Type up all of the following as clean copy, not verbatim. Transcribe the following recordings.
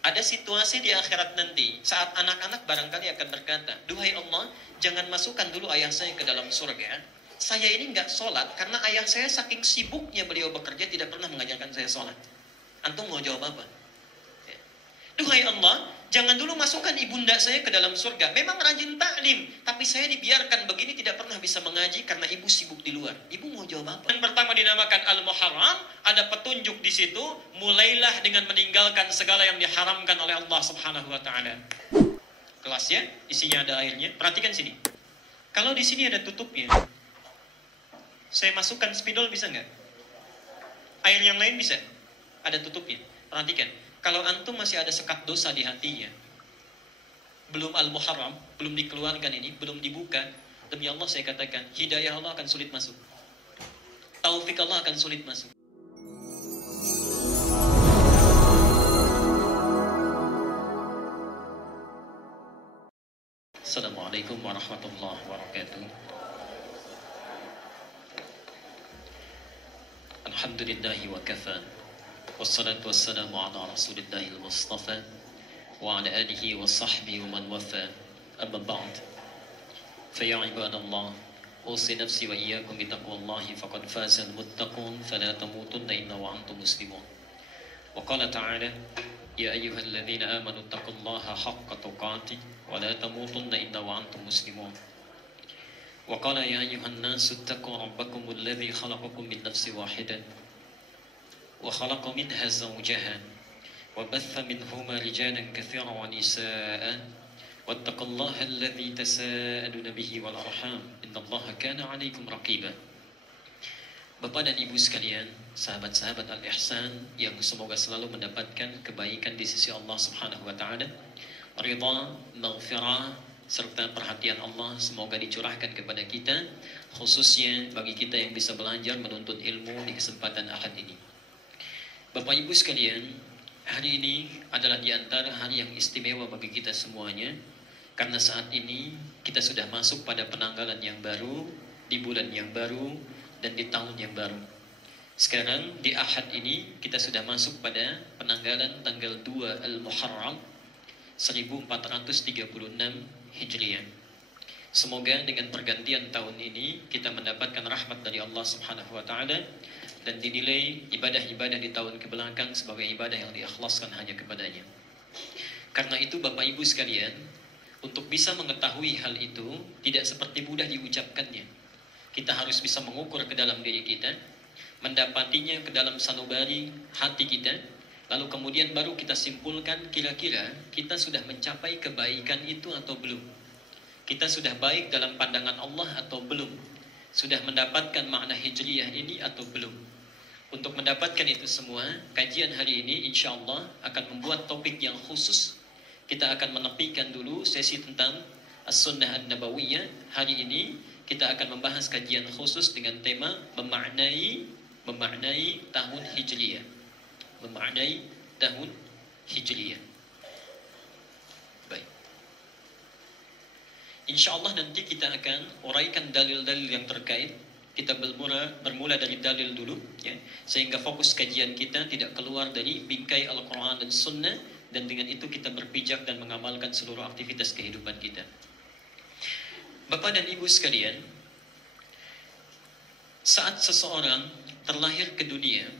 Ada situasi di akhirat nanti, saat anak-anak barangkali akan berkata, "Duhai Allah, jangan masukkan dulu ayah saya ke dalam surga. Saya ini nggak sholat, karena ayah saya saking sibuknya beliau bekerja, tidak pernah mengajarkan saya sholat." Antum mau jawab apa? "Duhai Allah, jangan dulu masukkan ibunda saya ke dalam surga. Memang rajin taklim, tapi saya dibiarkan begini tidak pernah bisa mengaji karena ibu sibuk di luar." Ibu mau jawab apa? Yang pertama dinamakan al-muharram, ada petunjuk di situ, mulailah dengan meninggalkan segala yang diharamkan oleh Allah Subhanahu wa taala. Kelasnya isinya ada airnya. Perhatikan sini. Kalau di sini ada tutupnya, saya masukkan spidol bisa nggak? Air yang lain bisa? Ada tutupnya. Perhatikan. Kalau antum masih ada sekat dosa di hatinya, belum al-muharram, belum dikeluarkan ini, belum dibuka, demi Allah saya katakan, hidayah Allah akan sulit masuk. Taufik Allah akan sulit masuk. Assalamualaikum warahmatullahi wabarakatuh. Alhamdulillahi wa kafa. Wassalatu wassalamu ala rasulillahil mustafa wa ala alihi wa sahbihi wa man wafa. Amma ba'd. Fa ya ibadallah, usi nafsi wa iyyakum bi taqwallahi faqad fazal muttaqun fala tamutunna illa wa antum muslimun. Wa qala ta'ala, ya ayyuhalladzina amanu taqullaha haqqa tuqatih wa la tamutunna illa wa antum muslimun. Wa qala ya ayyuhan nasu ittaqu rabbakumul ladzi khalaqakum min nafsin wahidah وخلق منها زوجها وبث منهما رجالا كثيرا ونساء واتقوا الله الذي تساءلون به والأرحام إن الله كان عليكم رقيبا. Bapak dan Ibu sekalian, sahabat-sahabat Al-Ihsan yang semoga selalu mendapatkan kebaikan di sisi Allah Subhanahu wa taala, ridha, maghfirah serta perhatian Allah semoga dicurahkan kepada kita, khususnya bagi kita yang bisa belajar menuntut ilmu di kesempatan Ahad ini. Bapak Ibu sekalian, hari ini adalah di antara hari yang istimewa bagi kita semuanya, karena saat ini kita sudah masuk pada penanggalan yang baru, di bulan yang baru, dan di tahun yang baru. Sekarang di Ahad ini kita sudah masuk pada penanggalan tanggal 2 Al-Muharram 1436 Hijriah. Semoga dengan pergantian tahun ini kita mendapatkan rahmat dari Allah Subhanahu wa taala dan dinilai ibadah-ibadah di tahun kebelakang sebagai ibadah yang diikhlaskan hanya kepadanya. Karena itu Bapak Ibu sekalian, untuk bisa mengetahui hal itu tidak seperti mudah diucapkannya. Kita harus bisa mengukur ke dalam diri kita, mendapatinya ke dalam sanubari hati kita, lalu kemudian baru kita simpulkan kira-kira kita sudah mencapai kebaikan itu atau belum. Kita sudah baik dalam pandangan Allah atau belum? Sudah mendapatkan makna hijriyah ini atau belum? Untuk mendapatkan itu semua, kajian hari ini insya Allah akan membuat topik yang khusus. Kita akan menepikan dulu sesi tentang As-Sunnah An-Nabawiyah. Hari ini kita akan membahas kajian khusus dengan tema memaknai tahun hijriyah. Memaknai tahun hijriyah. Baik. Insya Allah nanti kita akan uraikan dalil-dalil yang terkait. Kita bermula dari dalil dulu, ya, sehingga fokus kajian kita tidak keluar dari bingkai Al-Quran dan Sunnah, dan dengan itu kita berpijak dan mengamalkan seluruh aktivitas kehidupan kita. Bapak dan Ibu sekalian, saat seseorang terlahir ke dunia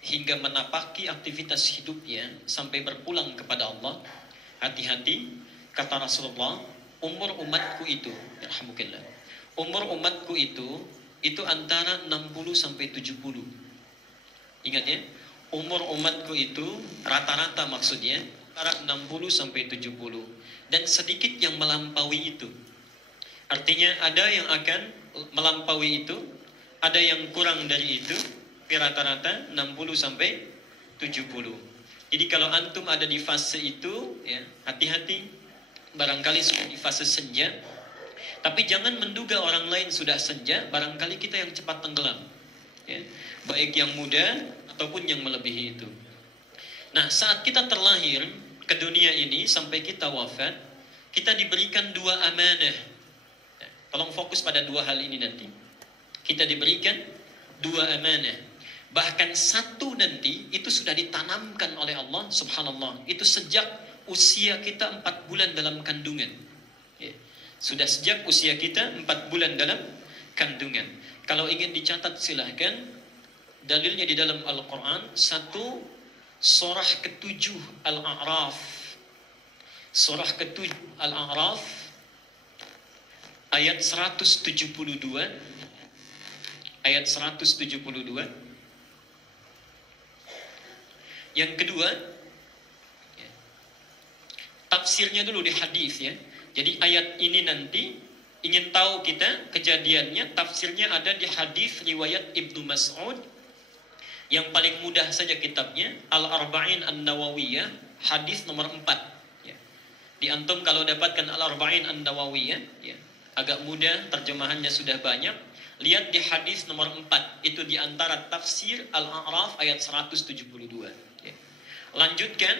hingga menapaki aktivitas hidupnya sampai berpulang kepada Allah, hati-hati, kata Rasulullah, umur umatku itu, yarhamukallah, umur umatku itu antara 60 sampai 70. Ingat ya, umur umatku itu rata-rata maksudnya antara 60 sampai 70, dan sedikit yang melampaui itu. Artinya ada yang akan melampaui itu, ada yang kurang dari itu, tapi rata-rata 60 sampai 70. Jadi kalau antum ada di fase itu, ya, hati-hati, barangkali sudah di fase senja. Tapi jangan menduga orang lain sudah senja, barangkali kita yang cepat tenggelam, ya. Baik yang muda ataupun yang melebihi itu. Nah, saat kita terlahir ke dunia ini sampai kita wafat, kita diberikan dua amanah. Ya, tolong fokus pada dua hal ini nanti. Kita diberikan dua amanah. Bahkan satu nanti itu sudah ditanamkan oleh Allah subhanallah. Itu sejak usia kita 4 bulan dalam kandungan. Ya. Sudah sejak usia kita 4 bulan dalam kandungan. Kalau ingin dicatat silahkan. Dalilnya di dalam Al-Quran. 1 surah ke-7 Al-A'raf. Surah ke-7 Al-A'raf ayat 172. Ayat 172. Yang kedua, tafsirnya dulu di hadis ya. Jadi ayat ini nanti ingin tahu kita kejadiannya, tafsirnya ada di hadis riwayat Ibnu Mas'ud. Yang paling mudah saja kitabnya Al-Arba'in An-Nawawiyah, hadis nomor 4 ya. Di antum kalau dapatkan Al-Arba'in An-Nawawiyah ya, agak mudah, terjemahannya sudah banyak. Lihat di hadis nomor 4, itu di antara tafsir Al-A'raf ayat 172 ya. Lanjutkan,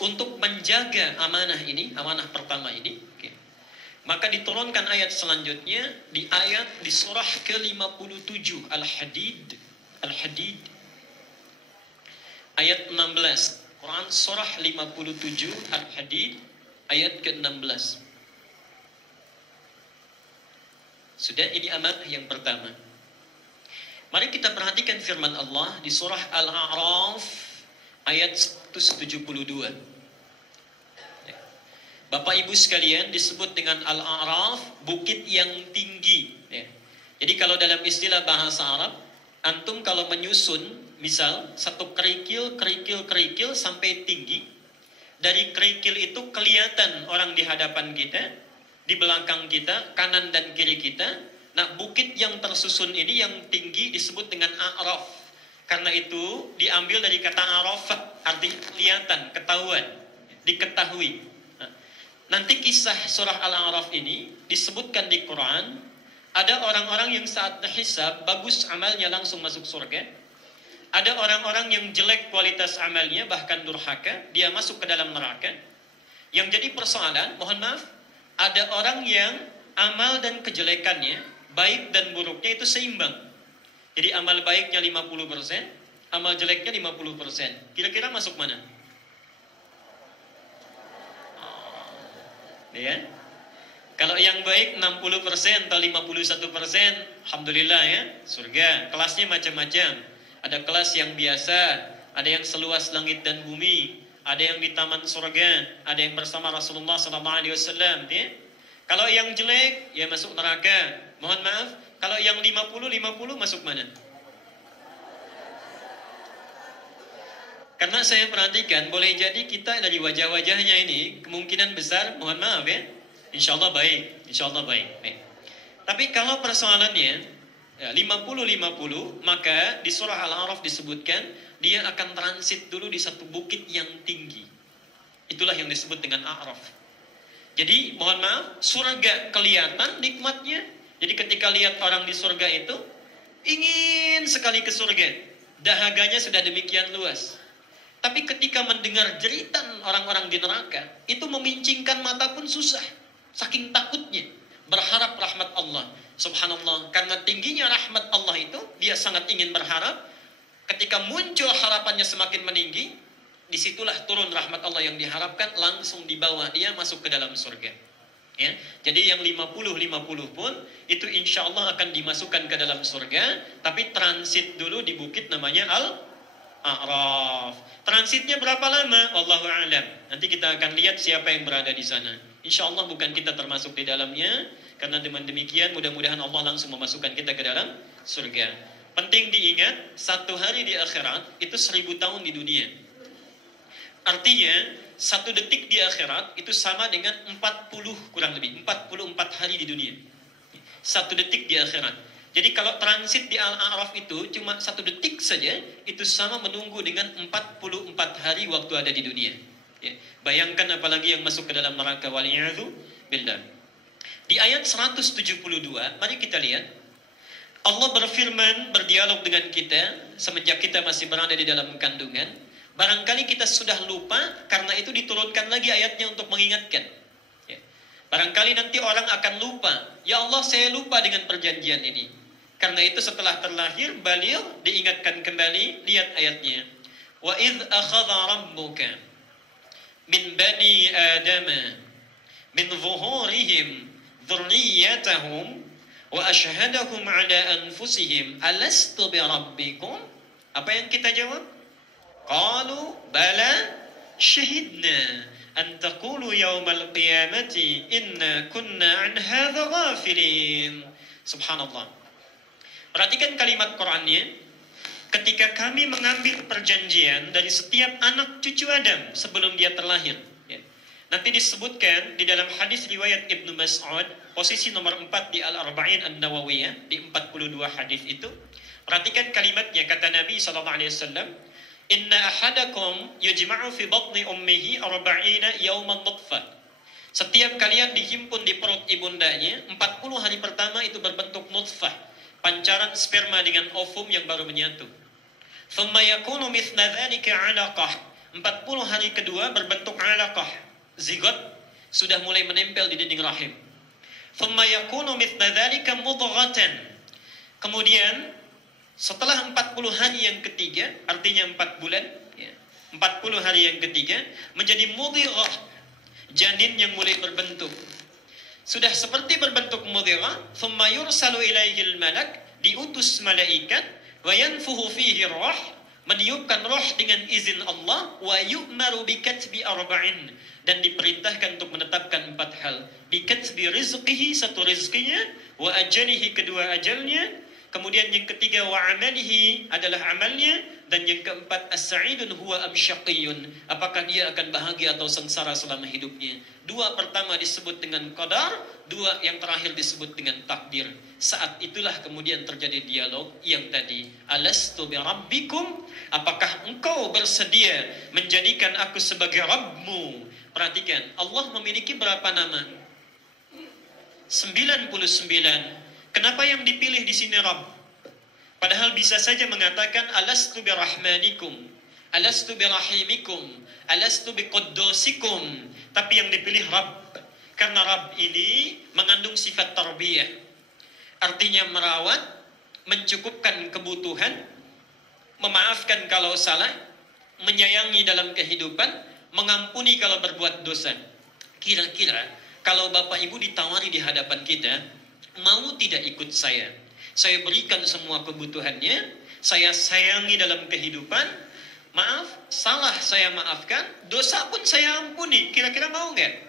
untuk menjaga amanah ini, amanah pertama ini ya, maka diturunkan ayat selanjutnya di surah ke-57 Al-Hadid. Al-Hadid ayat 16. Quran surah 57 Al-Hadid ayat ke-16. Sudah, ini amanah yang pertama. Mari kita perhatikan firman Allah di surah Al-A'raf ayat 172. Bapak Ibu sekalian, disebut dengan Al-A'raf bukit yang tinggi ya. Jadi kalau dalam istilah bahasa Arab, antum kalau menyusun misal satu kerikil sampai tinggi, dari kerikil itu kelihatan orang di hadapan kita, di belakang kita, kanan dan kiri kita. Nah, bukit yang tersusun ini yang tinggi disebut dengan a'raf. Karena itu diambil dari kata arafah, artinya kelihatan, ketahuan, diketahui. Nah, nanti kisah surah Al-A'raf ini disebutkan di Quran. Ada orang-orang yang saat hisab bagus amalnya langsung masuk surga. Ada orang-orang yang jelek kualitas amalnya bahkan durhaka, dia masuk ke dalam neraka. Yang jadi persoalan, mohon maaf, ada orang yang amal dan kejelekannya, baik dan buruknya itu seimbang. Jadi amal baiknya 50%, amal jeleknya 50%. Kira-kira masuk mana? Ya. Kalau yang baik 60% atau 51%, alhamdulillah ya, surga. Kelasnya macam-macam. Ada kelas yang biasa, ada yang seluas langit dan bumi, ada yang di taman surga, ada yang bersama Rasulullah SAW. Ya. Kalau yang jelek, ya masuk neraka. Mohon maaf, kalau yang 50-50 masuk mana? Karena saya perhatikan, boleh jadi kita dari wajah-wajahnya ini, kemungkinan besar, mohon maaf ya, insya Allah baik, insya Allah baik. Tapi kalau persoalannya ya, 50-50, maka di surah Al-A'raf disebutkan dia akan transit dulu di satu bukit yang tinggi. Itulah yang disebut dengan A'raf. Jadi mohon maaf, surga kelihatan nikmatnya. Jadi ketika lihat orang di surga itu ingin sekali ke surga, dahaganya sudah demikian luas. Tapi ketika mendengar jeritan orang-orang di neraka, itu memincingkan mata pun susah. Saking takutnya, berharap rahmat Allah. Subhanallah, karena tingginya rahmat Allah itu, dia sangat ingin berharap. Ketika muncul harapannya semakin meninggi, disitulah turun rahmat Allah yang diharapkan, langsung dibawa dia masuk ke dalam surga. Ya, jadi yang 50-50 pun, itu insya Allah akan dimasukkan ke dalam surga, tapi transit dulu di bukit namanya Al-A'raf. Transitnya berapa lama? Wallahu a'lam. Nanti kita akan lihat siapa yang berada di sana. Insya Allah bukan kita termasuk di dalamnya, karena dengan demikian mudah-mudahan Allah langsung memasukkan kita ke dalam surga. Penting diingat, satu hari di akhirat itu 1000 tahun di dunia. Artinya, satu detik di akhirat itu sama dengan 40 kurang lebih 44 hari di dunia. Satu detik di akhirat. Jadi kalau transit di Al-A'raf itu cuma satu detik saja, itu sama menunggu dengan 44 hari waktu ada di dunia. Ya. Bayangkan apalagi yang masuk ke dalam neraka, waliyadu billah. Di ayat 172, mari kita lihat. Allah berfirman, berdialog dengan kita semenjak kita masih berada di dalam kandungan. Barangkali kita sudah lupa, karena itu diturunkan lagi ayatnya untuk mengingatkan. Ya. Barangkali nanti orang akan lupa. Ya Allah, saya lupa dengan perjanjian ini. Karena itu setelah terlahir, baligh, diingatkan kembali, lihat ayatnya. Wa idh akhadha rabbuka min bani adama min zuhurihim dhurriyyatahum wa ashhadahum ala anfusihim alastu bi rabbikum. Apa yang kita jawab? Qalu bala syahidna an taqulu yawmal qiyamati inna kunna an hadha ghafilin. Subhanallah. Perhatikan kalimat Qur'annya. Ketika kami mengambil perjanjian dari setiap anak cucu Adam sebelum dia terlahir. Ya. Nanti disebutkan di dalam hadis riwayat Ibnu Mas'ud, posisi nomor 4 di Al-Arba'in An-Nawawiyah, di 42 hadis itu. Perhatikan kalimatnya, kata Nabi SAW, Inna ahadakum yujma'u fi batni ummihi arba'ina yawman nutfah. Setiap kalian dihimpun di perut ibundanya, 40 hari pertama itu berbentuk nutfah, pancaran sperma dengan ovum yang baru menyatu. Thumma yakunu mithla dhalika 'alaqah. 40 hari kedua berbentuk 'alaqah, zigot, sudah mulai menempel di dinding rahim. Thumma yakunu mithla dhalika mudghatan. Kemudian setelah 40 hari yang ketiga, artinya 4 bulan, ya, 40 hari yang ketiga menjadi mudghah, janin yang mulai berbentuk. Sudah seperti berbentuk mudghah, thumma yursalu ilaihil malak, diutus malaikat, wa yanfuhu fihi roh, meniupkan roh dengan izin Allah, wa yu'maru bikatbi arba'in, dan diperintahkan untuk menetapkan 4 hal. Bikatbi rizqihi, satu rizkinya, wa ajalihi, kedua ajalnya, kemudian yang ketiga wa amalihi, adalah amalnya, dan yang keempat as-sa'idun huwa am syaqiyun, apakah dia akan bahagia atau sengsara selama hidupnya. 2 pertama disebut dengan qadar, 2 yang terakhir disebut dengan takdir. Saat itulah kemudian terjadi dialog yang tadi, alastu bi rabbikum, apakah engkau bersedia menjadikan aku sebagai Rabbmu. Perhatikan, Allah memiliki berapa nama? 99. Kenapa yang dipilih di sini Rabb? Padahal bisa saja mengatakan alastu bi rahmanikum, alastu bi rahimikum, alastu bi quddusikum, tapi yang dipilih Rabb. Karena Rabb ini mengandung sifat tarbiyah, artinya merawat, mencukupkan kebutuhan, memaafkan kalau salah, menyayangi dalam kehidupan, mengampuni kalau berbuat dosa. Kira-kira kalau Bapak Ibu ditawari di hadapan kita, mau tidak ikut saya? Saya berikan semua kebutuhannya, saya sayangi dalam kehidupan, maaf, salah saya maafkan, dosa pun saya ampuni. Kira-kira mau nggak?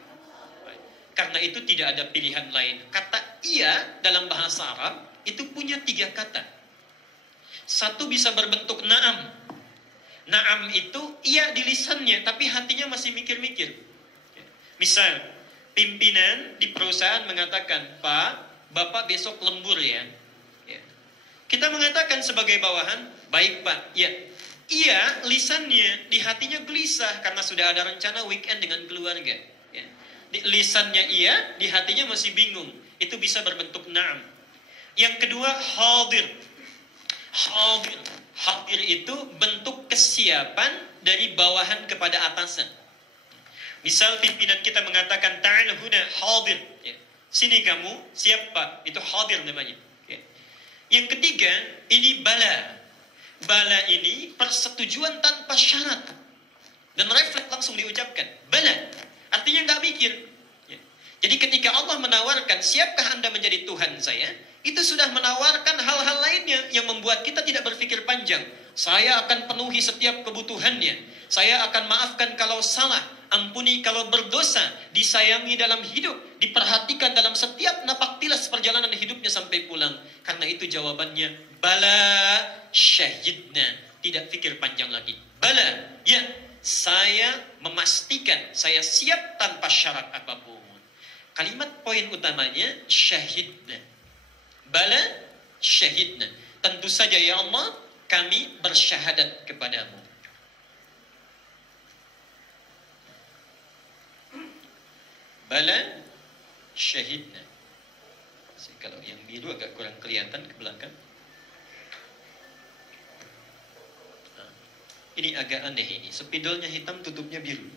Karena itu tidak ada pilihan lain. Kata iya dalam bahasa Arab itu punya 3 kata. Satu bisa berbentuk na'am. Na'am itu iya di lisannya, tapi hatinya masih mikir-mikir. Misal, pimpinan di perusahaan mengatakan, Pak, Bapak besok lembur ya. Kita mengatakan sebagai bawahan, baik Pak, ya. Iya, lisannya, di hatinya gelisah karena sudah ada rencana weekend dengan keluarga. Ya. Di lisannya iya, di hatinya masih bingung. Itu bisa berbentuk na'am. Yang kedua, hadir. Hadir. Hadir itu bentuk kesiapan dari bawahan kepada atasan. Misal pimpinan kita mengatakan, ta'al huna hadir. Ya. Sini kamu, siap Pak. Itu hadir namanya. Yang ketiga, ini bala. Bala ini persetujuan tanpa syarat. Dan refleks langsung diucapkan. Bala. Artinya nggak mikir. Jadi ketika Allah menawarkan, siapkah Anda menjadi Tuhan saya? Itu sudah menawarkan hal-hal lainnya yang membuat kita tidak berpikir panjang. Saya akan penuhi setiap kebutuhannya. Saya akan maafkan kalau salah. Ampuni kalau berdosa, disayangi dalam hidup, diperhatikan dalam setiap napak tilas perjalanan hidupnya sampai pulang. Karena itu jawabannya, bala syahidna. Tidak pikir panjang lagi. Bala, ya, saya memastikan, saya siap tanpa syarat apapun. Kalimat poin utamanya, syahidna. Bala syahidna. Tentu saja ya Allah, kami bersyahadat kepadamu. Bala syahidna. Kalau yang biru agak kurang kelihatan ke belakang. Ini agak aneh ini. Spidolnya hitam, tutupnya biru.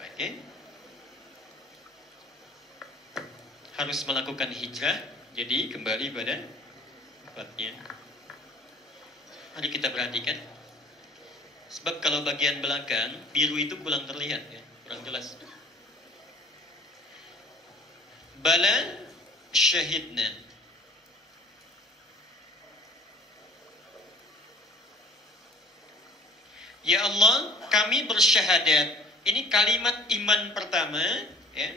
Oke. Harus melakukan hijrah Jadi kembali pada tempatnya. Mari kita perhatikan. Sebab kalau bagian belakang biru itu kurang terlihat ya, kurang jelas. Bala syahidna. Ya Allah, kami bersyahadat. Ini kalimat iman pertama ya,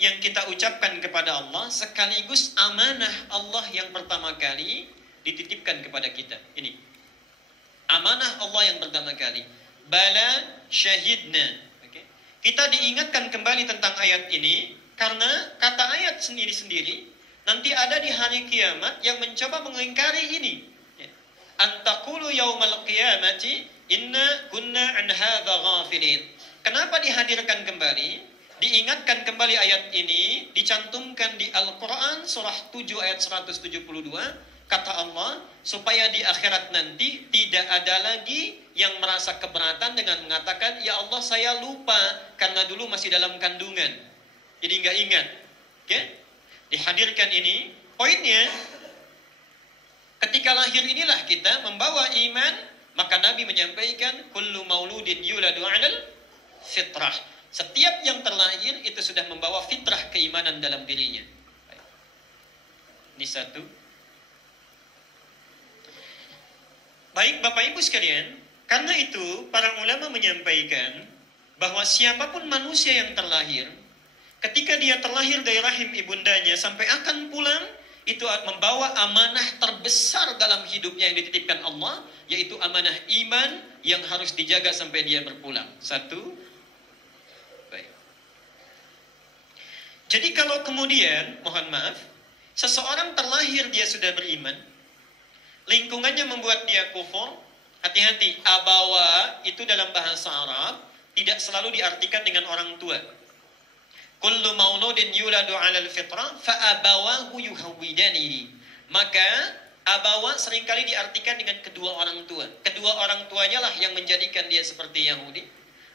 yang kita ucapkan kepada Allah, sekaligus amanah Allah yang pertama kali dititipkan kepada kita. Ini amanah Allah yang pertama kali. Bala syahidna. Okay. Kita diingatkan kembali tentang ayat ini karena kata ayat sendiri-sendiri nanti ada di hari kiamat yang mencoba mengingkari ini. Antaqulu yaumal qiyamati inna kunna an hadza ghafilin. Kenapa dihadirkan kembali? Diingatkan kembali ayat ini, dicantumkan di Al-Quran surah 7 ayat 172, kata Allah, supaya di akhirat nanti tidak ada lagi yang merasa keberatan dengan mengatakan, ya Allah saya lupa karena dulu masih dalam kandungan, jadi nggak ingat. Oke? Dihadirkan ini, poinnya, ketika lahir inilah kita membawa iman, maka Nabi menyampaikan, kullu mauludin yuladu 'alal fitrah. Setiap yang terlahir itu sudah membawa fitrah keimanan dalam dirinya. Ini satu. Baik Bapak Ibu sekalian, karena itu para ulama menyampaikan bahwa siapapun manusia yang terlahir, ketika dia terlahir dari rahim ibundanya sampai akan pulang, itu membawa amanah terbesar dalam hidupnya yang dititipkan Allah, yaitu amanah iman yang harus dijaga sampai dia berpulang. Satu. Jadi kalau kemudian, mohon maaf, seseorang terlahir dia sudah beriman, lingkungannya membuat dia kufur, hati-hati, abawa itu dalam bahasa Arab tidak selalu diartikan dengan orang tua. Kullu mauludin yuladu 'alal fitrah fa abawahu yuhawwidanihi. Maka abawa seringkali diartikan dengan kedua orang tua. Kedua orang tuanya lah yang menjadikan dia seperti Yahudi,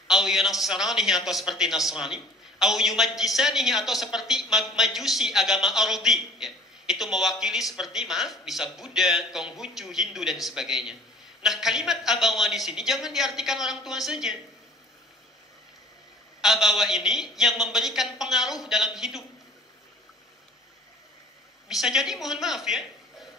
au yunassranihi atau seperti Nasrani, au yumajjisanihi atau seperti majusi agama Ardi ya. Itu mewakili seperti bisa Buddha, Konghucu, Hindu dan sebagainya. Nah, kalimat abawa di sini jangan diartikan orang tua saja. Abawa ini yang memberikan pengaruh dalam hidup. Bisa jadi mohon maaf ya.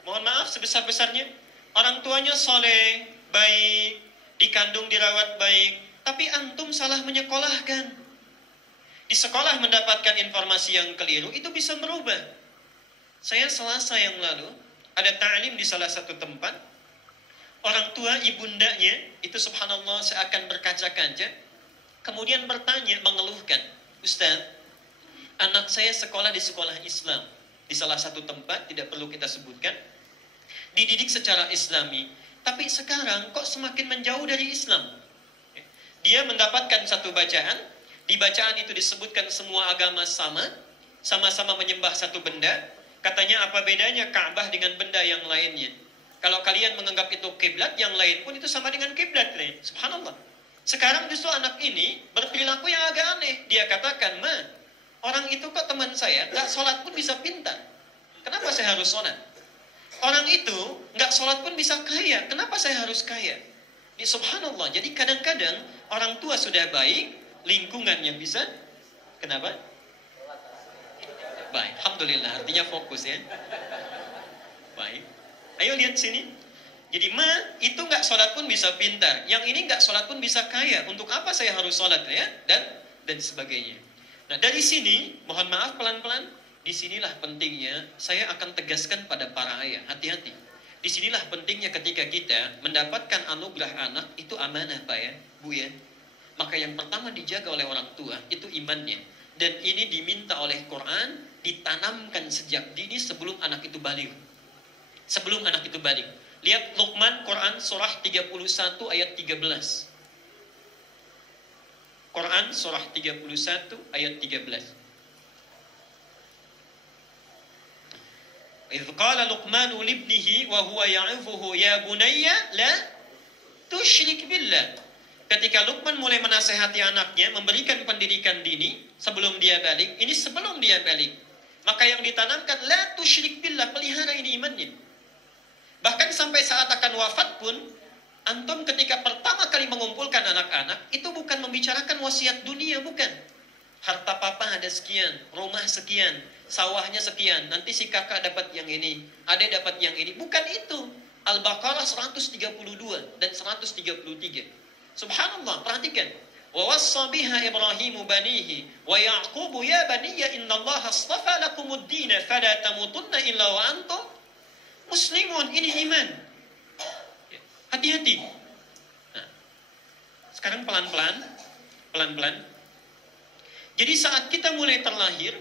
Mohon maaf sebesar-besarnya orang tuanya soleh, baik, dikandung dirawat baik, tapi antum salah menyekolahkan. Di sekolah mendapatkan informasi yang keliru, itu bisa merubah. Saya Selasa yang lalu ada ta'lim di salah satu tempat. Orang tua ibundanya itu subhanallah seakan berkaca-kaca, kemudian bertanya, mengeluhkan, Ustaz, anak saya sekolah di sekolah Islam di salah satu tempat, tidak perlu kita sebutkan, dididik secara Islami, tapi sekarang kok semakin menjauh dari Islam. Dia mendapatkan satu bacaan. Di bacaan itu disebutkan semua agama sama-sama menyembah satu benda. Katanya apa bedanya Ka'bah dengan benda yang lainnya? Kalau kalian menganggap itu kiblat, yang lain pun itu sama dengan kiblat. Subhanallah. Sekarang justru anak ini berperilaku yang agak aneh. Dia katakan, Ma, orang itu kok teman saya, gak sholat pun bisa pintar. Kenapa saya harus sholat? Orang itu gak sholat pun bisa kaya. Kenapa saya harus kaya? Subhanallah. Jadi kadang-kadang orang tua sudah baik, lingkungan yang bisa, kenapa? Baik, alhamdulillah, artinya fokus ya. Baik, ayo lihat sini. Jadi itu nggak sholat pun bisa pintar, yang ini nggak sholat pun bisa kaya. Untuk apa saya harus sholat ya? Dan sebagainya. Nah dari sini, mohon maaf pelan-pelan, disinilah pentingnya saya akan tegaskan pada para ayah, hati-hati. Disinilah pentingnya ketika kita mendapatkan anugerah anak itu amanah Pak ya, Bu ya. Maka yang pertama dijaga oleh orang tua itu imannya. Dan ini diminta oleh Quran, ditanamkan sejak dini sebelum anak itu balik. Sebelum anak itu balik. Lihat Luqman Quran surah 31 ayat 13. Quran surah 31 ayat 13. Idh qala Luqmanu libnihi wa huwa ya'idhuhu ya bunayya la tusyrik billah. Ketika Luqman mulai menasehati anaknya, memberikan pendidikan dini sebelum dia balik, ini sebelum dia balik. Maka yang ditanamkan, la tusyrik billah, pelihara ini imannya. Bahkan sampai saat akan wafat pun, antum ketika pertama kali mengumpulkan anak-anak, itu bukan membicarakan wasiat dunia, bukan. Harta papa ada sekian, rumah sekian, sawahnya sekian, nanti si kakak dapat yang ini, adik dapat yang ini. Bukan itu. Al-Baqarah 132 dan 133. Subhanallah, perhatikan. Wa wassa biha Ibrahimu banihi wa Yaqubu ya baniya innallaha astafa lakumud din fala tamutunna illa wa antum muslimun. Ini iman. Hati-hati. Nah, sekarang pelan-pelan. Jadi saat kita mulai terlahir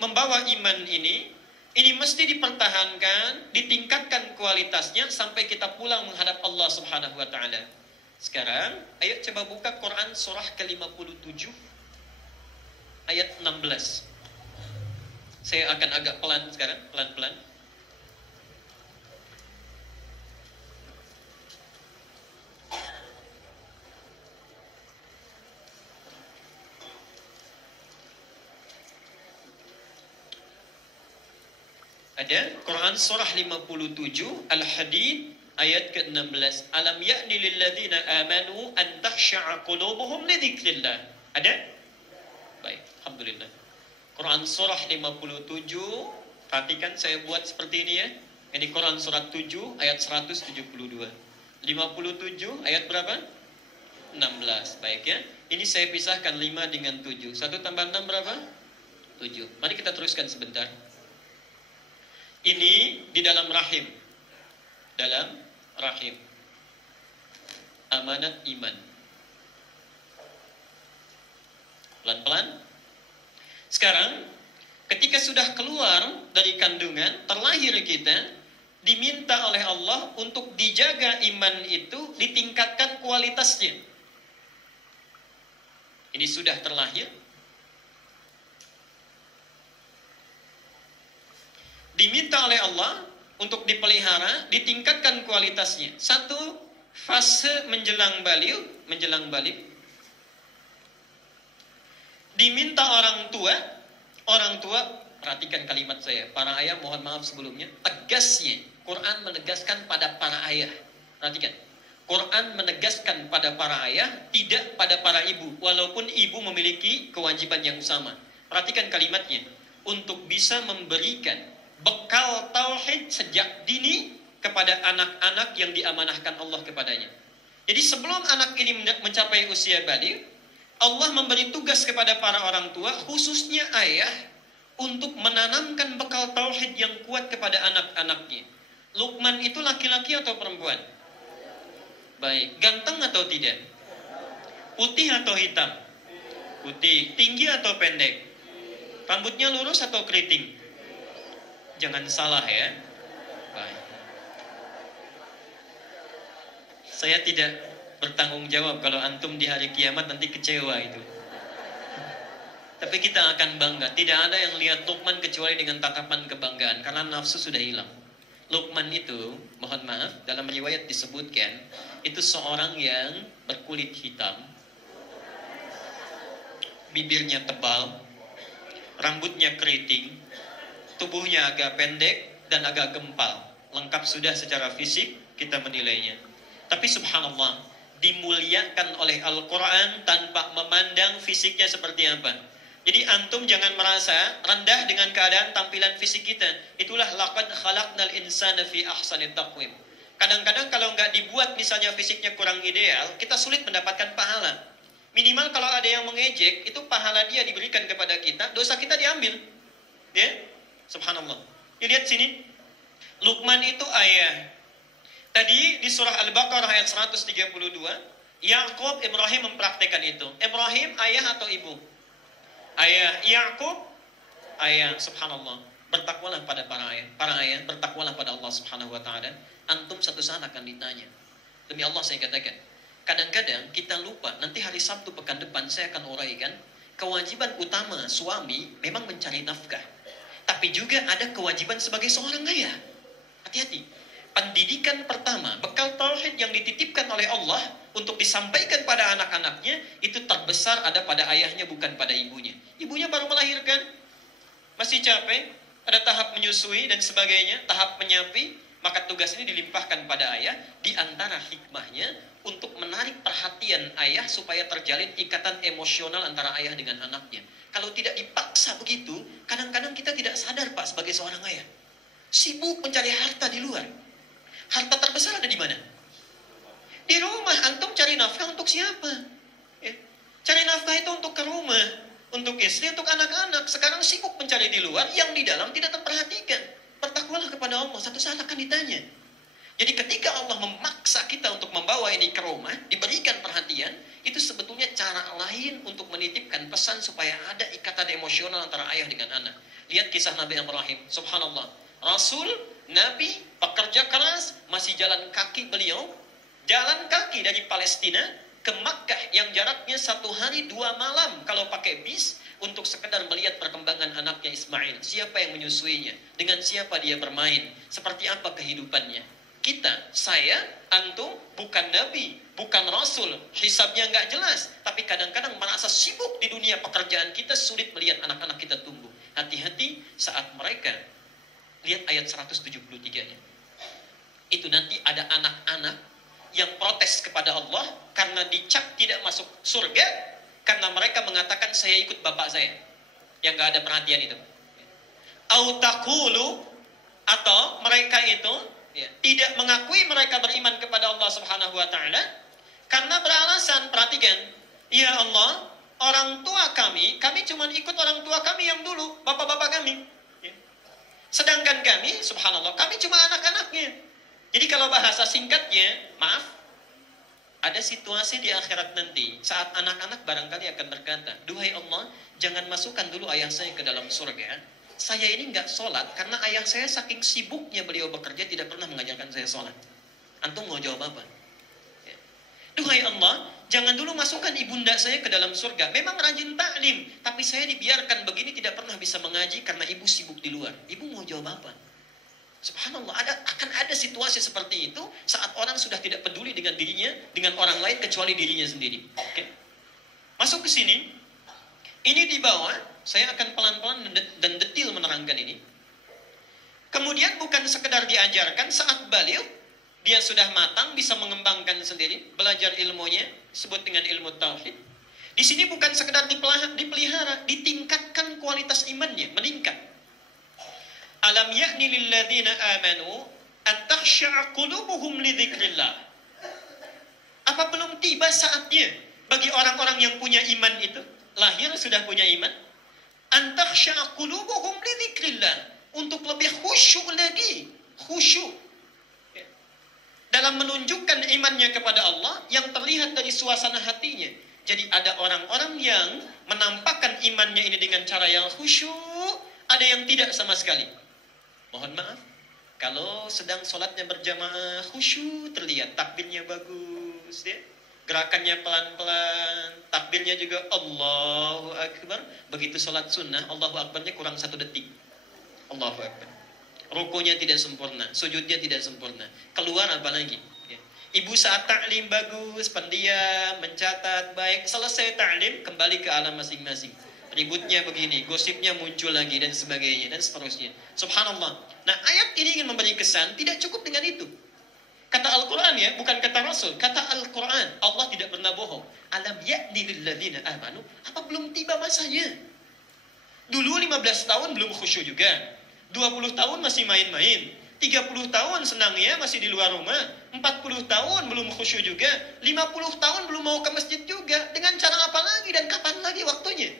membawa iman ini mesti dipertahankan, ditingkatkan kualitasnya sampai kita pulang menghadap Allah Subhanahu wa taala. Sekarang, ayo coba buka Quran surah ke-57 ayat 16. Saya akan agak pelan sekarang, pelan-pelan. Ada Quran surah 57 Al-Hadid ayat ke-16. Alam ya'ni lilladzina amanu an takhsha'a qulubuhum li dzikrillah. Ada? Baik, alhamdulillah. Quran surah 57, perhatikan saya buat seperti ini ya. Ini Quran surat 7 ayat 172. 57 ayat berapa? 16. Baik ya. Ini saya pisahkan 5 dengan 7. 1 tambah 6 berapa? 7. Mari kita teruskan sebentar. Ini di dalam rahim. Dalam rahim. Amanat iman. Pelan-pelan. Sekarang, ketika sudah keluar dari kandungan, terlahir kita, diminta oleh Allah untuk dijaga iman itu, ditingkatkan kualitasnya. Ini sudah terlahir. Diminta oleh Allah untuk dipelihara, ditingkatkan kualitasnya. Satu, fase menjelang balik. Diminta orang tua, perhatikan kalimat saya. Para ayah, mohon maaf sebelumnya. Tegasnya, Quran menegaskan pada para ayah. Perhatikan. Quran menegaskan pada para ayah, tidak pada para ibu. Walaupun ibu memiliki kewajiban yang sama. Perhatikan kalimatnya. Untuk bisa memberikan bekal tauhid sejak dini kepada anak-anak yang diamanahkan Allah kepadanya. Jadi sebelum anak ini mencapai usia balik, Allah memberi tugas kepada para orang tua, khususnya ayah, untuk menanamkan bekal tauhid yang kuat kepada anak-anaknya. Luqman itu laki-laki atau perempuan? Baik, ganteng atau tidak? Putih atau hitam? Putih. Tinggi atau pendek? Rambutnya lurus atau keriting? Jangan salah ya. Baik. Saya tidak bertanggung jawab kalau antum di hari kiamat nanti kecewa itu. Tapi kita akan bangga. Tidak ada yang lihat Luqman kecuali dengan tatapan kebanggaan, karena nafsu sudah hilang. Luqman itu, mohon maaf, dalam riwayat disebutkan, itu seorang yang berkulit hitam, bibirnya tebal, rambutnya keriting, tubuhnya agak pendek dan agak gempal. Lengkap sudah secara fisik kita menilainya. Tapi subhanallah, dimuliakan oleh Al-Quran tanpa memandang fisiknya seperti apa. Jadi antum jangan merasa rendah dengan keadaan tampilan fisik kita. Itulah laqad khalaqnal insana fi ahsani taqwim. Kadang-kadang kalau nggak dibuat misalnya fisiknya kurang ideal, kita sulit mendapatkan pahala. Minimal kalau ada yang mengejek, itu pahala dia diberikan kepada kita, dosa kita diambil. Ya? Subhanallah. Ya, lihat sini. Luqman itu ayah. Tadi di surah Al-Baqarah ayat 132, Yaqub, Ibrahim mempraktekkan itu. Ibrahim ayah atau ibu? Ayah. Yaqub ayah. Subhanallah. Bertakwalah pada para ayah bertakwalah pada Allah Subhanahu wa taala. Antum satu saat akan ditanya. Demi Allah saya katakan, kadang-kadang kita lupa. Nanti hari Sabtu pekan depan saya akan uraikan, kewajiban utama suami memang mencari nafkah. Tapi juga ada kewajiban sebagai seorang ayah. Hati-hati. Pendidikan pertama, bekal tauhid yang dititipkan oleh Allah untuk disampaikan pada anak-anaknya, itu terbesar ada pada ayahnya, bukan pada ibunya. Ibunya baru melahirkan, masih capek, ada tahap menyusui dan sebagainya, tahap menyapi, maka tugas ini dilimpahkan pada ayah. Di antara hikmahnya untuk menarik perhatian ayah supaya terjalin ikatan emosional antara ayah dengan anaknya. Kalau tidak dipaksa begitu, kadang-kadang kita tidak sadar Pak sebagai seorang ayah. Sibuk mencari harta di luar. Harta terbesar ada di mana? Di rumah. Antum cari nafkah untuk siapa? Ya. Cari nafkah itu untuk ke rumah, untuk istri, untuk anak-anak. Sekarang sibuk mencari di luar, yang di dalam tidak terperhatikan. Bertakwalah kepada Allah, satu saat akan ditanya. Jadi ketika Allah memaksa kita untuk membawa ini ke rumah, diberikan perhatian, itu sebetulnya cara lain untuk menitipkan pesan supaya ada ikatan emosional antara ayah dengan anak. Lihat kisah Nabi Ibrahim, subhanallah. Rasul, Nabi, pekerja keras, masih jalan kaki beliau, jalan kaki dari Palestina ke Makkah yang jaraknya 1 hari 2 malam kalau pakai bis, untuk sekedar melihat perkembangan anaknya Ismail. Siapa yang menyusuinya? Dengan siapa dia bermain? Seperti apa kehidupannya? Kita, saya, antum, bukan Nabi, bukan Rasul. Hisabnya nggak jelas. Tapi kadang-kadang merasa sibuk di dunia pekerjaan kita, sulit melihat anak-anak kita tumbuh. Hati-hati saat mereka, lihat ayat 173-nya. Itu nanti ada anak-anak yang protes kepada Allah karena dicap tidak masuk surga, karena mereka mengatakan saya ikut bapak saya yang gak ada perhatian itu. Autakulu, atau mereka itu tidak mengakui mereka beriman kepada Allah Subhanahu wa taala karena beralasan, perhatikan, ya Allah, orang tua kami cuma ikut orang tua kami yang dulu, bapak-bapak kami. Sedangkan kami, subhanallah, kami cuma anak-anaknya. Jadi kalau bahasa singkatnya, maaf, ada situasi di akhirat nanti saat anak-anak barangkali akan berkata, duhai Allah, jangan masukkan dulu ayah saya ke dalam surga. Saya ini nggak sholat karena ayah saya saking sibuknya beliau bekerja tidak pernah mengajarkan saya sholat. Antum mau jawab apa? Ya. Duhai Allah, jangan dulu masukkan ibunda saya ke dalam surga. Memang rajin taklim, tapi saya dibiarkan begini tidak pernah bisa mengaji karena ibu sibuk di luar. Ibu mau jawab apa? Subhanallah, akan ada situasi seperti itu saat orang sudah tidak peduli dengan dirinya, dengan orang lain kecuali dirinya sendiri. Okay? Masuk ke sini, ini di bawah, saya akan pelan-pelan dan detil menerangkan ini. Kemudian bukan sekedar diajarkan, saat balik, dia sudah matang, bisa mengembangkan sendiri, belajar ilmunya, sebut dengan ilmu tauhid. Di sini bukan sekedar dipelihara, ditingkatkan kualitas imannya, meningkat. Alam ya'ni lilladzina amanu an takhsha'a qulubuhum li dzikrillah. Apa belum tiba saatnya bagi orang-orang yang punya iman itu, lahir sudah punya iman, an takhsha'a qulubuhum li dzikrillah, untuk lebih khusyuk lagi, khusyuk dalam menunjukkan imannya kepada Allah yang terlihat dari suasana hatinya. Jadi ada orang-orang yang menampakkan imannya ini dengan cara yang khusyuk, ada yang tidak sama sekali. Mohon maaf, kalau sedang sholatnya berjamaah, khusyuk terlihat, takbirnya bagus, ya. Gerakannya pelan-pelan, takbirnya juga Allahu Akbar. Begitu sholat sunnah, Allahu Akbarnya kurang 1 detik. Allahu Akbar. Rukunya tidak sempurna, sujudnya tidak sempurna. Keluar apa lagi? Ya. Ibu saat taklim bagus, pendiam, mencatat baik, selesai taklim, kembali ke alam masing-masing. Ributnya begini, gosipnya muncul lagi dan sebagainya dan seterusnya. Subhanallah. Nah, ayat ini ingin memberi kesan tidak cukup dengan itu. Kata Al-Quran ya, bukan kata Rasul. Kata Al-Quran, Allah tidak pernah bohong. Alam ya'ni lilladzina amanu, apa belum tiba masanya? Dulu 15 tahun belum khusyuk juga. 20 tahun masih main-main. 30 tahun senangnya masih di luar rumah. 40 tahun belum khusyuk juga. 50 tahun belum mau ke masjid juga. Dengan cara apa lagi dan kapan lagi waktunya?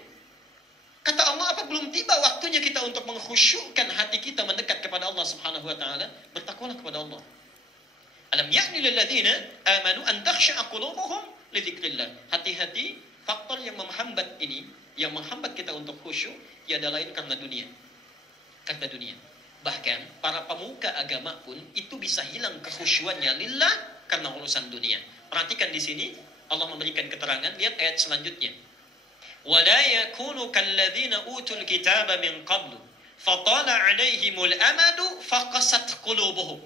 Kata Allah, apa belum tiba waktunya kita untuk mengkhusyukkan hati kita mendekat kepada Allah Subhanahu wa taala? Bertakwalah kepada Allah. Alam ya'ni lil ladzina amanu an takhsha'a qulubuhum li dzikrillah. Hati-hati, faktor yang menghambat ini, yang menghambat kita untuk khusyuk, tiada lain karena dunia. Karena dunia. Bahkan para pemuka agama pun itu bisa hilang kekhusyuannya lillah karena urusan dunia. Perhatikan di sini Allah memberikan keterangan, lihat ayat selanjutnya. وَلَا يَكُونُ كَالَّذِينَ أُوتُوا الْكِتَابَ مِنْ قَبْلُ فَطَالَ عَلَيْهِمُ الْأَمَدُ فَقَسَتْ قُلُوبُهُمْ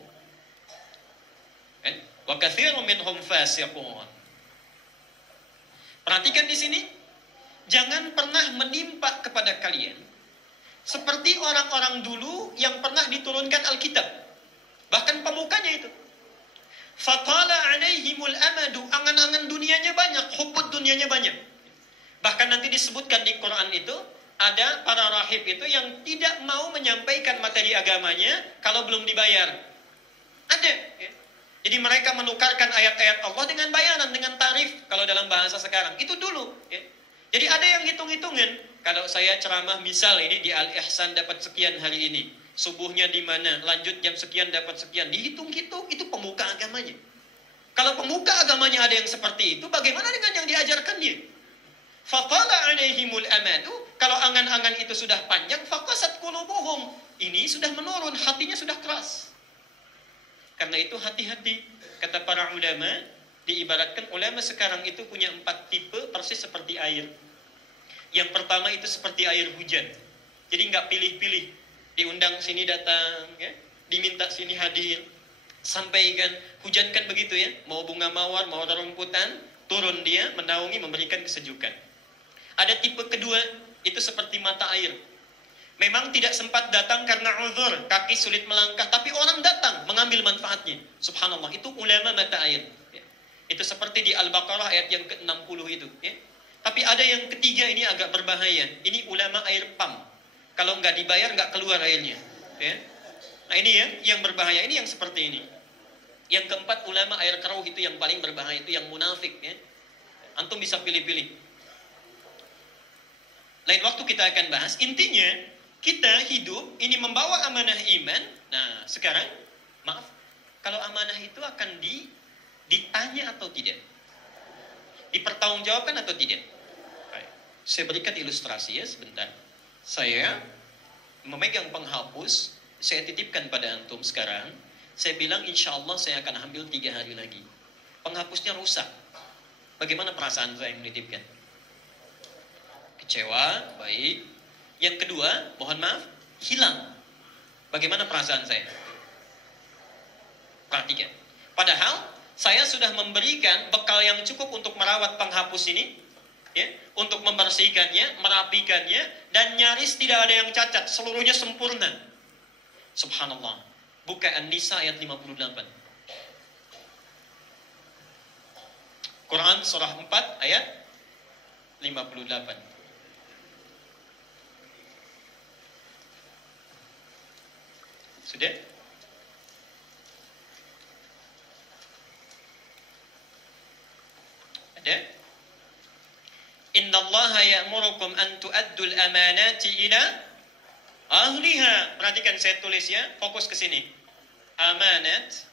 وَكَثِيرٌ مِنْهُمْ فَاسِقُونَ. Perhatikan di sini, jangan pernah menimpa kepada kalian Seperti orang-orang dulu yang pernah diturunkan Alkitab. Bahkan pemukanya itu. Fatala alaihimul amadu, angan-angan dunianya banyak, hubbud dunianya banyak. Bahkan nanti disebutkan di Quran itu, ada para rahib itu yang tidak mau menyampaikan materi agamanya kalau belum dibayar. Ada. Ya. Jadi mereka menukarkan ayat-ayat Allah dengan bayaran, dengan tarif kalau dalam bahasa sekarang. Itu dulu. Ya. Jadi ada yang hitung-hitungan. Kalau saya ceramah misal ini di Al-Ihsan dapat sekian hari ini. Subuhnya di mana, lanjut jam sekian dapat sekian. Dihitung-hitung, itu pemuka agamanya. Kalau pemuka agamanya ada yang seperti itu, bagaimana dengan yang diajarkannya? Fatala alaihimul amadu, kalau angan-angan itu sudah panjang, faqasat qulubuhum. Ini sudah menurun, hatinya sudah keras. Karena itu hati-hati. Kata para ulama, diibaratkan ulama sekarang itu punya 4 tipe persis seperti air. Yang pertama itu seperti air hujan. Jadi nggak pilih-pilih. Diundang sini datang, ya, diminta sini hadir, sampaikan, hujankan begitu ya, mau bunga mawar, mau rumputan, turun dia, menaungi, memberikan kesejukan. Ada tipe kedua, itu seperti mata air. Memang tidak sempat datang karena uzur, kaki sulit melangkah, tapi orang datang mengambil manfaatnya. Subhanallah, itu ulama mata air. Ya. Itu seperti di Al-Baqarah ayat yang ke-60 itu. Ya. Tapi ada yang ketiga, ini agak berbahaya. Ini ulama air pam. Kalau nggak dibayar, nggak keluar airnya. Ya. Nah ini ya, yang berbahaya. Ini yang seperti ini. Yang keempat, ulama air keruh itu yang paling berbahaya. Itu yang munafik. Ya. Antum bisa pilih-pilih. Lain waktu kita akan bahas. Intinya, kita hidup, ini membawa amanah iman. Nah, sekarang, maaf. Kalau amanah itu akan ditanya atau tidak? Dipertanggungjawabkan atau tidak? Baik. Saya berikan ilustrasi ya sebentar. Saya memegang penghapus, saya titipkan pada antum sekarang. Saya bilang insya Allah saya akan ambil 3 hari lagi. Penghapusnya rusak. Bagaimana perasaan saya yang menitipkan? Kecewa, baik. Yang kedua, mohon maaf, hilang. Bagaimana perasaan saya? Perhatikan. Padahal saya sudah memberikan bekal yang cukup untuk merawat penghapus ini. Ya, untuk membersihkannya, merapikannya, dan nyaris tidak ada yang cacat, seluruhnya sempurna. Subhanallah. Buka An-Nisa ayat 58. Quran surah 4 ayat 58. Sudah? Ada? Innallaha ya'murukum an tu'addul amanati ila ahliha. Perhatikan saya tulis ya, fokus ke sini. Amanat,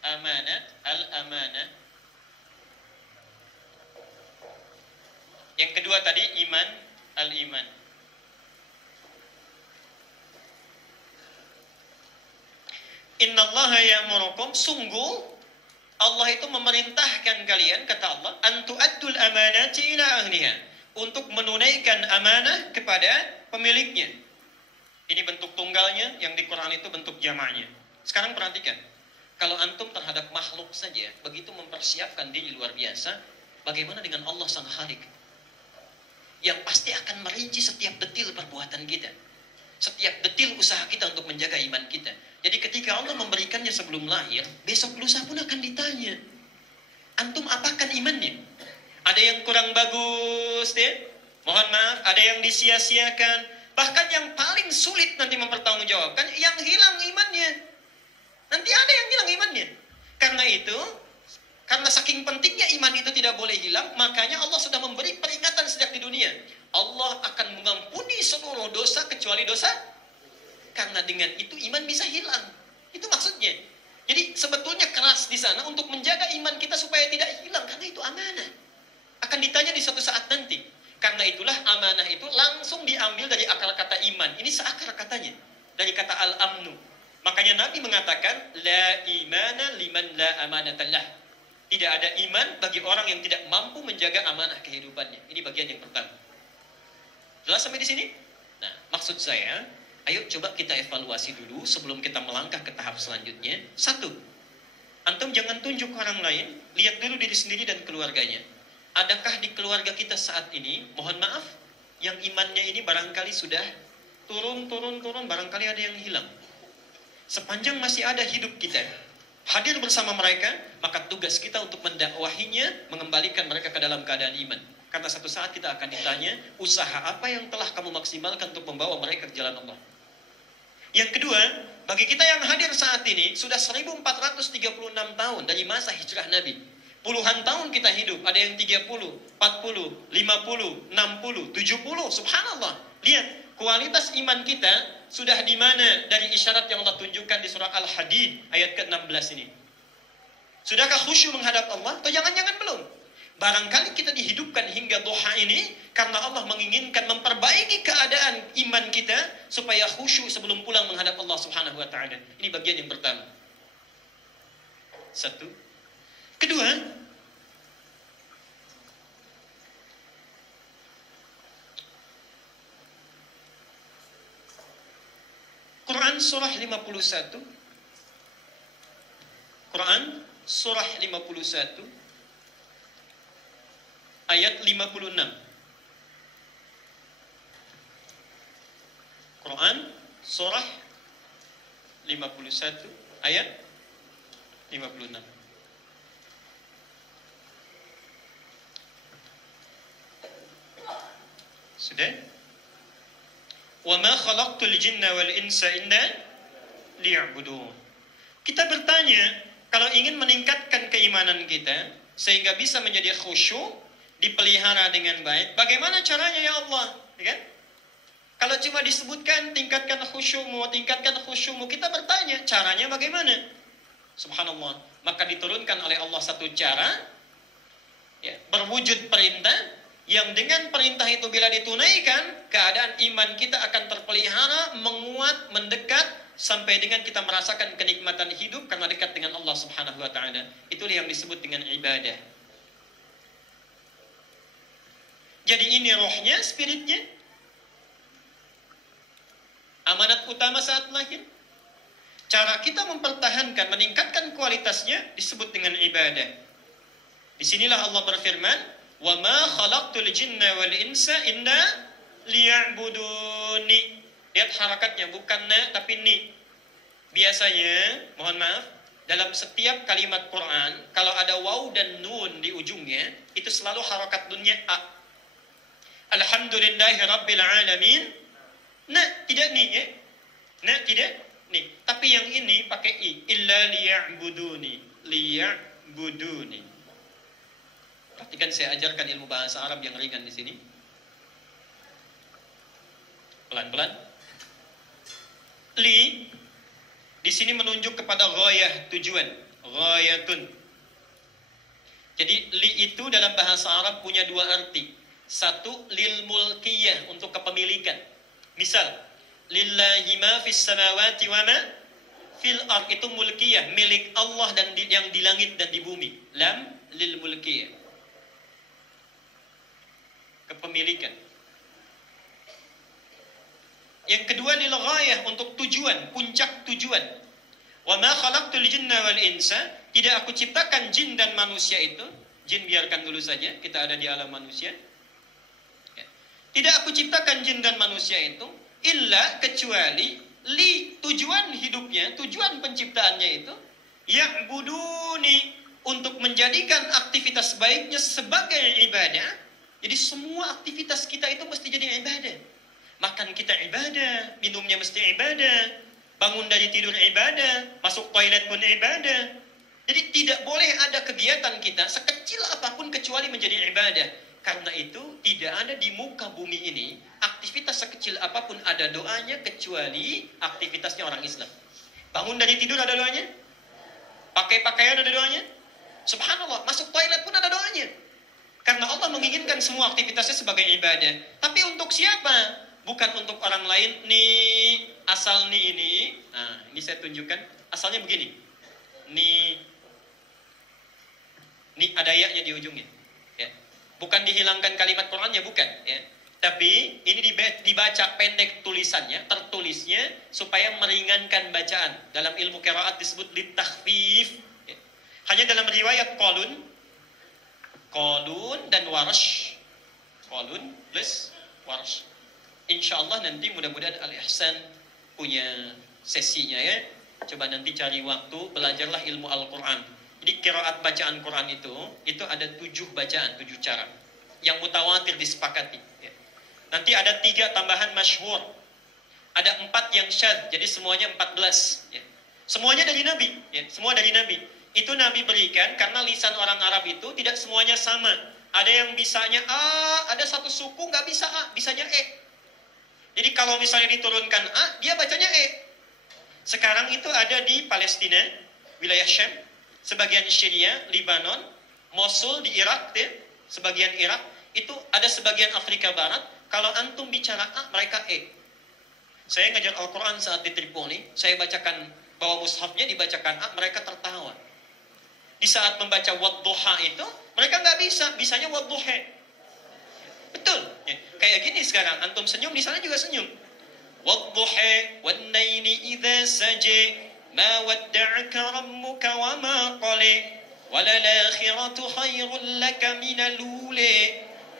al-amanah. Yang kedua tadi iman, al-iman. Innallaha ya'murukum, sungguh Allah itu memerintahkan kalian, kata Allah, antu'addul amanati ila ahliha, untuk menunaikan amanah kepada pemiliknya. Ini bentuk tunggalnya, yang di Quran itu bentuk jamaknya. Sekarang perhatikan, kalau antum terhadap makhluk saja begitu mempersiapkan diri luar biasa, bagaimana dengan Allah Sang Khalik, yang pasti akan merinci setiap detil perbuatan kita, setiap detil usaha kita untuk menjaga iman kita. Jadi ketika Allah memberikannya sebelum lahir, besok lusa pun akan ditanya, antum apakan imannya? Ada yang kurang bagus, ya? Mohon maaf, ada yang disia-siakan. Bahkan yang paling sulit nanti mempertanggungjawabkan, yang hilang imannya. Nanti ada yang hilang imannya. Karena itu, karena saking pentingnya iman itu tidak boleh hilang, makanya Allah sudah memberi peringatan sejak di dunia. Allah akan mengampuni seluruh dosa kecuali dosa. Karena dengan itu iman bisa hilang. Itu maksudnya. Jadi sebetulnya keras di sana untuk menjaga iman kita supaya tidak hilang. Karena itu amanah. Akan ditanya di suatu saat nanti. Karena itulah amanah itu langsung diambil dari akar kata iman. Ini seakar katanya. Dari kata al-amnu. Makanya Nabi mengatakan, la imana liman la amanatallah. Tidak ada iman bagi orang yang tidak mampu menjaga amanah kehidupannya. Ini bagian yang pertama. Jelas sampai di sini? Nah, maksud saya, ayo coba kita evaluasi dulu sebelum kita melangkah ke tahap selanjutnya. 1. Antum jangan tunjuk orang lain, lihat dulu diri sendiri dan keluarganya. Adakah di keluarga kita saat ini, mohon maaf, yang imannya ini barangkali sudah turun, barangkali ada yang hilang. Sepanjang masih ada hidup kita, hadir bersama mereka, maka tugas kita untuk mendakwahinya, mengembalikan mereka ke dalam keadaan iman. Karena satu saat kita akan ditanya, usaha apa yang telah kamu maksimalkan untuk membawa mereka ke jalan Allah. Yang kedua, bagi kita yang hadir saat ini, sudah 1436 tahun dari masa hijrah Nabi. Puluhan tahun kita hidup, ada yang 30, 40, 50, 60, 70, subhanallah. Lihat, kualitas iman kita sudah di mana dari isyarat yang Allah tunjukkan di surah Al-Hadid ayat ke-16 ini. Sudahkah khusyuk menghadap Allah? Atau jangan-jangan belum? Barangkali kita dihidupkan hingga duha ini karena Allah menginginkan memperbaiki keadaan iman kita supaya khusyuk sebelum pulang menghadap Allah Subhanahu wa taala. Ini bagian yang pertama. Satu. Kedua, Quran surah 51. Quran surah 51 ayat 56. Quran surah 51 ayat 56. Sudah? Wa ma khalaqtul jinna wal insa illa liya'budun. Kita bertanya, kalau ingin meningkatkan keimanan kita sehingga bisa menjadi khusyuk, dipelihara dengan baik, bagaimana caranya ya Allah? Ya kan? Kalau cuma disebutkan tingkatkan khusyukmu, kita bertanya caranya bagaimana? Subhanallah. Maka diturunkan oleh Allah satu cara, ya, berwujud perintah, yang dengan perintah itu bila ditunaikan, keadaan iman kita akan terpelihara, menguat, mendekat, sampai dengan kita merasakan kenikmatan hidup karena dekat dengan Allah Subhanahu wa taala. Itulah yang disebut dengan ibadah. Jadi ini rohnya, spiritnya. Amanat utama saat lahir. Cara kita mempertahankan, meningkatkan kualitasnya disebut dengan ibadah. Disinilah Allah berfirman, "Wa ma khalaqtul jinna wal insa illa liya'buduni." Lihat harakatnya, bukan na tapi ni. Biasanya, mohon maaf, dalam setiap kalimat Quran, kalau ada waw dan nun di ujungnya, itu selalu harakat nunnya a. Alhamdulillahi rabbil alamin. Nah, tidak ni ya. Nah, tidak ni. Tapi yang ini pakai i. Illa liya'buduni. Liya'buduni. Perhatikan, saya ajarkan ilmu bahasa Arab yang ringan di sini. Pelan-pelan. Li di sini menunjuk kepada ghayah, tujuan. Ghayatun. Jadi li itu dalam bahasa Arab punya dua arti. Satu, lil mulkiyah, untuk kepemilikan. Misal, lillahi ma fis samawati wa ma fil ard, itu mulkiyah, milik Allah dan yang di langit dan di bumi. Lam lil mulkiyah, kepemilikan. Yang kedua, lil ghayah, untuk tujuan, puncak tujuan. Wa ma khalaqtul jinna wal insa, tidak aku ciptakan jin dan manusia itu. Jin biarkan dulu saja, kita ada di alam manusia. Tidak aku ciptakan jin dan manusia itu illa, kecuali li, tujuan hidupnya, tujuan penciptaannya itu ya'buduni, untuk menjadikan aktivitas baiknya sebagai ibadah. Jadi semua aktivitas kita itu mesti jadi ibadah. Makan kita ibadah, minumnya mesti ibadah, bangun dari tidur ibadah, masuk toilet pun ibadah. Jadi tidak boleh ada kegiatan kita sekecil apapun kecuali menjadi ibadah. Karena itu tidak ada di muka bumi ini aktivitas sekecil apapun ada doanya kecuali aktivitasnya orang Islam. Bangun dari tidur ada doanya, pakai pakaian ada doanya, subhanallah, masuk toilet pun ada doanya. Karena Allah menginginkan semua aktivitasnya sebagai ibadah. Tapi untuk siapa? Bukan untuk orang lain. Nih asal nih ini. Nah, ini saya tunjukkan. Asalnya begini. Nih ada ya-nya di ujungnya. Ya. Bukan dihilangkan kalimat Qurannya, bukan. Ya. Tapi ini dibaca pendek tulisannya, tertulisnya supaya meringankan bacaan. Dalam ilmu qiraat disebut litakhfif. Ya. Hanya dalam riwayat Qalun dan Warsh. Qalun plus Warsh. Insya Allah nanti mudah-mudahan Al-Ihsan punya sesinya ya. Coba nanti cari waktu, belajarlah ilmu Al-Quran. Jadi qiraat bacaan Quran itu ada 7 bacaan, 7 cara. Yang mutawatir disepakati. Ya. Nanti ada 3 tambahan masyhur. Ada 4 yang syadz, jadi semuanya 14. Ya. Semuanya dari Nabi, ya. Semua dari Nabi. Itu Nabi berikan karena lisan orang Arab itu tidak semuanya sama. Ada yang bisanya A, ada satu suku nggak bisa A, bisanya E. Jadi kalau misalnya diturunkan A, dia bacanya E. Sekarang itu ada di Palestina, wilayah Syam, sebagian Syria, Lebanon, Mosul di Irak, ya, sebagian Irak, itu ada sebagian Afrika Barat. Kalau antum bicara A, mereka E. Saya ngajar Al-Quran saat di Tripoli, saya bacakan bawa mushafnya, dibacakan A, mereka tertawa. Di saat membaca wadduha itu, mereka nggak bisa, bisanya wadduha. Betul, ya. Kayak gini sekarang, antum senyum, di sana juga senyum. Wadduha, wan-naili idza saja, ma wadda'aka rabbuka wa ma qala, walal-akhiratu khairul laka minal ula,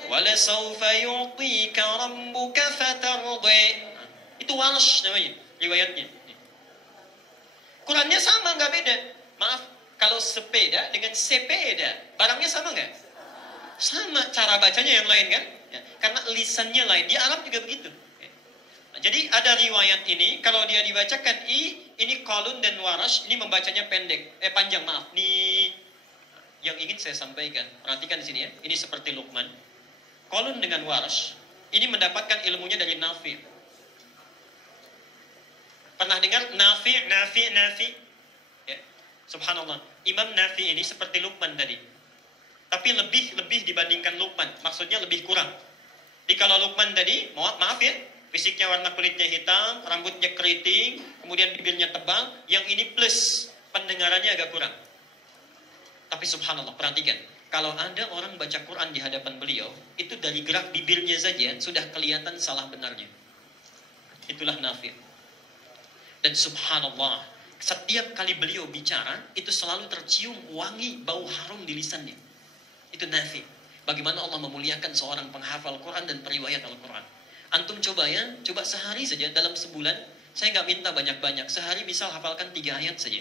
walasawfa yu'tika rabbuka fatarda. Itu Warsh namanya, riwayatnya. Qurannya sama, nggak beda. Maaf, kalau sepeda dengan sepeda, barangnya sama nggak? Sama, cara bacanya yang lain kan? Ya, karena lisannya lain. Di Arab juga begitu. Ya. Nah, jadi ada riwayat ini, kalau dia dibacakan ini Qalun dan Warsh, ini membacanya panjang, maaf. Ini yang ingin saya sampaikan. Perhatikan di sini ya. Ini seperti Luqman. Qalun dengan Warsh, ini mendapatkan ilmunya dari Nafi'. Pernah dengar Nafi'? Ya. Subhanallah. Imam Nafi' ini seperti Luqman tadi. Tapi lebih dibandingkan Luqman. Maksudnya lebih kurang. Jadi kalau Luqman tadi, maaf ya, fisiknya warna kulitnya hitam, rambutnya keriting, kemudian bibirnya tebal, yang ini plus, pendengarannya agak kurang. Tapi subhanallah, perhatikan. Kalau ada orang baca Quran di hadapan beliau, itu dari gerak bibirnya saja sudah kelihatan salah benarnya. Itulah Nafi'. Dan subhanallah, setiap kali beliau bicara, itu selalu tercium wangi bau harum di lisannya. Itu Nafi'. Bagaimana Allah memuliakan seorang penghafal Quran dan periwayat Al-Quran. Antum coba ya, coba sehari saja dalam sebulan, saya nggak minta banyak-banyak. Sehari misal hafalkan 3 ayat saja.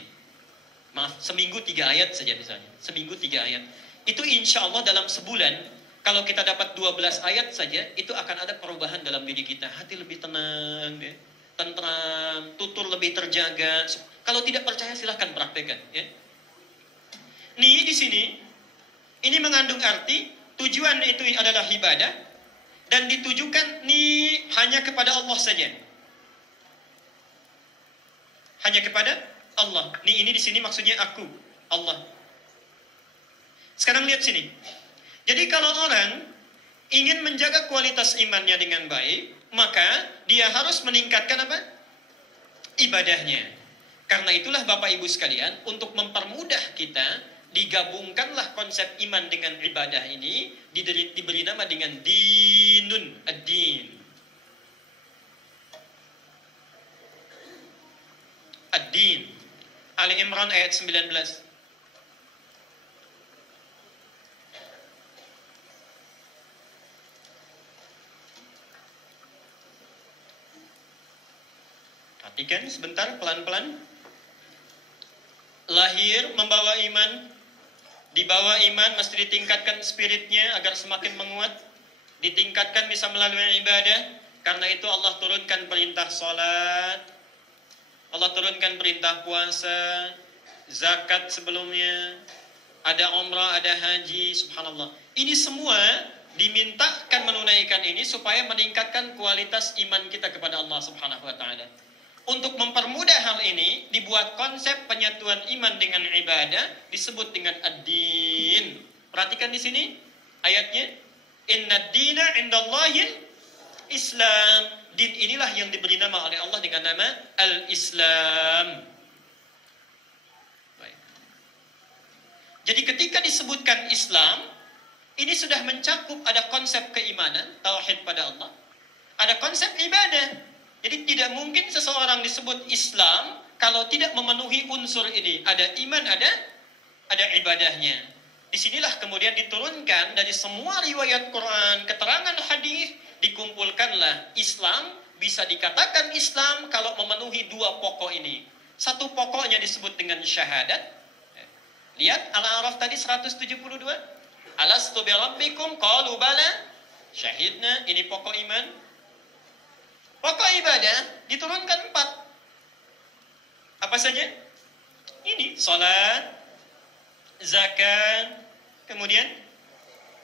Maaf, seminggu 3 ayat saja misalnya. Seminggu 3 ayat. Itu insya Allah dalam sebulan, kalau kita dapat 12 ayat saja, itu akan ada perubahan dalam diri kita. Hati lebih tenang, ya. Tentram, tutur lebih terjaga. Kalau tidak percaya silahkan praktekkan. Ya. Nih di sini, ini mengandung arti tujuan itu adalah ibadah dan ditujukan nih hanya kepada Allah saja. Hanya kepada Allah. Nih ini di sini maksudnya aku, Allah. Sekarang lihat sini. Jadi kalau orang ingin menjaga kualitas imannya dengan baik, maka dia harus meningkatkan apa? Ibadahnya. Karena itulah Bapak Ibu sekalian, untuk mempermudah kita, digabungkanlah konsep iman dengan ibadah ini, diberi nama dengan dinun, ad-din. Ad-din. Ali Imran ayat 19. Perhatikan sebentar, pelan-pelan. Lahir membawa iman, dibawa iman mesti ditingkatkan spiritnya agar semakin menguat, ditingkatkan bisa melalui ibadah. Karena itu Allah turunkan perintah salat, Allah turunkan perintah puasa, zakat sebelumnya, ada umrah, ada haji, subhanallah. Ini semua dimintakan menunaikan ini supaya meningkatkan kualitas iman kita kepada Allah subhanahu wa ta'ala. Untuk mempermudah hal ini, dibuat konsep penyatuan iman dengan ibadah disebut dengan ad-din. Perhatikan di sini ayatnya, Inna dina indallahil Islam. Din inilah yang diberi nama oleh Allah dengan nama Al-Islam. Baik. Jadi ketika disebutkan Islam, ini sudah mencakup ada konsep keimanan, tauhid pada Allah, ada konsep ibadah. Jadi tidak mungkin seseorang disebut Islam kalau tidak memenuhi unsur ini. Ada iman, ada ibadahnya. Disinilah kemudian diturunkan dari semua riwayat Quran, keterangan hadis, dikumpulkanlah Islam. Bisa dikatakan Islam kalau memenuhi dua pokok ini. Satu pokoknya disebut dengan syahadat. Lihat Al-A'raf tadi 172. Alastu bi rabbikum qalu bala syahidna. Ini pokok iman. Pokok ibadah diturunkan 4. Apa saja? Ini salat, zakat, kemudian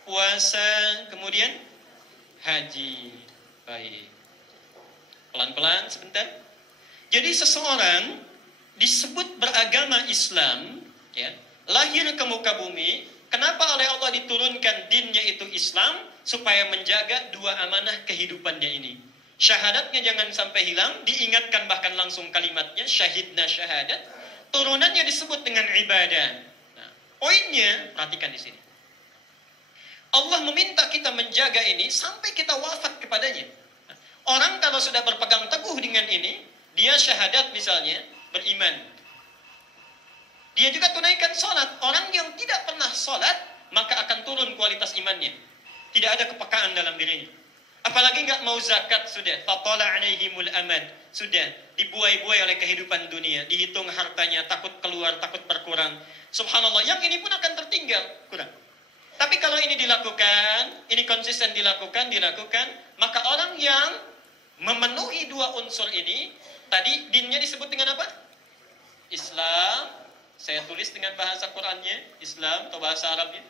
puasa, kemudian haji. Baik. Pelan-pelan sebentar. Jadi seseorang disebut beragama Islam, ya, lahir ke muka bumi. Kenapa oleh Allah diturunkan dinnya itu Islam? Supaya menjaga dua amanah kehidupannya ini. Syahadatnya jangan sampai hilang. Diingatkan bahkan langsung kalimatnya syahidna syahadat. Turunannya disebut dengan ibadah. Nah, poinnya perhatikan di sini. Allah meminta kita menjaga ini sampai kita wafat kepadanya. Orang kalau sudah berpegang teguh dengan ini, dia syahadat misalnya, beriman. Dia juga tunaikan sholat. Orang yang tidak pernah sholat, maka akan turun kualitas imannya. Tidak ada kepekaan dalam dirinya. Apalagi nggak mau zakat sudah. Fatala alaihimul amad. Sudah dibuai-buai oleh kehidupan dunia. Dihitung hartanya, takut keluar, takut berkurang. Subhanallah, yang ini pun akan tertinggal. Kurang. Tapi kalau ini dilakukan, ini konsisten dilakukan, maka orang yang memenuhi dua unsur ini, tadi dinnya disebut dengan apa? Islam. Saya tulis dengan bahasa Qur'annya, Islam atau bahasa Arabnya.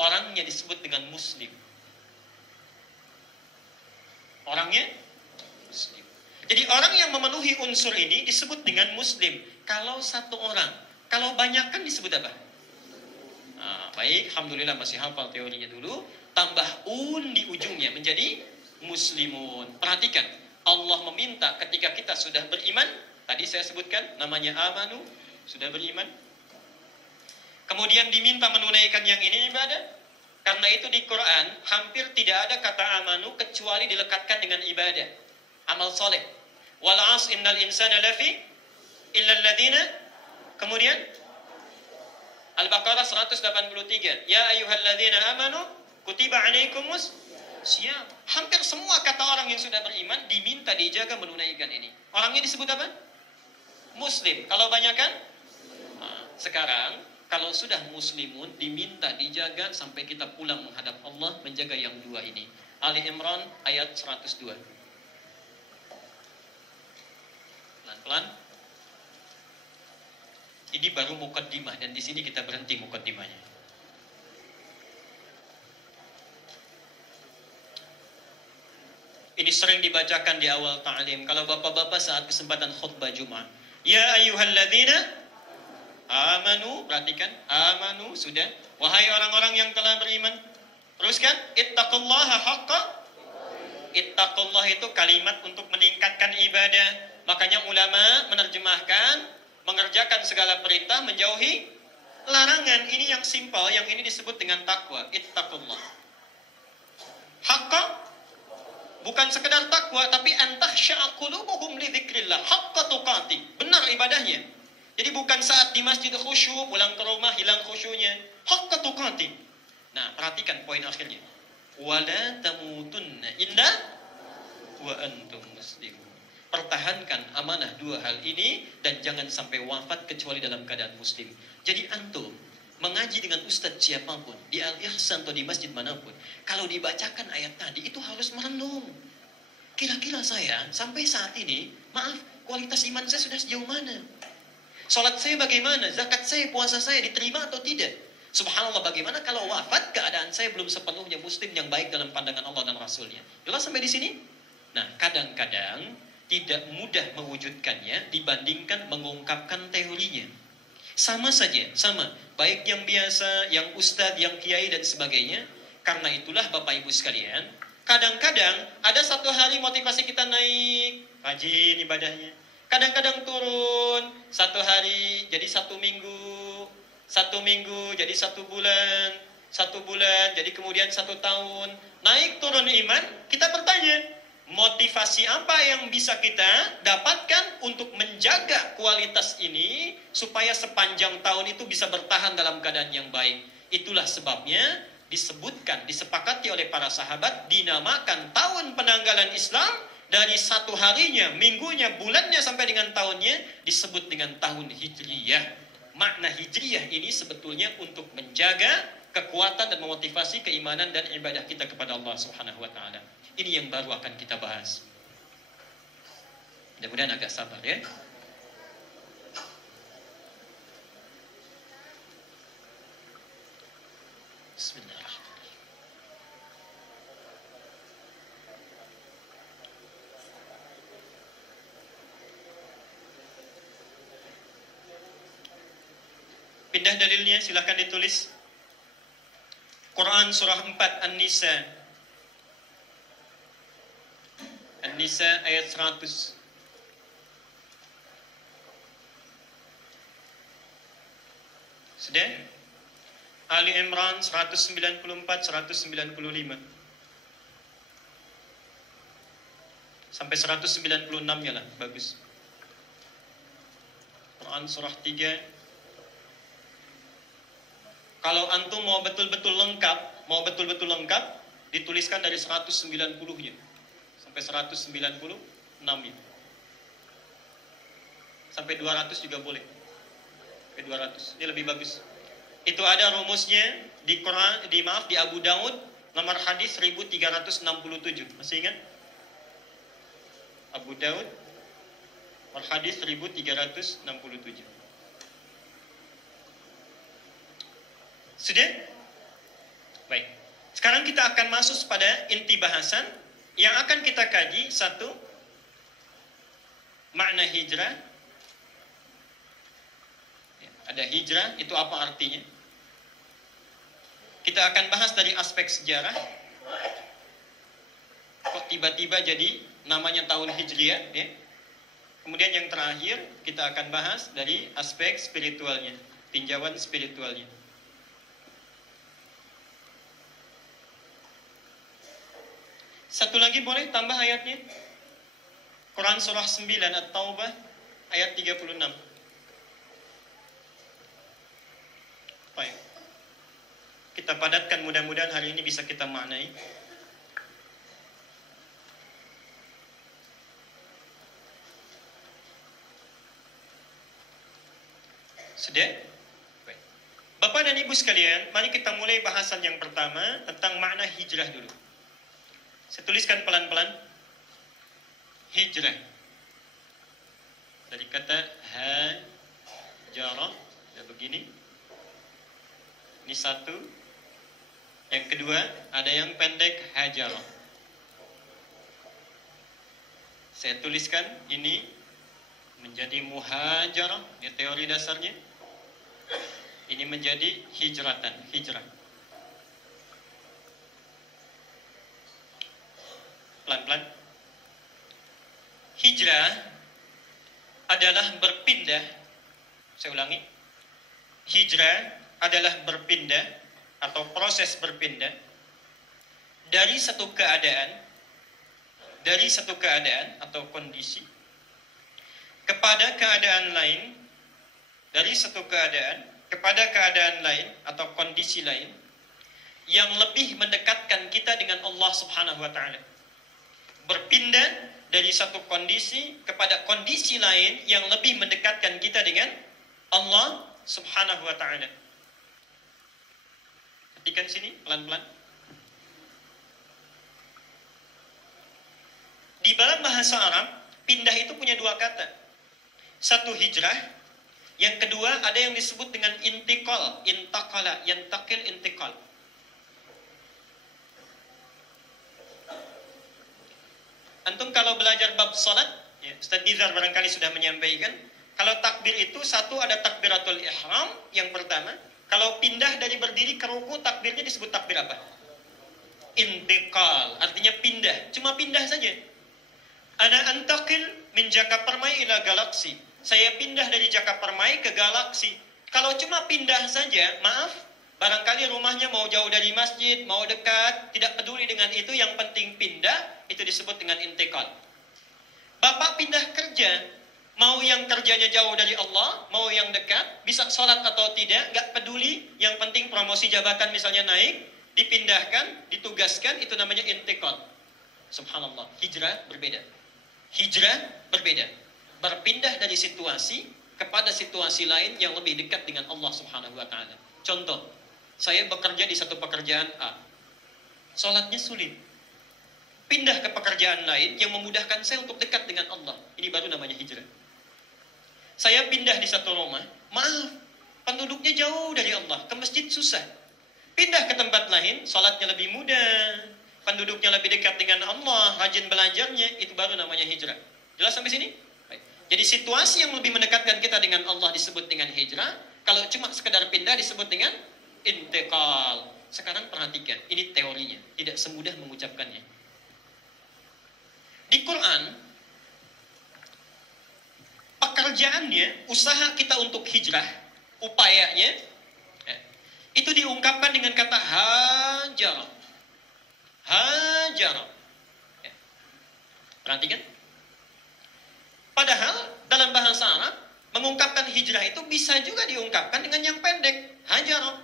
Orangnya disebut dengan Muslim. Orangnya Muslim. Jadi orang yang memenuhi unsur ini disebut dengan Muslim. Kalau satu orang, kalau banyak kan disebut apa? Nah, baik, alhamdulillah masih hafal teorinya dulu. Tambah di ujungnya menjadi muslimun. Perhatikan, Allah meminta ketika kita sudah beriman, tadi saya sebutkan namanya amanu, sudah beriman. Kemudian diminta menunaikan yang ini ibadah. Karena itu di Quran hampir tidak ada kata amanu kecuali dilekatkan dengan ibadah. Amal soleh. Wal 'asr innal insana lafi illa alladziina. Kemudian Al-Baqarah 183. Ya ayyuhalladzina amanu kutiba 'alaikumus syiyam. Hampir semua kata orang yang sudah beriman diminta dijaga menunaikan ini. Orangnya disebut apa? Muslim. Kalau banyak kan? Nah, sekarang kalau sudah muslimun diminta dijaga sampai kita pulang menghadap Allah menjaga yang dua ini. Ali Imran ayat 102. Pelan-pelan. Ini baru mukaddimah dan di sini kita berhenti mukaddimahnya. Ini sering dibacakan di awal ta'lim. Kalau bapak-bapak saat kesempatan khutbah Jumat. Ya ayyuhalladzina amanu, perhatikan, amanu sudah. Wahai orang-orang yang telah beriman. Teruskan, ittaqullaha haqqa. Ittaqullah itu kalimat untuk meningkatkan ibadah. Makanya ulama menerjemahkan mengerjakan segala perintah, menjauhi larangan. Ini yang simpel, yang ini disebut dengan takwa. Ittaqullah. Haqqa bukan sekedar takwa, tapi antahsya'a qulubuhum li dzikrillah haqqa tuqati. Benar ibadahnya. Jadi bukan saat di masjid khusyuk, pulang ke rumah hilang khusyuknya. Haqqa tuqati. Nah, perhatikan poin akhirnya. Wala tamutunna illa wa antum muslimun. Pertahankan amanah dua hal ini dan jangan sampai wafat kecuali dalam keadaan muslim. Jadi antum mengaji dengan ustadz siapapun di Al-Ihsan atau di masjid manapun, kalau dibacakan ayat tadi itu harus merenung. Kira-kira saya sampai saat ini, maaf, kualitas iman saya sudah sejauh mana? Salat saya bagaimana? Zakat saya, puasa saya diterima atau tidak? Subhanallah, bagaimana kalau wafat keadaan saya belum sepenuhnya muslim yang baik dalam pandangan Allah dan Rasulnya? Jelas sampai di sini? Nah, kadang-kadang tidak mudah mewujudkannya dibandingkan mengungkapkan teorinya. Sama saja, sama. Baik yang biasa, yang ustadz, yang kiai dan sebagainya. Karena itulah Bapak Ibu sekalian, kadang-kadang ada satu hari motivasi kita naik, rajin ibadahnya. Kadang-kadang turun, satu hari jadi satu minggu jadi satu bulan jadi kemudian satu tahun. Naik turun iman, kita bertanya, motivasi apa yang bisa kita dapatkan untuk menjaga kualitas ini supaya sepanjang tahun itu bisa bertahan dalam keadaan yang baik. Itulah sebabnya disebutkan, disepakati oleh para sahabat, dinamakan tahun penanggalan Islam dari satu harinya, minggunya, bulannya sampai dengan tahunnya disebut dengan tahun Hijriyah. Makna Hijriyah ini sebetulnya untuk menjaga kekuatan dan memotivasi keimanan dan ibadah kita kepada Allah Subhanahu wa taala. Ini yang baru akan kita bahas. Mudah-mudahan agak sabar ya. Bismillahirrahmanirrahim. Pindah dalilnya, silahkan ditulis. Quran surah 4 An-Nisa. An-Nisa ayat 100. Sudah? Ali Imran 194, 195. Sampai 196 ya lah, bagus. Quran surah 3. Kalau antum mau betul-betul lengkap, dituliskan dari 190-nya sampai 196-nya. Sampai 200 juga boleh. Sampai 200. Ini lebih bagus. Itu ada rumusnya di Quran, di Abu Daud nomor hadis 1367. Masih ingat? Abu Daud nomor hadis 1367. Sudah? Baik. Sekarang kita akan masuk pada inti bahasan yang akan kita kaji. Satu, makna hijrah. Ada hijrah, itu apa artinya? Kita akan bahas dari aspek sejarah. Kok tiba-tiba jadi namanya tahun Hijriah ya? Kemudian yang terakhir kita akan bahas dari aspek spiritualnya, tinjauan spiritualnya. Satu lagi boleh tambah ayatnya? Quran surah 9 At-Taubah ayat 36. Baik. Kita padatkan, mudah-mudahan hari ini bisa kita maknai. Sudah? Baik. Bapak dan Ibu sekalian, mari kita mulai bahasan yang pertama tentang makna hijrah dulu. Saya tuliskan pelan-pelan. Hijrah. Dari kata hajarah, ya begini. Ini satu. Yang kedua, ada yang pendek, hajarah. Saya tuliskan ini menjadi muhajarah, ini teori dasarnya. Ini menjadi hijratan, hijrah. Pelan-pelan. Hijrah adalah berpindah. Saya ulangi. Hijrah adalah berpindah atau proses berpindah dari satu keadaan atau kondisi kepada keadaan lain, dari satu keadaan kepada keadaan lain atau kondisi lain yang lebih mendekatkan kita dengan Allah Subhanahu wa taala. Berpindah dari satu kondisi kepada kondisi lain yang lebih mendekatkan kita dengan Allah Subhanahu wa taala. Perhatikan sini pelan-pelan. Di dalam bahasa Arab, pindah itu punya dua kata. Satu hijrah, yang kedua ada yang disebut dengan intiqal, intaqala, yantaqil, intiqal. Antum kalau belajar bab salat, ya, Ustaz Nizar barangkali sudah menyampaikan, kalau takbir itu satu ada takbiratul ihram yang pertama. Kalau pindah dari berdiri ke ruku, takbirnya disebut takbir apa? Intiqal, artinya pindah. Cuma pindah saja. Ana antaqil min Jakaparmai ila galaksi. Saya pindah dari Jakaparmai ke galaksi. Kalau cuma pindah saja, maaf, barangkali rumahnya mau jauh dari masjid, mau dekat, tidak peduli dengan itu, yang penting pindah, itu disebut dengan intiqal. Bapak pindah kerja, mau yang kerjanya jauh dari Allah, mau yang dekat, bisa sholat atau tidak, gak peduli. Yang penting promosi jabatan misalnya naik, dipindahkan, ditugaskan, itu namanya intikal. Subhanallah, hijrah berbeda. Hijrah berbeda. Berpindah dari situasi kepada situasi lain yang lebih dekat dengan Allah Subhanahu wa taala. Contoh, saya bekerja di satu pekerjaan A. Salatnya sulit. Pindah ke pekerjaan lain yang memudahkan saya untuk dekat dengan Allah. Ini baru namanya hijrah. Saya pindah di satu rumah, maaf, penduduknya jauh dari Allah, ke masjid susah. Pindah ke tempat lain, salatnya lebih mudah, penduduknya lebih dekat dengan Allah, rajin belajarnya, itu baru namanya hijrah. Jelas sampai sini? Baik. Jadi situasi yang lebih mendekatkan kita dengan Allah disebut dengan hijrah. Kalau cuma sekedar pindah disebut dengan intikal. Sekarang perhatikan, ini teorinya, tidak semudah mengucapkannya. Di Quran, pekerjaannya, usaha kita untuk hijrah, upayanya, itu diungkapkan dengan kata hajar. Hajar. Perhatikan. Padahal dalam bahasa Arab, mengungkapkan hijrah itu bisa juga diungkapkan dengan yang pendek. Hajar.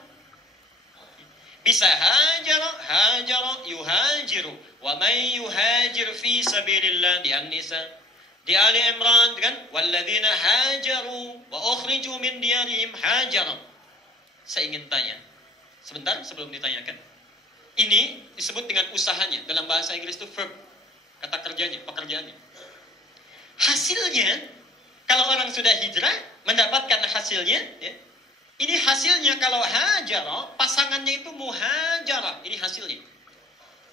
Bisa hajar, hajar, yuhajiru. Wa may yuhajir fi sabilillah, di An-Nisa. Di Ali Imran kan, walladzina hajaru wa ukhriju min diyarihim hajaran. Saya ingin tanya, sebentar sebelum ditanyakan. Ini disebut dengan usahanya. Dalam bahasa Inggris itu verb, kata kerjanya, pekerjaannya. Hasilnya, kalau orang sudah hijrah, mendapatkan hasilnya, ya, ini hasilnya kalau hajarah, pasangannya itu muhajarah. Ini hasilnya.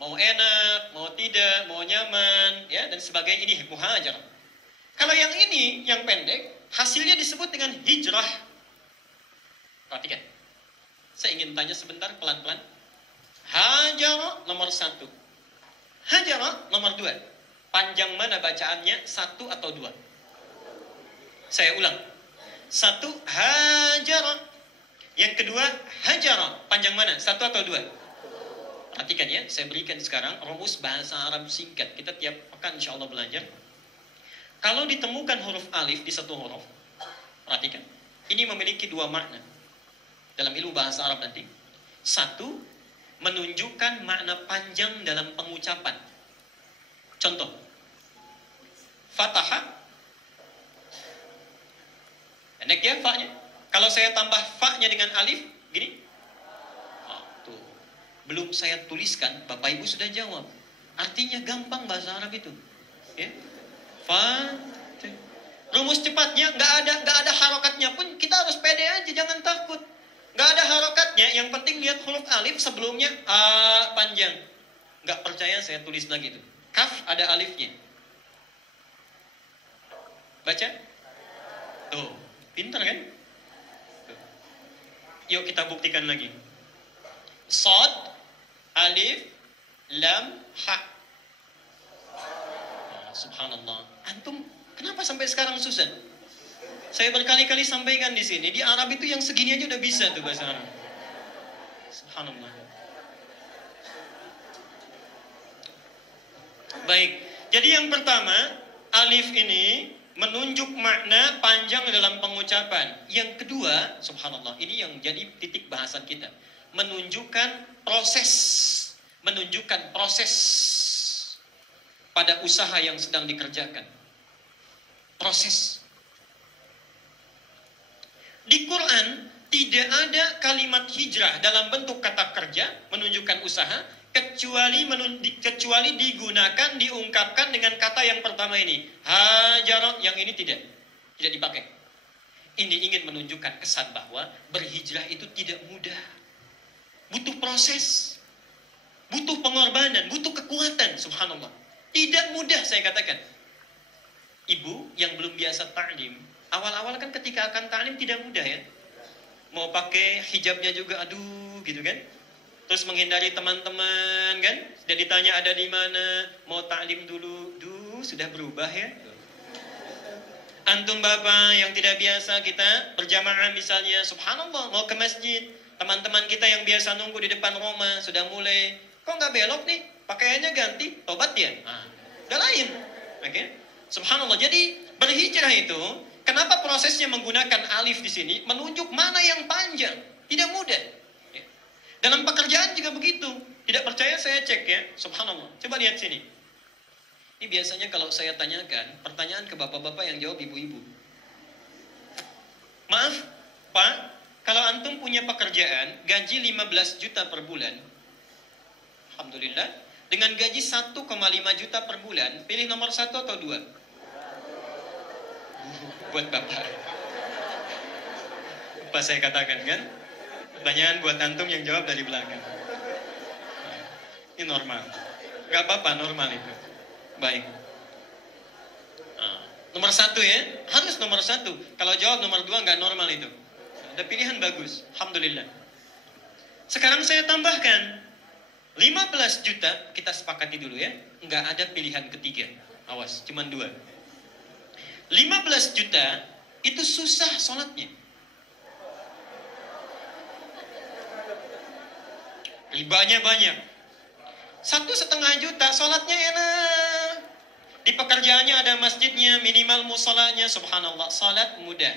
Mau enak, mau tidak, mau nyaman, ya, dan sebagainya, ini muhajarah. Kalau yang ini, yang pendek, hasilnya disebut dengan hijrah. Perhatikan. Saya ingin tanya sebentar, pelan-pelan. Hajarah nomor 1. Hajarah nomor 2. Panjang mana bacaannya? 1 atau 2? Saya ulang. 1, hajarah. Yang kedua, hajarah. Panjang mana? 1 atau 2? Perhatikan ya, saya berikan sekarang rumus bahasa Arab singkat. Kita tiap pekan insya Allah belajar. Kalau ditemukan huruf alif di satu huruf, perhatikan. Ini memiliki 2 makna. Dalam ilmu bahasa Arab nanti. 1, menunjukkan makna panjang dalam pengucapan. Contoh. Fatahah. Pendek ya fa-nya. Kalau saya tambah fa-nya dengan alif, gini. Oh, tuh. Belum saya tuliskan, Bapak Ibu sudah jawab. Artinya gampang bahasa Arab itu. Ya. Fa. Rumus cepatnya nggak ada harokatnya pun kita harus pede aja, jangan takut. Nggak ada harokatnya, yang penting lihat huruf alif sebelumnya a panjang. Nggak percaya saya tulis lagi tuh. Kaf ada alifnya. Baca. Tuh, pintar kan? Yuk kita buktikan lagi. Sod, alif, lam, ha. Oh, subhanallah. Antum kenapa sampai sekarang susah? Saya berkali-kali sampaikan di sini. Di Arab itu yang segini aja udah bisa tuh bahasa Arab. Subhanallah. Baik. Jadi yang pertama, alif ini menunjuk makna panjang dalam pengucapan. Yang kedua, subhanallah, ini yang jadi titik bahasan kita. Menunjukkan proses pada usaha yang sedang dikerjakan. Proses. Di Quran tidak ada kalimat hijrah dalam bentuk kata kerja menunjukkan usaha kecuali digunakan, diungkapkan dengan kata yang pertama ini, hajarah. Yang ini tidak dipakai. Ini ingin menunjukkan kesan bahwa berhijrah itu tidak mudah, butuh proses, butuh pengorbanan, butuh kekuatan. Subhanallah, tidak mudah. Saya katakan, ibu yang belum biasa ta'lim, awal-awal kan ketika akan ta'lim tidak mudah ya, mau pakai hijabnya juga aduh gitu kan. Terus menghindari teman-teman kan, sudah ditanya ada di mana, mau taklim dulu, sudah berubah ya. Antum bapak yang tidak biasa, kita berjamaah misalnya, subhanallah, mau ke masjid, teman-teman kita yang biasa nunggu di depan rumah, sudah mulai, kok nggak belok nih, pakaiannya ganti, tobat ya, udah lain, oke? Subhanallah, jadi berhijrah itu, kenapa prosesnya menggunakan alif di sini, menunjuk mana yang panjang, tidak mudah. Dalam pekerjaan juga begitu. Tidak percaya saya cek ya, subhanallah. Coba lihat sini. Ini biasanya kalau saya tanyakan, pertanyaan ke bapak-bapak yang jawab ibu-ibu. Maaf, Pak, kalau antum punya pekerjaan, gaji 15 juta per bulan, alhamdulillah, dengan gaji 1,5 juta per bulan, pilih nomor 1 atau 2? Buat bapak. Apa saya katakan kan? Pertanyaan buat antum yang jawab dari belakang. Ini normal. Gak apa-apa, normal itu. Baik. Nomor 1 ya, harus nomor 1. Kalau jawab nomor 2 nggak normal itu. Ada pilihan bagus, alhamdulillah. Sekarang saya tambahkan 15 juta, kita sepakati dulu ya. Nggak ada pilihan ketiga. Awas, cuma 2. 15 juta itu susah sholatnya. Ribanya banyak. 1,5 juta sholatnya enak. Di pekerjaannya ada masjidnya, minimal musolanya, subhanallah, salat mudah.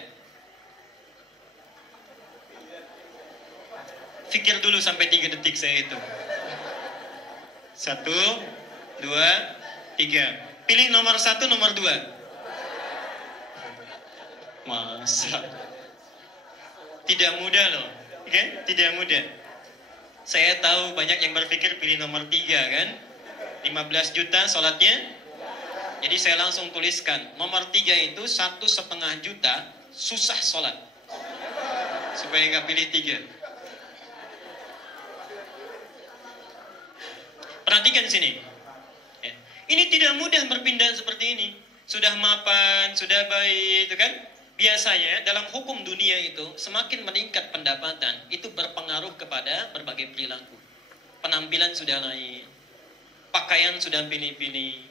Fikir dulu sampai 3 detik saya itu. 1, 2, 3. Pilih nomor 1, nomor 2. Masa? Tidak mudah loh, kan? Tidak mudah. Saya tahu banyak yang berpikir pilih nomor 3 kan? 15 juta sholatnya. Jadi saya langsung tuliskan, nomor 3 itu 1,5 juta, susah sholat. Supaya nggak pilih 3. Perhatikan sini. Ya. Ini tidak mudah berpindah seperti ini. Sudah mapan, sudah baik, itu kan? Biasanya dalam hukum dunia itu, semakin meningkat pendapatan, itu berpengaruh kepada berbagai perilaku. Penampilan sudah naik, pakaian sudah pilih-pilih.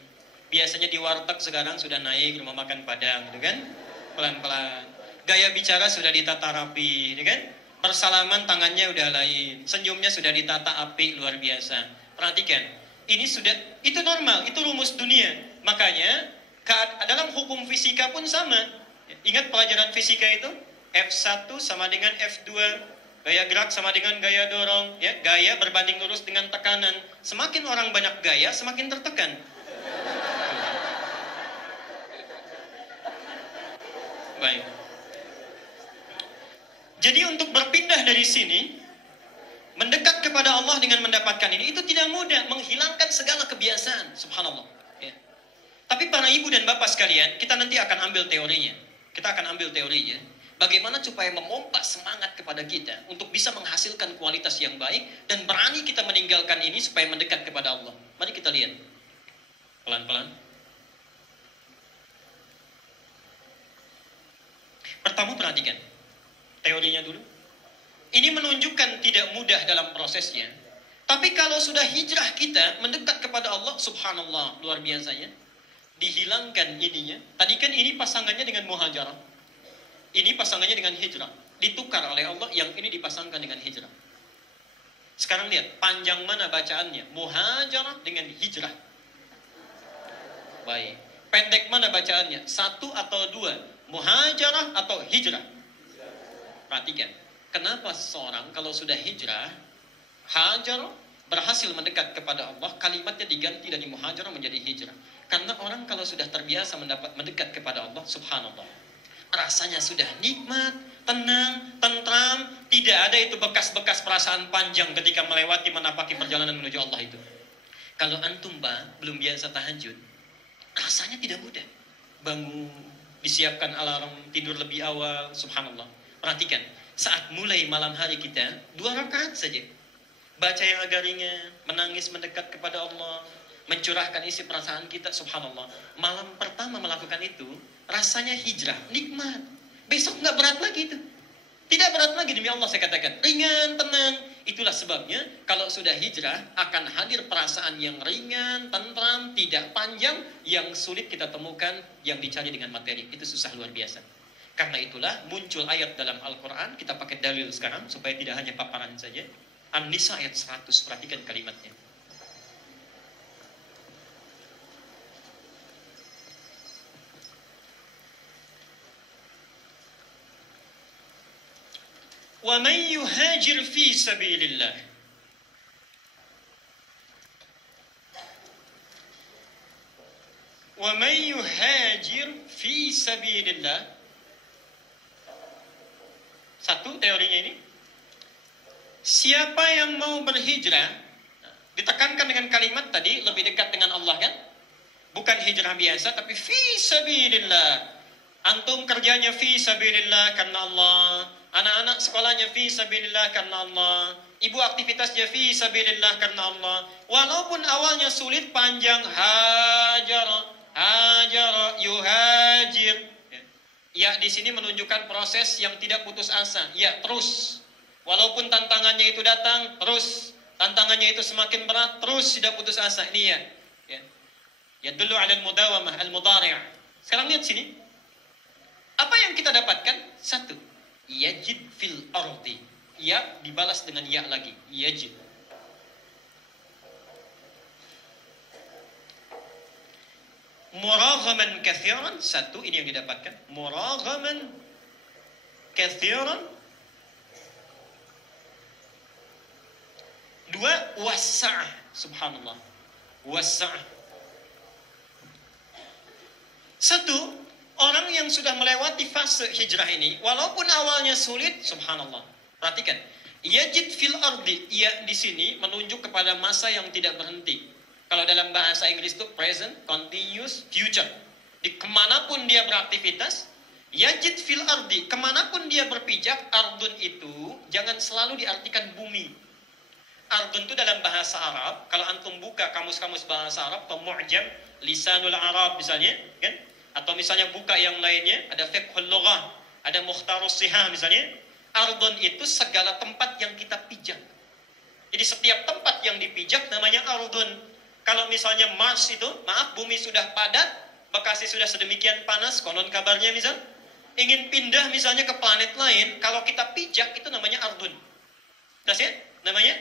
Biasanya di warteg sekarang sudah naik rumah makan Padang, gitu kan? Pelan-pelan. Gaya bicara sudah ditata rapi, gitu kan? Persalaman tangannya udah lain, senyumnya sudah ditata apik luar biasa. Perhatikan, ini sudah, itu normal, itu rumus dunia. Makanya dalam hukum fisika pun sama. Ingat pelajaran fisika itu? F1 sama dengan F2. Gaya gerak sama dengan gaya dorong, ya. Gaya berbanding lurus dengan tekanan. Semakin orang banyak gaya, semakin tertekan. Baik. Jadi untuk berpindah dari sini, mendekat kepada Allah dengan mendapatkan ini, itu tidak mudah, menghilangkan segala kebiasaan, subhanallah. Ya. Tapi para ibu dan bapak sekalian, kita nanti akan ambil teorinya. Kita akan ambil teorinya. Bagaimana supaya memompa semangat kepada kita untuk bisa menghasilkan kualitas yang baik dan berani kita meninggalkan ini supaya mendekat kepada Allah. Mari kita lihat. Pelan-pelan. Pertama perhatikan teorinya dulu. Ini menunjukkan tidak mudah dalam prosesnya. Tapi kalau sudah hijrah kita mendekat kepada Allah, subhanallah, luar biasanya. Dihilangkan ininya. Tadi kan ini pasangannya dengan muhajarah. Ini pasangannya dengan hijrah. Ditukar oleh Allah, yang ini dipasangkan dengan hijrah. Sekarang lihat, panjang mana bacaannya? Muhajarah dengan hijrah. Baik. Pendek mana bacaannya? 1 atau 2? Muhajarah atau hijrah? Perhatikan, kenapa seseorang kalau sudah hijrah, hajar, berhasil mendekat kepada Allah, kalimatnya diganti dari muhajarah menjadi hijrah. Karena orang kalau sudah terbiasa mendekat kepada Allah, subhanallah, rasanya sudah nikmat, tenang, tentram, tidak ada itu bekas-bekas perasaan panjang ketika melewati menapaki perjalanan menuju Allah itu. Kalau antum belum biasa tahajud, rasanya tidak mudah. Bangun, disiapkan alarm, tidur lebih awal, subhanallah. Perhatikan, saat mulai malam hari kita, 2 rakaat saja. Baca yang agak ringan, menangis mendekat kepada Allah, mencurahkan isi perasaan kita, subhanallah. Malam pertama melakukan itu, rasanya hijrah, nikmat. Besok nggak berat lagi itu. Tidak berat lagi, demi Allah saya katakan. Ringan, tenang. Itulah sebabnya, kalau sudah hijrah, akan hadir perasaan yang ringan, tentram, tidak panjang, yang sulit kita temukan, yang dicari dengan materi. Itu susah luar biasa. Karena itulah muncul ayat dalam Al-Quran. Kita pakai dalil sekarang supaya tidak hanya paparan saja. An-Nisa ayat 100, perhatikan kalimatnya. Wa man yuhajir fi sabilillah Wa may yuhajir fi sabilillah. Satu teorinya ini. Siapa yang mau berhijrah, ditekankan dengan kalimat tadi lebih dekat dengan Allah kan? Bukan hijrah biasa tapi fi sabilillah. Antum kerjanya fi sabilillah karena Allah, anak-anak sekolahnya fi sabilillah karena Allah, ibu aktivitasnya fi sabilillah karena Allah. Walaupun awalnya sulit, panjang, hajara, yuhajir. Ya, di sini menunjukkan proses yang tidak putus asa. Ya, terus. Walaupun tantangannya itu datang, terus. Tantangannya itu semakin berat, terus tidak putus asa. Ini ya. Ya dulu ala al-mudawamah, al-mudari'. Sekarang lihat sini. Apa yang kita dapatkan? Satu. Yajid fil ardi. Ya dibalas dengan ya lagi. Yajid. Muraghaman kathiran. Satu, ini yang didapatkan. Muraghaman kathiran. Dua, wasa'ah. Subhanallah. Wasa'ah. Satu, orang yang sudah melewati fase hijrah ini, walaupun awalnya sulit, subhanallah. Perhatikan. Yajid fil ardi. Ya di sini menunjuk kepada masa yang tidak berhenti. Kalau dalam bahasa Inggris itu present, continuous, future. Di kemanapun dia beraktivitas, yajid fil ardi, kemanapun dia berpijak, ardun itu jangan selalu diartikan bumi. Ardun itu dalam bahasa Arab, kalau antum buka kamus-kamus bahasa Arab atau mu'jam, lisanul Arab misalnya, kan? Atau misalnya buka yang lainnya, ada fiqhul lughah, ada mukhtarus sihah misalnya. Ardun itu segala tempat yang kita pijak. Jadi setiap tempat yang dipijak namanya ardun. Kalau misalnya Mars itu, maaf, bumi sudah padat, Bekasi sudah sedemikian panas, konon kabarnya misal, ingin pindah misalnya ke planet lain, kalau kita pijak itu namanya ardun. Jelas ya? Namanya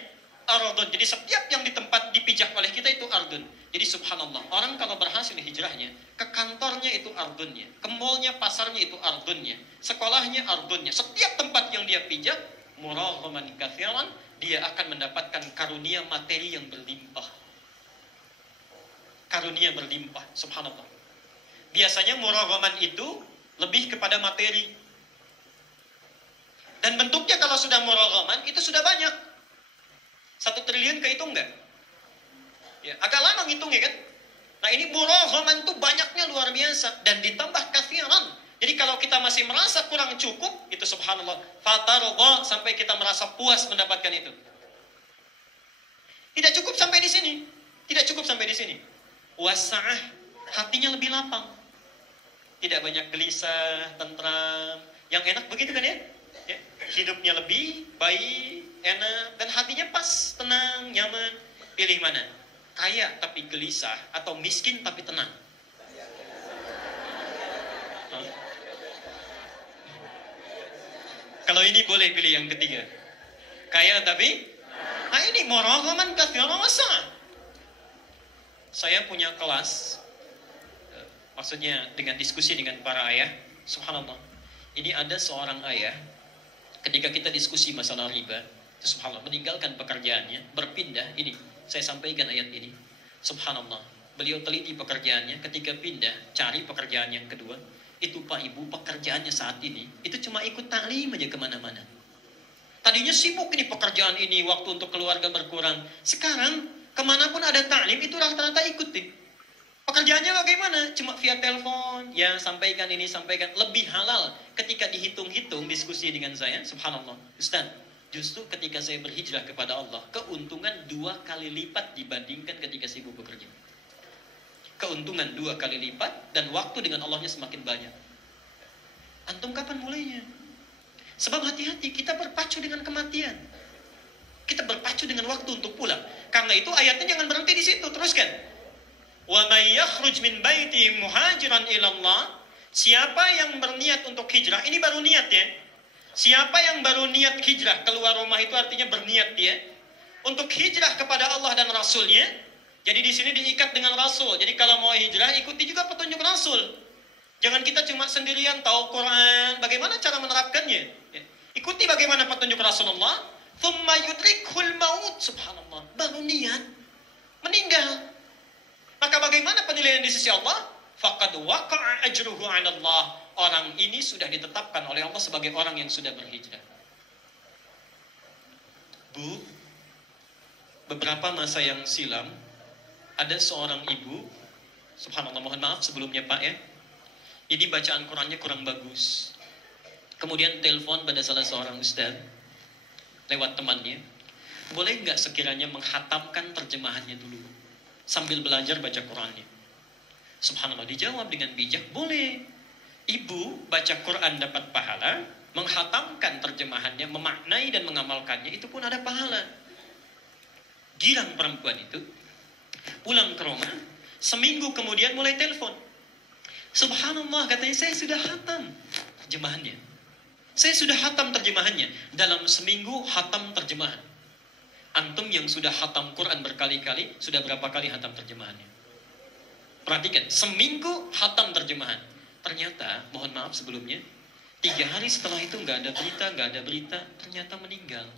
ardun. Jadi setiap yang di tempat dipijak oleh kita itu ardun. Jadi subhanallah, orang kalau berhasil hijrahnya, ke kantornya itu ardunnya, ke mallnya, pasarnya itu ardunnya, sekolahnya ardunnya. Setiap tempat yang dia pijak, muraghaman kathiran, dia akan mendapatkan karunia materi yang berlimpah. Karunia berlimpah, subhanallah. Biasanya muraghaman itu lebih kepada materi. Dan bentuknya kalau sudah muraghaman, itu sudah banyak. 1 triliun kehitung nggak? Ya, agak lama ngitungnya kan? Nah ini muraghaman itu banyaknya luar biasa. Dan ditambah kathiran. Jadi kalau kita masih merasa kurang cukup, itu subhanallah. Fatarudha, sampai kita merasa puas mendapatkan itu. Tidak cukup sampai di sini. Tidak cukup sampai di sini. Wasa'ah, hatinya lebih lapang. Tidak banyak gelisah, tentram. Yang enak begitu kan ya? Hidupnya lebih baik, enak, dan hatinya pas, tenang, nyaman. Pilih mana? Kaya tapi gelisah, atau miskin tapi tenang? Kalau ini boleh pilih yang ketiga. Kaya tapi, nah ini muraghaman kathiran wasa'ah. Saya punya kelas, maksudnya dengan diskusi dengan para ayah, subhanallah. Ini ada seorang ayah, ketika kita diskusi masalah riba, itu subhanallah, meninggalkan pekerjaannya, berpindah, ini, saya sampaikan ayat ini, subhanallah. Beliau teliti pekerjaannya, ketika pindah, cari pekerjaan yang kedua, itu Pak Ibu, pekerjaannya saat ini, itu cuma ikut taklim aja kemana-mana. Tadinya sibuk ini pekerjaan ini, waktu untuk keluarga berkurang. Sekarang, kemanapun ada taklim itu rata-rata ikutin. Pekerjaannya bagaimana? Cuma via telepon, ya sampaikan ini, sampaikan. Lebih halal ketika dihitung-hitung diskusi dengan saya, subhanallah. Ustaz, justru ketika saya berhijrah kepada Allah, keuntungan 2 kali lipat dibandingkan ketika sibuk bekerja. Keuntungan 2 kali lipat dan waktu dengan Allahnya semakin banyak. Antum kapan mulainya? Sebab hati-hati, kita berpacu dengan kematian. Kita berpacu dengan waktu untuk pulang. Karena itu ayatnya jangan berhenti di situ, teruskan. Wa may yakhruj min baiti muhajiran ila Allah. Siapa yang berniat untuk hijrah, ini baru niat ya. Siapa yang baru niat hijrah keluar rumah itu artinya berniat dia untuk hijrah kepada Allah dan Rasulnya. Jadi di sini diikat dengan Rasul. Jadi kalau mau hijrah ikuti juga petunjuk Rasul. Jangan kita cuma sendirian tahu Quran, bagaimana cara menerapkannya. Ya. Ikuti bagaimana petunjuk Rasulullah. Thumma yudrikhul maut, subhanallah. Baru niat meninggal. Maka bagaimana penilaian di sisi Allah? faqad waqa'a ajruhu 'ala Allah. Orang ini sudah ditetapkan oleh Allah sebagai orang yang sudah berhijrah. Bu, beberapa masa yang silam ada seorang ibu, subhanallah, mohon maaf sebelumnya Pak ya, ini bacaan Qurannya kurang bagus. Kemudian telepon pada salah seorang ustaz lewat temannya, boleh nggak sekiranya menghatamkan terjemahannya dulu sambil belajar baca Qurannya. Subhanallah, dijawab dengan bijak, boleh. Ibu baca Quran dapat pahala, menghatamkan terjemahannya, memaknai dan mengamalkannya, itu pun ada pahala. Girang perempuan itu, pulang ke rumah, seminggu kemudian mulai telepon. Subhanallah, katanya saya sudah hatam terjemahannya. Saya sudah hatam terjemahannya. Dalam seminggu hatam terjemahan. Antum yang sudah hatam Quran berkali-kali, sudah berapa kali hatam terjemahannya? Perhatikan, seminggu hatam terjemahan. Ternyata, mohon maaf sebelumnya, 3 hari setelah itu nggak ada berita, ternyata meninggal.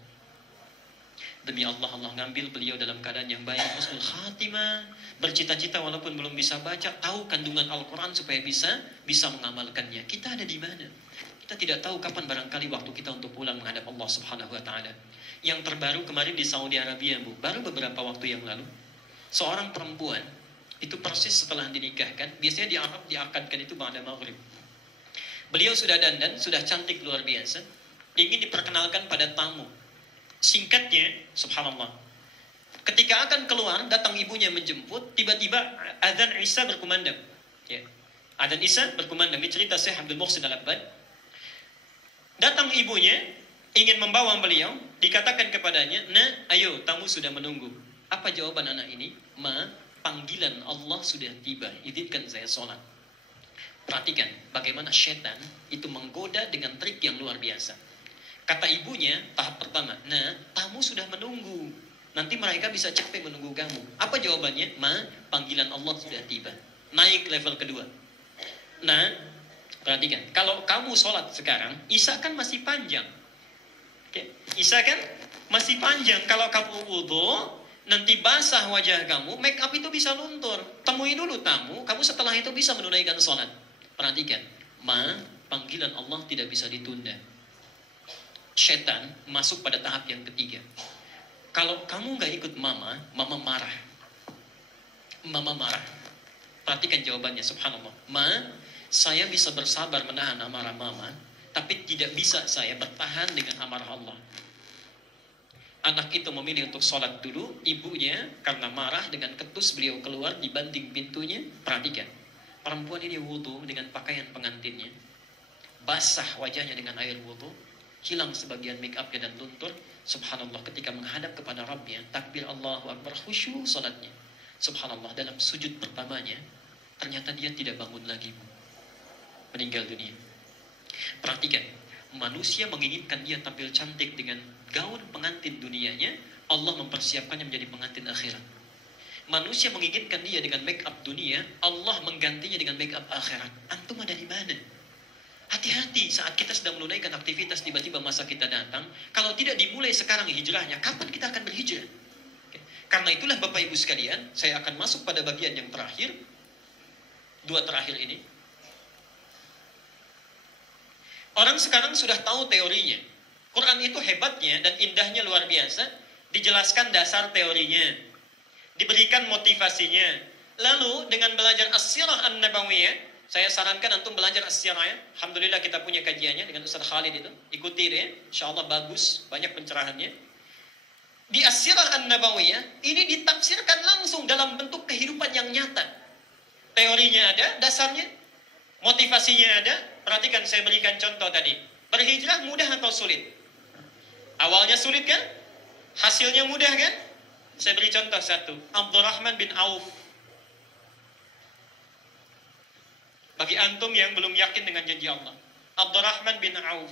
Demi Allah, Allah ngambil beliau dalam keadaan yang baik, husnul khatimah, bercita-cita walaupun belum bisa baca, tahu kandungan Al-Quran supaya bisa mengamalkannya. Kita ada di mana? Kita tidak tahu kapan barangkali waktu kita untuk pulang menghadap Allah Subhanahu wa Ta'ala. Yang terbaru kemarin di Saudi Arabia, Bu, baru beberapa waktu yang lalu, seorang perempuan itu persis setelah dinikahkan, biasanya di Arab diakadkan itu ba'da maghrib. Beliau sudah dandan, sudah cantik luar biasa, ingin diperkenalkan pada tamu. Singkatnya, subhanallah, ketika akan keluar, datang ibunya menjemput, tiba-tiba adzan Isya berkumandang. Ya. Adzan Isya berkumandang. Ini cerita Syekh Abdul Muhsin Al-Abbad. Datang ibunya, ingin membawa beliau, dikatakan kepadanya, "Nah, ayo, tamu sudah menunggu." Apa jawaban anak ini? "Ma, panggilan Allah sudah tiba, izinkan saya sholat." Perhatikan bagaimana setan itu menggoda dengan trik yang luar biasa. Kata ibunya, tahap pertama, "Nah, tamu sudah menunggu. Nanti mereka bisa capek menunggu kamu." Apa jawabannya? "Ma, panggilan Allah sudah tiba." Naik level kedua. Nah, perhatikan, kalau kamu sholat sekarang, Isya kan masih panjang. Oke? Isya kan masih panjang. Kalau kamu wudu, nanti basah wajah kamu, make up itu bisa luntur. Temui dulu tamu, kamu setelah itu bisa menunaikan sholat. Perhatikan, "Ma, panggilan Allah tidak bisa ditunda." Setan masuk pada tahap yang ketiga. Kalau kamu nggak ikut mama marah. Mama marah. Perhatikan jawabannya, subhanallah. "Ma, saya bisa bersabar menahan amarah mama, tapi tidak bisa saya bertahan dengan amarah Allah." Anak itu memilih untuk sholat dulu, ibunya karena marah dengan ketus beliau keluar dibanting pintunya. Perhatikan, perempuan ini wudu dengan pakaian pengantinnya, basah wajahnya dengan air wudu, hilang sebagian make upnya dan luntur. Subhanallah, ketika menghadap kepada Rabbnya, takbir Allahu Akbar, khusyuk sholatnya. Subhanallah, dalam sujud pertamanya, ternyata dia tidak bangun lagi, meninggal dunia. Perhatikan, manusia menginginkan dia tampil cantik dengan gaun pengantin dunianya, Allah mempersiapkannya menjadi pengantin akhirat. Manusia menginginkan dia dengan make up dunia, Allah menggantinya dengan make up akhirat. Antum ada di mana? Hati-hati saat kita sedang menunaikan aktivitas, tiba-tiba masa kita datang. Kalau tidak dimulai sekarang hijrahnya, kapan kita akan berhijrah? Karena itulah Bapak Ibu sekalian, saya akan masuk pada bagian yang terakhir, 2 terakhir ini. Orang sekarang sudah tahu teorinya. Quran itu hebatnya dan indahnya luar biasa. Dijelaskan dasar teorinya, diberikan motivasinya. Lalu dengan belajar as-sirah an-nabawiyah, saya sarankan antum belajar as-sirah ya. Alhamdulillah kita punya kajiannya dengan Ustaz Khalid itu. Ikuti ya, insyaallah bagus, banyak pencerahannya. Di as-sirah an-nabawiyah ini ditafsirkan langsung dalam bentuk kehidupan yang nyata. Teorinya ada, dasarnya, motivasinya ada. Perhatikan, saya berikan contoh tadi. Berhijrah mudah atau sulit? Awalnya sulit kan? Hasilnya mudah kan? Saya beri contoh satu. Abdurrahman bin Auf. Bagi antum yang belum yakin dengan janji Allah, Abdurrahman bin Auf,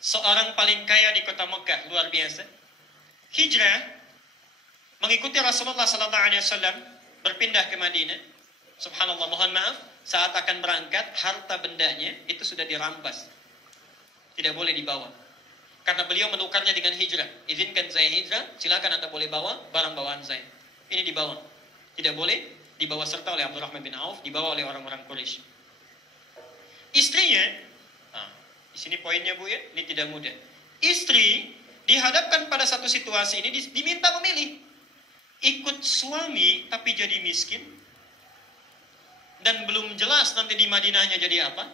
seorang paling kaya di kota Mekah, luar biasa. Hijrah, mengikuti Rasulullah SAW, berpindah ke Madinah. Subhanallah, mohon maaf, saat akan berangkat, harta bendanya itu sudah dirampas. Tidak boleh dibawa. Karena beliau menukarnya dengan hijrah. Izinkan saya hijrah, silakan Anda boleh bawa barang bawaan saya. Ini dibawa. Tidak boleh dibawa serta oleh Abdurrahman bin Auf, dibawa oleh orang-orang Quraisy. Istrinya, di sini poinnya Bu ya, ini tidak mudah. Istri dihadapkan pada satu situasi ini diminta memilih. Ikut suami tapi jadi miskin, dan belum jelas nanti di Madinahnya jadi apa.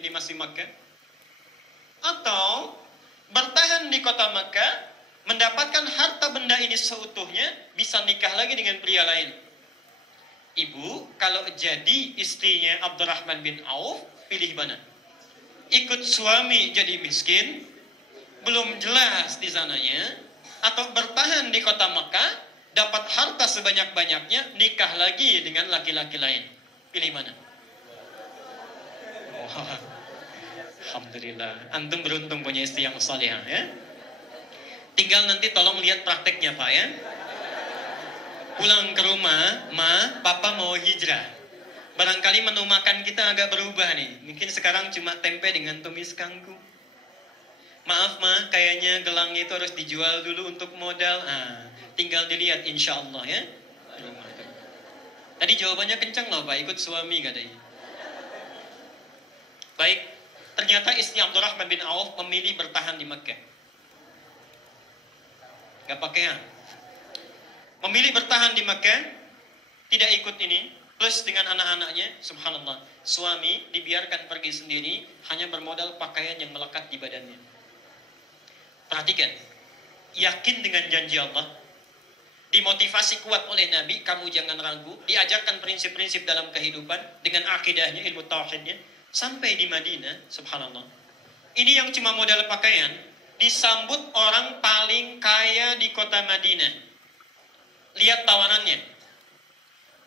Ini masih Makkah. Atau bertahan di kota Makkah, mendapatkan harta benda ini seutuhnya, bisa nikah lagi dengan pria lain. Ibu, kalau jadi istrinya Abdurrahman bin Auf, pilih mana? Ikut suami jadi miskin, belum jelas di sananya, atau bertahan di kota Makkah, dapat harta sebanyak-banyaknya, nikah lagi dengan laki-laki lain. Pilih mana? Alhamdulillah, antum beruntung punya istri yang salihah ya. Tinggal nanti tolong lihat prakteknya Pak ya. Pulang ke rumah, Ma, Papa mau hijrah. Barangkali menu makan kita agak berubah nih. Mungkin sekarang cuma tempe dengan tumis kangkung. Maaf Ma, kayaknya gelangnya itu harus dijual dulu untuk modal. Tinggal dilihat insya Allah ya. Tadi jawabannya kencang loh Pak, ikut suami katanya. Baik, ternyata istri Abdurrahman bin Auf memilih bertahan di Mekah. Gak pakai ya. Memilih bertahan di Mekah, tidak ikut ini, plus dengan anak-anaknya, subhanallah. Suami dibiarkan pergi sendiri, hanya bermodal pakaian yang melekat di badannya. Perhatikan, yakin dengan janji Allah, dimotivasi kuat oleh Nabi, kamu jangan ragu, diajarkan prinsip-prinsip dalam kehidupan, dengan akidahnya, ilmu tauhidnya, sampai di Madinah, subhanallah. Ini yang cuma modal pakaian, disambut orang paling kaya di kota Madinah. Lihat tawanannya.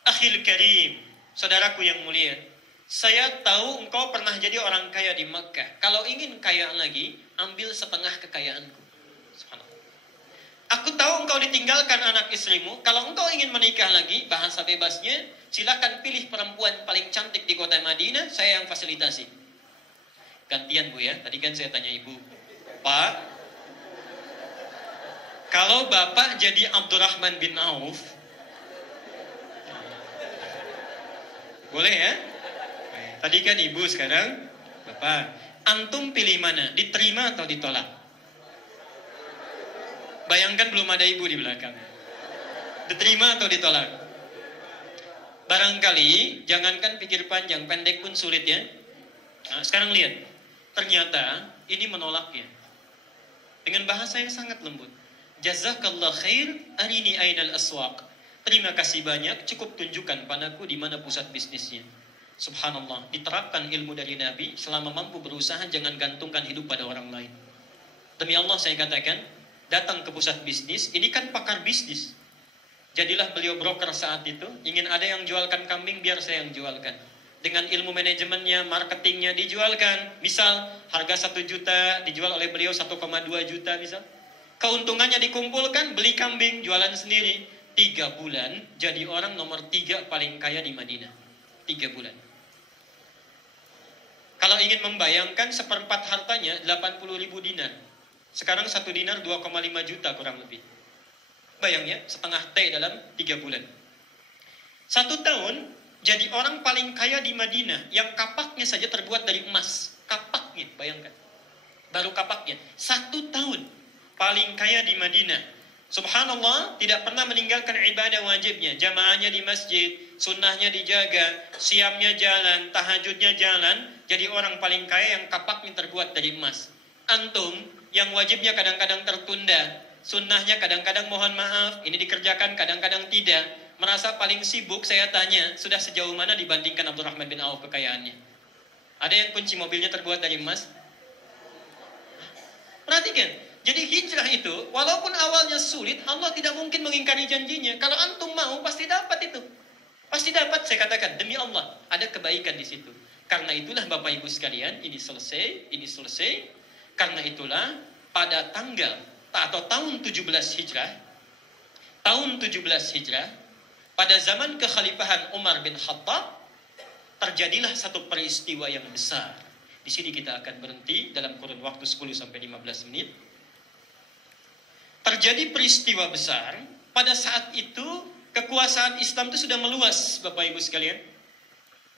Akhil Karim, saudaraku yang mulia, saya tahu engkau pernah jadi orang kaya di Makkah. Kalau ingin kaya lagi, ambil setengah kekayaanku. Subhanallah. Aku tahu engkau ditinggalkan anak istrimu. Kalau engkau ingin menikah lagi, bahasa bebasnya, silakan pilih perempuan paling cantik di kota Madinah, saya yang fasilitasi. Gantian Bu ya, tadi kan saya tanya Ibu, Pak, kalau Bapak jadi Abdurrahman bin Auf, boleh ya? Tadi kan Ibu, sekarang Bapak. Antum pilih mana? Diterima atau ditolak? Bayangkan belum ada Ibu di belakang. Diterima atau ditolak? Barangkali, jangankan pikir panjang, pendek pun sulit ya. Nah, sekarang lihat. Ternyata ini menolaknya. Dengan bahasa yang sangat lembut. Jazakallah khair, arini ainal aswaq. Terima kasih banyak, cukup tunjukkan padaku di mana pusat bisnisnya. Subhanallah, diterapkan ilmu dari Nabi, selama mampu berusaha jangan gantungkan hidup pada orang lain. Demi Allah saya katakan, datang ke pusat bisnis, ini kan pakar bisnis. Jadilah beliau broker saat itu, ingin ada yang jualkan kambing, biar saya yang jualkan. Dengan ilmu manajemennya, marketingnya dijualkan. Misal, harga 1 juta dijual oleh beliau 1,2 juta misal. Keuntungannya dikumpulkan, beli kambing, jualan sendiri. 3 bulan, jadi orang nomor 3 paling kaya di Madinah. 3 bulan. Kalau ingin membayangkan, seperempat hartanya 80.000 dinar. Sekarang 1 dinar 2,5 juta kurang lebih. Bayangnya, setengah T dalam 3 bulan. 1 tahun, jadi orang paling kaya di Madinah, yang kapaknya saja terbuat dari emas. Kapaknya, bayangkan. Baru kapaknya. 1 tahun. Paling kaya di Madinah. Subhanallah, tidak pernah meninggalkan ibadah wajibnya. Jamaahnya di masjid, sunnahnya dijaga, siamnya jalan, tahajudnya jalan. Jadi orang paling kaya yang kapaknya terbuat dari emas. Antum, yang wajibnya kadang-kadang tertunda, sunnahnya kadang-kadang mohon maaf, ini dikerjakan kadang-kadang tidak. Merasa paling sibuk, saya tanya, sudah sejauh mana dibandingkan Abdurrahman bin Auf kekayaannya? Ada yang kunci mobilnya terbuat dari emas? Perhatikan. Jadi hijrah itu, walaupun awalnya sulit, Allah tidak mungkin mengingkari janjinya. Kalau antum mau, pasti dapat itu. Pasti dapat, saya katakan. Demi Allah, ada kebaikan di situ. Karena itulah Bapak Ibu sekalian, ini selesai. Karena itulah, pada tanggal, atau tahun 17 Hijrah, pada zaman kekhalifahan Umar bin Khattab, terjadilah satu peristiwa yang besar. Di sini kita akan berhenti dalam kurun waktu 10-15 menit. Terjadi peristiwa besar, pada saat itu Kekuasaan Islam itu sudah meluas, Bapak Ibu sekalian.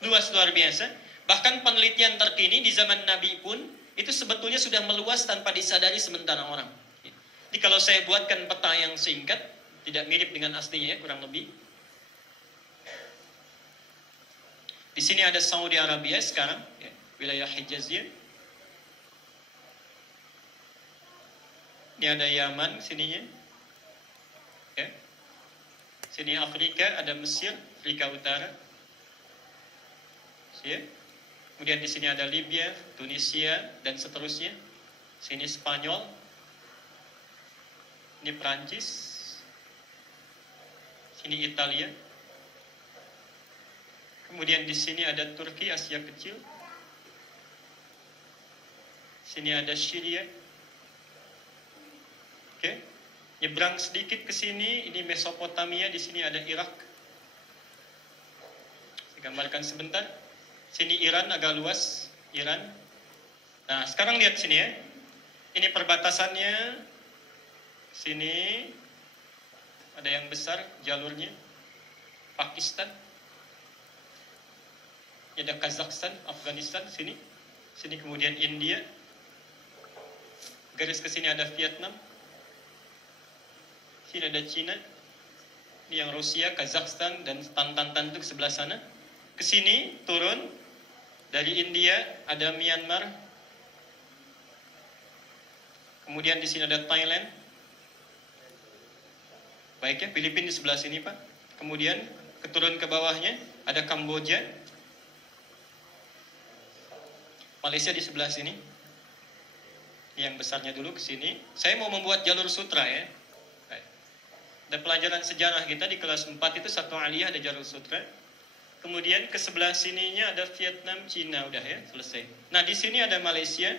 Luas luar biasa. Bahkan penelitian terkini di zaman Nabi pun itu sebetulnya sudah meluas tanpa disadari sementara orang. Jadi kalau saya buatkan peta yang singkat, tidak mirip dengan aslinya ya, kurang lebih. Di sini ada Saudi Arabia sekarang, ya, wilayah Hijaznya. Ini ada Yaman sininya. Ya. Sini Afrika, ada Mesir, Afrika Utara. Ya. Kemudian di sini ada Libya, Tunisia, dan seterusnya. Sini Spanyol. Ini Prancis. Sini Italia. Kemudian di sini ada Turki, Asia Kecil. Sini ada Syria. Oke. Nyebrang sedikit ke sini, ini Mesopotamia, di sini ada Irak. Saya gambarkan sebentar. Sini Iran agak luas, Iran. Nah, sekarang lihat sini ya. Ini perbatasannya. Sini ada yang besar jalurnya. Pakistan. Ini ada Kazakhstan, Afghanistan sini. Sini kemudian India. Garis ke sini ada Vietnam. Sini ada Cina, ini yang Rusia, Kazakhstan, dan Tantan itu ke sebelah sana. Ke sini turun dari India ada Myanmar. Kemudian di sini ada Thailand. Baik ya, Filipina di sebelah sini Pak. Kemudian keturun ke bawahnya ada Kamboja. Malaysia di sebelah sini. Yang besarnya dulu ke sini. Saya mau membuat jalur sutra ya. Ada pelajaran sejarah kita di kelas 4 itu satu aliyah ada jalur sutra. Kemudian ke sebelah sininya ada Vietnam, Cina, udah ya, selesai. Nah, di sini ada Malaysia.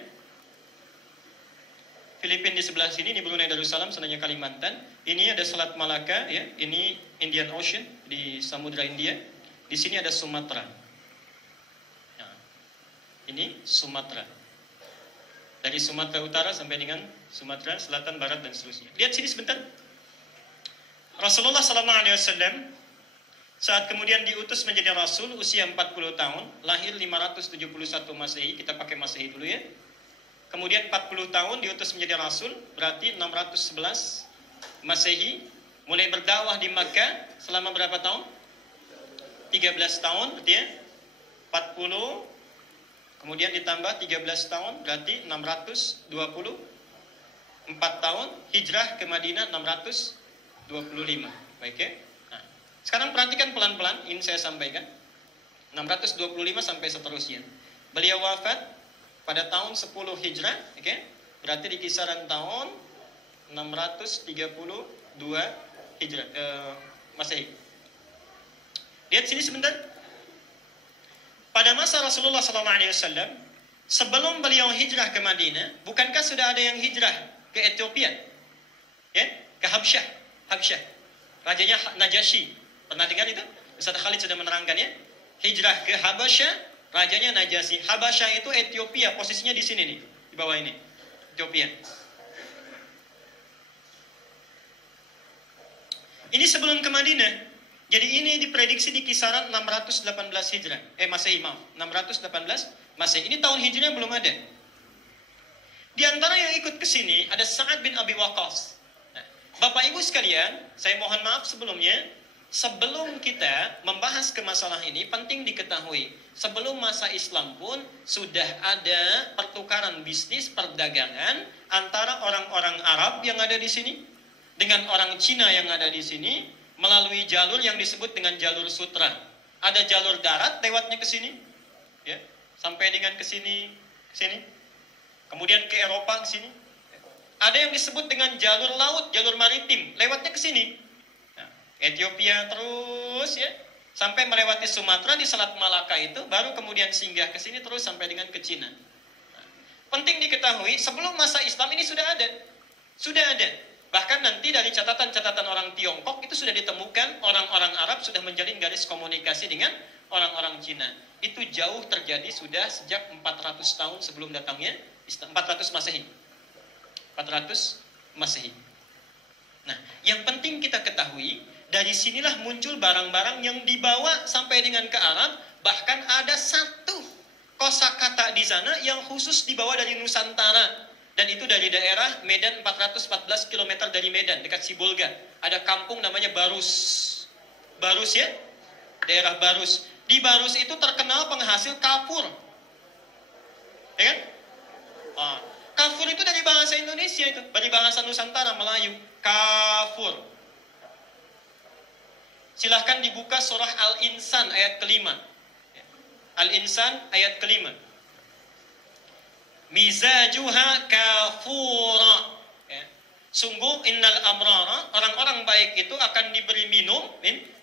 Filipina di sebelah sini, ini Brunei Darussalam, sananya Kalimantan. Ini ada Selat Malaka ya, ini Indian Ocean di Samudra India. Di sini ada Sumatera. Nah, ini Sumatera. Dari Sumatera Utara sampai dengan Sumatera Selatan, Barat, dan seterusnya. Lihat sini sebentar. Rasulullah SAW saat kemudian diutus menjadi Rasul usia 40 tahun, lahir 571 Masehi, kita pakai Masehi dulu ya. Kemudian 40 tahun diutus menjadi Rasul, berarti 611 Masehi. Mulai berdakwah di Makkah selama berapa tahun? 13 tahun, berarti ya. 40, kemudian ditambah 13 tahun, berarti 624 tahun. Hijrah ke Madinah 625. Baik ya. Nah, sekarang perhatikan pelan-pelan, ini saya sampaikan. 625 sampai seterusnya. Beliau wafat pada tahun 10 Hijrah, oke? Berarti di kisaran tahun 632 Hijrah Masehi. Lihat sini sebentar. Pada masa Rasulullah SAW, sebelum beliau hijrah ke Madinah, bukankah sudah ada yang hijrah ke Ethiopia? Ya, ke Habsyah. Habsyah, rajanya Najasyi. Pernah dengar itu? Ustaz Khalid sudah menerangkan ya. Hijrah ke Habasyah, rajanya Najasyi. Habasyah itu Ethiopia, posisinya di sini nih, di bawah ini. Ethiopia. Ini sebelum ke Madinah. Jadi ini diprediksi di kisaran 618 Hijrah. Masehi, maaf. 618 Masehi. Ini tahun Hijrah belum ada. Di antara yang ikut ke sini ada Sa'ad bin Abi Waqqas. Bapak Ibu sekalian, saya mohon maaf sebelumnya, sebelum kita membahas ke masalah ini, penting diketahui, sebelum masa Islam pun sudah ada pertukaran bisnis, perdagangan antara orang-orang Arab yang ada di sini dengan orang Cina yang ada di sini melalui jalur yang disebut dengan jalur sutra. Ada jalur darat lewatnya ke sini, ya, sampai dengan ke sini, kemudian ke Eropa ke sini. Ada yang disebut dengan jalur laut, jalur maritim, lewatnya ke sini. Nah, Ethiopia terus ya, sampai melewati Sumatera di Selat Malaka itu, baru kemudian singgah ke sini terus sampai dengan ke Cina. Nah, penting diketahui, sebelum masa Islam ini sudah ada. Bahkan nanti dari catatan-catatan orang Tiongkok itu sudah ditemukan orang-orang Arab sudah menjalin garis komunikasi dengan orang-orang Cina. Itu jauh terjadi sudah sejak 400 tahun sebelum datangnya Islam, 400 Masehi. 400 Masehi. Nah, yang penting kita ketahui dari sinilah muncul barang-barang yang dibawa sampai dengan ke Arab. Bahkan ada satu kosakata di sana yang khusus dibawa dari Nusantara. Dan itu dari daerah Medan, 414 km dari Medan, dekat Sibolga. Ada kampung namanya Barus. Barus ya? Daerah Barus. Di Barus itu terkenal penghasil kafur. Ya kan? Kafur itu dari bahasa Indonesia itu. Dari bahasa Nusantara, Melayu. Kafur. Silahkan dibuka surah Al-Insan ayat kelima. Al-Insan ayat kelima. Mizajuha kafura. Ya. Sungguh innal amrara, orang-orang baik itu akan diberi minum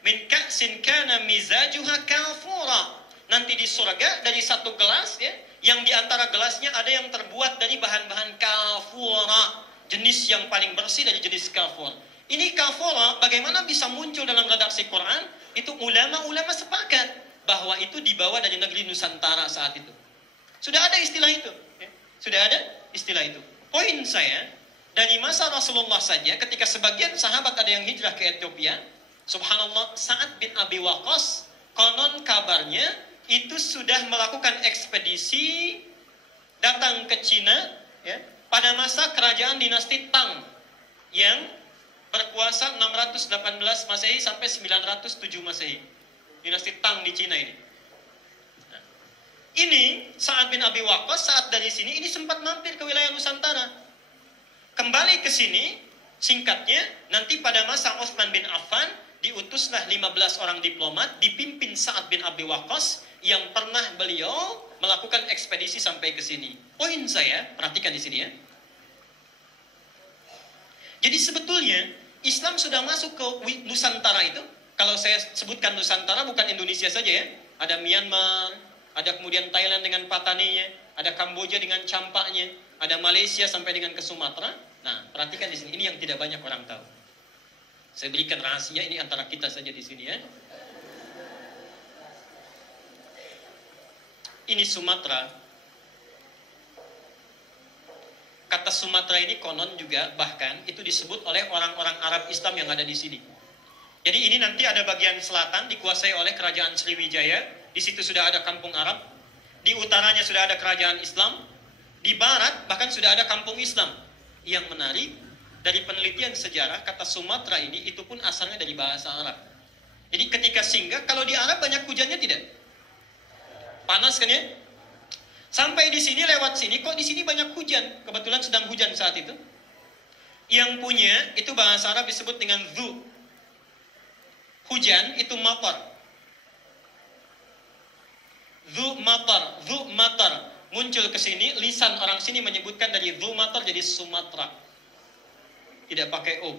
min ka'sin kana mizajuha kafura. Nanti di surga dari satu gelas ya, yang di antara gelasnya ada yang terbuat dari bahan-bahan kafura, jenis yang paling bersih dari jenis kafur. Ini kafura bagaimana bisa muncul dalam redaksi Quran? Itu ulama-ulama sepakat bahwa itu dibawa dari negeri Nusantara saat itu. Sudah ada istilah itu. Sudah ada istilah itu. Poin saya, dari masa Rasulullah saja, ketika sebagian sahabat ada yang hijrah ke Ethiopia, subhanallah, Sa'ad bin Abi Waqqas, konon kabarnya, itu sudah melakukan ekspedisi, datang ke Cina, ya, pada masa kerajaan dinasti Tang, yang berkuasa 618 Masehi sampai 907 Masehi. Dinasti Tang di Cina ini. Ini Sa'ad bin Abi Waqqas saat dari sini ini sempat mampir ke wilayah Nusantara. Kembali ke sini, singkatnya, nanti pada masa Utsman bin Affan diutuslah 15 orang diplomat dipimpin Sa'ad bin Abi Waqqas yang pernah beliau melakukan ekspedisi sampai ke sini. Poin saya, perhatikan di sini ya. Jadi sebetulnya Islam sudah masuk ke Nusantara itu. Kalau saya sebutkan Nusantara bukan Indonesia saja ya. Ada Myanmar, ada kemudian Thailand dengan Pataninya, ada Kamboja dengan Campaknya, ada Malaysia sampai dengan ke Sumatera. Nah, perhatikan di sini, ini yang tidak banyak orang tahu. Saya berikan rahasia ini antara kita saja di sini ya. Ini Sumatera. Kata Sumatera ini konon juga bahkan itu disebut oleh orang-orang Arab Islam yang ada di sini. Jadi ini nanti ada bagian selatan dikuasai oleh kerajaan Sriwijaya. Di situ sudah ada kampung Arab. Di utaranya sudah ada kerajaan Islam. Di barat bahkan sudah ada kampung Islam. Yang menarik, dari penelitian sejarah, kata Sumatera ini itu pun asalnya dari bahasa Arab. Jadi ketika singgah, kalau di Arab banyak hujannya tidak? Panas kan ya? Sampai di sini, lewat sini, kok di sini banyak hujan? Kebetulan sedang hujan saat itu. Yang punya, itu bahasa Arab disebut dengan dhu. Hujan itu matar. Dhu matar muncul ke sini, lisan orang sini menyebutkan dari dhu matar jadi Sumatera. Tidak pakai o.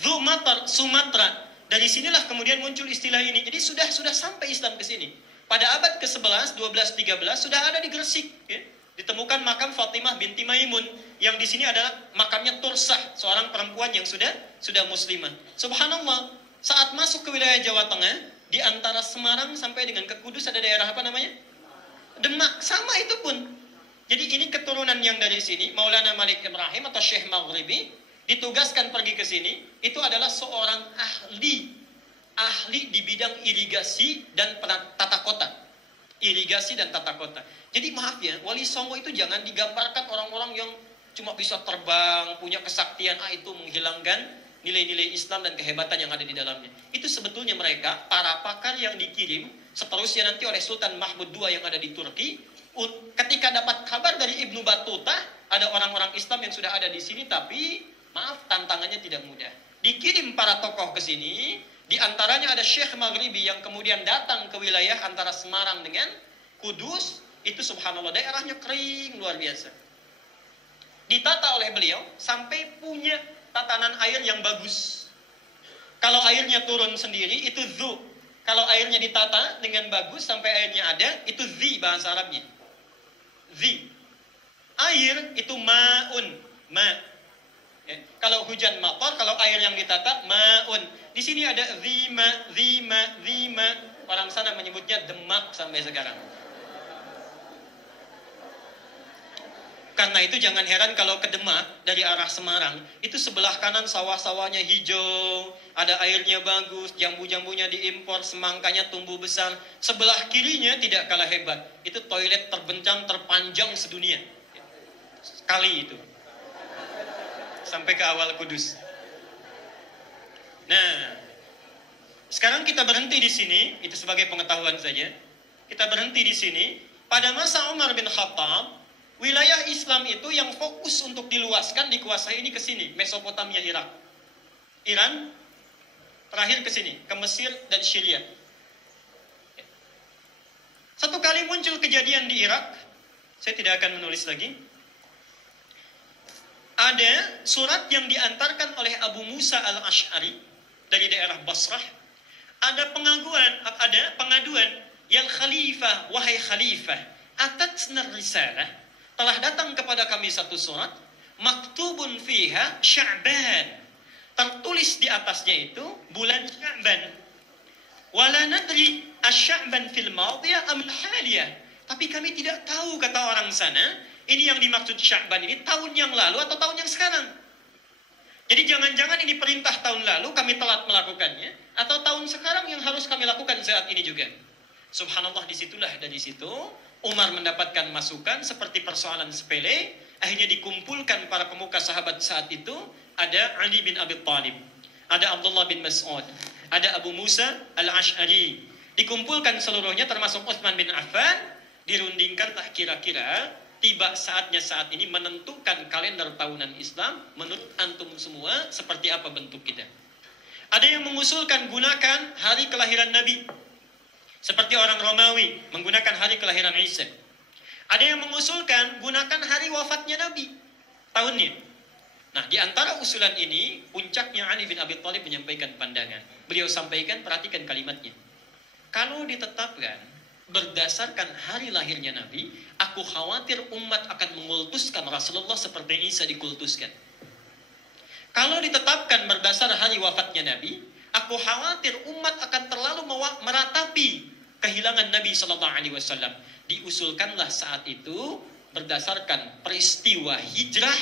Dhu matar Sumatera. Dari sinilah kemudian muncul istilah ini. Jadi sudah sampai Islam ke sini. Pada abad ke-11, 12, 13 sudah ada di Gresik, ya. Ditemukan makam Fatimah binti Maimun yang di sini adalah makamnya Tursah, seorang perempuan yang sudah muslimah. Subhanallah, saat masuk ke wilayah Jawa Tengah, di antara Semarang sampai dengan ke Kudus ada daerah apa namanya? Demak, sama itu pun. Jadi ini keturunan yang dari sini, Maulana Malik Ibrahim atau Syekh Maghribi, ditugaskan pergi ke sini, itu adalah seorang ahli di bidang irigasi dan tata kota. Irigasi dan tata kota. Jadi maaf ya, Wali Songo itu jangan digambarkan orang-orang yang cuma bisa terbang, punya kesaktian, itu menghilangkan nilai-nilai Islam dan kehebatan yang ada di dalamnya. Itu sebetulnya mereka, para pakar yang dikirim, seterusnya nanti oleh Sultan Mahmud II yang ada di Turki, ketika dapat kabar dari Ibnu Battuta, ada orang-orang Islam yang sudah ada di sini, tapi maaf, tantangannya tidak mudah. Dikirim para tokoh ke sini, di antaranya ada Syekh Maghribi yang kemudian datang ke wilayah antara Semarang dengan Kudus, itu subhanallah daerahnya kering luar biasa. Ditata oleh beliau sampai punya tatanan air yang bagus. Kalau airnya turun sendiri itu dhu. Kalau airnya ditata dengan bagus sampai airnya ada, itu zi bahasa Arabnya. Zi. Air itu ma'un, ma. Ya. Kalau hujan matar, kalau air yang ditata ma'un. Di sini ada zima. Orang sana menyebutnya Demak sampai sekarang. Karena itu jangan heran kalau ke Demak dari arah Semarang, itu sebelah kanan sawah-sawahnya hijau, ada airnya bagus, jambu-jambunya diimpor, semangkanya tumbuh besar. Sebelah kirinya tidak kalah hebat, itu toilet terbentang terpanjang sedunia. Kali itu. Sampai ke awal Kudus. Nah, sekarang kita berhenti di sini, itu sebagai pengetahuan saja. Kita berhenti di sini. Pada masa Umar bin Khattab, wilayah Islam itu yang fokus untuk diluaskan, dikuasai ini ke sini, Mesopotamia, Irak. Iran, terakhir ke sini, ke Mesir dan Syria. Satu kali muncul kejadian di Irak, saya tidak akan menulis lagi. Ada surat yang diantarkan oleh Abu Musa al-Ash'ari dari daerah Basrah. Ada pengaduan, yang khalifah, wahai khalifah, atatsna risalah, telah datang kepada kami satu surat, maktubun fiha Sya'ban, tertulis di atasnya itu bulan Sya'ban. Wala nadri asy-Sya'ban fil madiyah am al-haliyah. Tapi kami tidak tahu, kata orang sana, ini yang dimaksud Sya'ban ini tahun yang lalu atau tahun yang sekarang. Jadi jangan-jangan ini perintah tahun lalu kami telat melakukannya, atau tahun sekarang yang harus kami lakukan saat ini juga. Subhanallah, disitulah dari situ Umar mendapatkan masukan seperti persoalan sepele, akhirnya dikumpulkan para pemuka sahabat saat itu, ada Ali bin Abi Thalib, ada Abdullah bin Mas'ud, ada Abu Musa al-Ash'ari, dikumpulkan seluruhnya termasuk Utsman bin Affan, dirundingkanlah kira-kira tiba saatnya saat ini menentukan kalender tahunan Islam menurut antum semua seperti apa bentuk kita. Ada yang mengusulkan gunakan hari kelahiran Nabi, seperti orang Romawi menggunakan hari kelahiran Isa. Ada yang mengusulkan gunakan hari wafatnya Nabi, tahunnya. Nah, di antara usulan ini, puncaknya Ali bin Abi Thalib menyampaikan pandangan. Beliau sampaikan, perhatikan kalimatnya. Kalau ditetapkan berdasarkan hari lahirnya Nabi, aku khawatir umat akan mengultuskan Rasulullah seperti Isa dikultuskan. Kalau ditetapkan berdasar hari wafatnya Nabi, aku khawatir umat akan terlalu meratapi kehilangan Nabi SAW. Diusulkanlah saat itu berdasarkan peristiwa hijrah,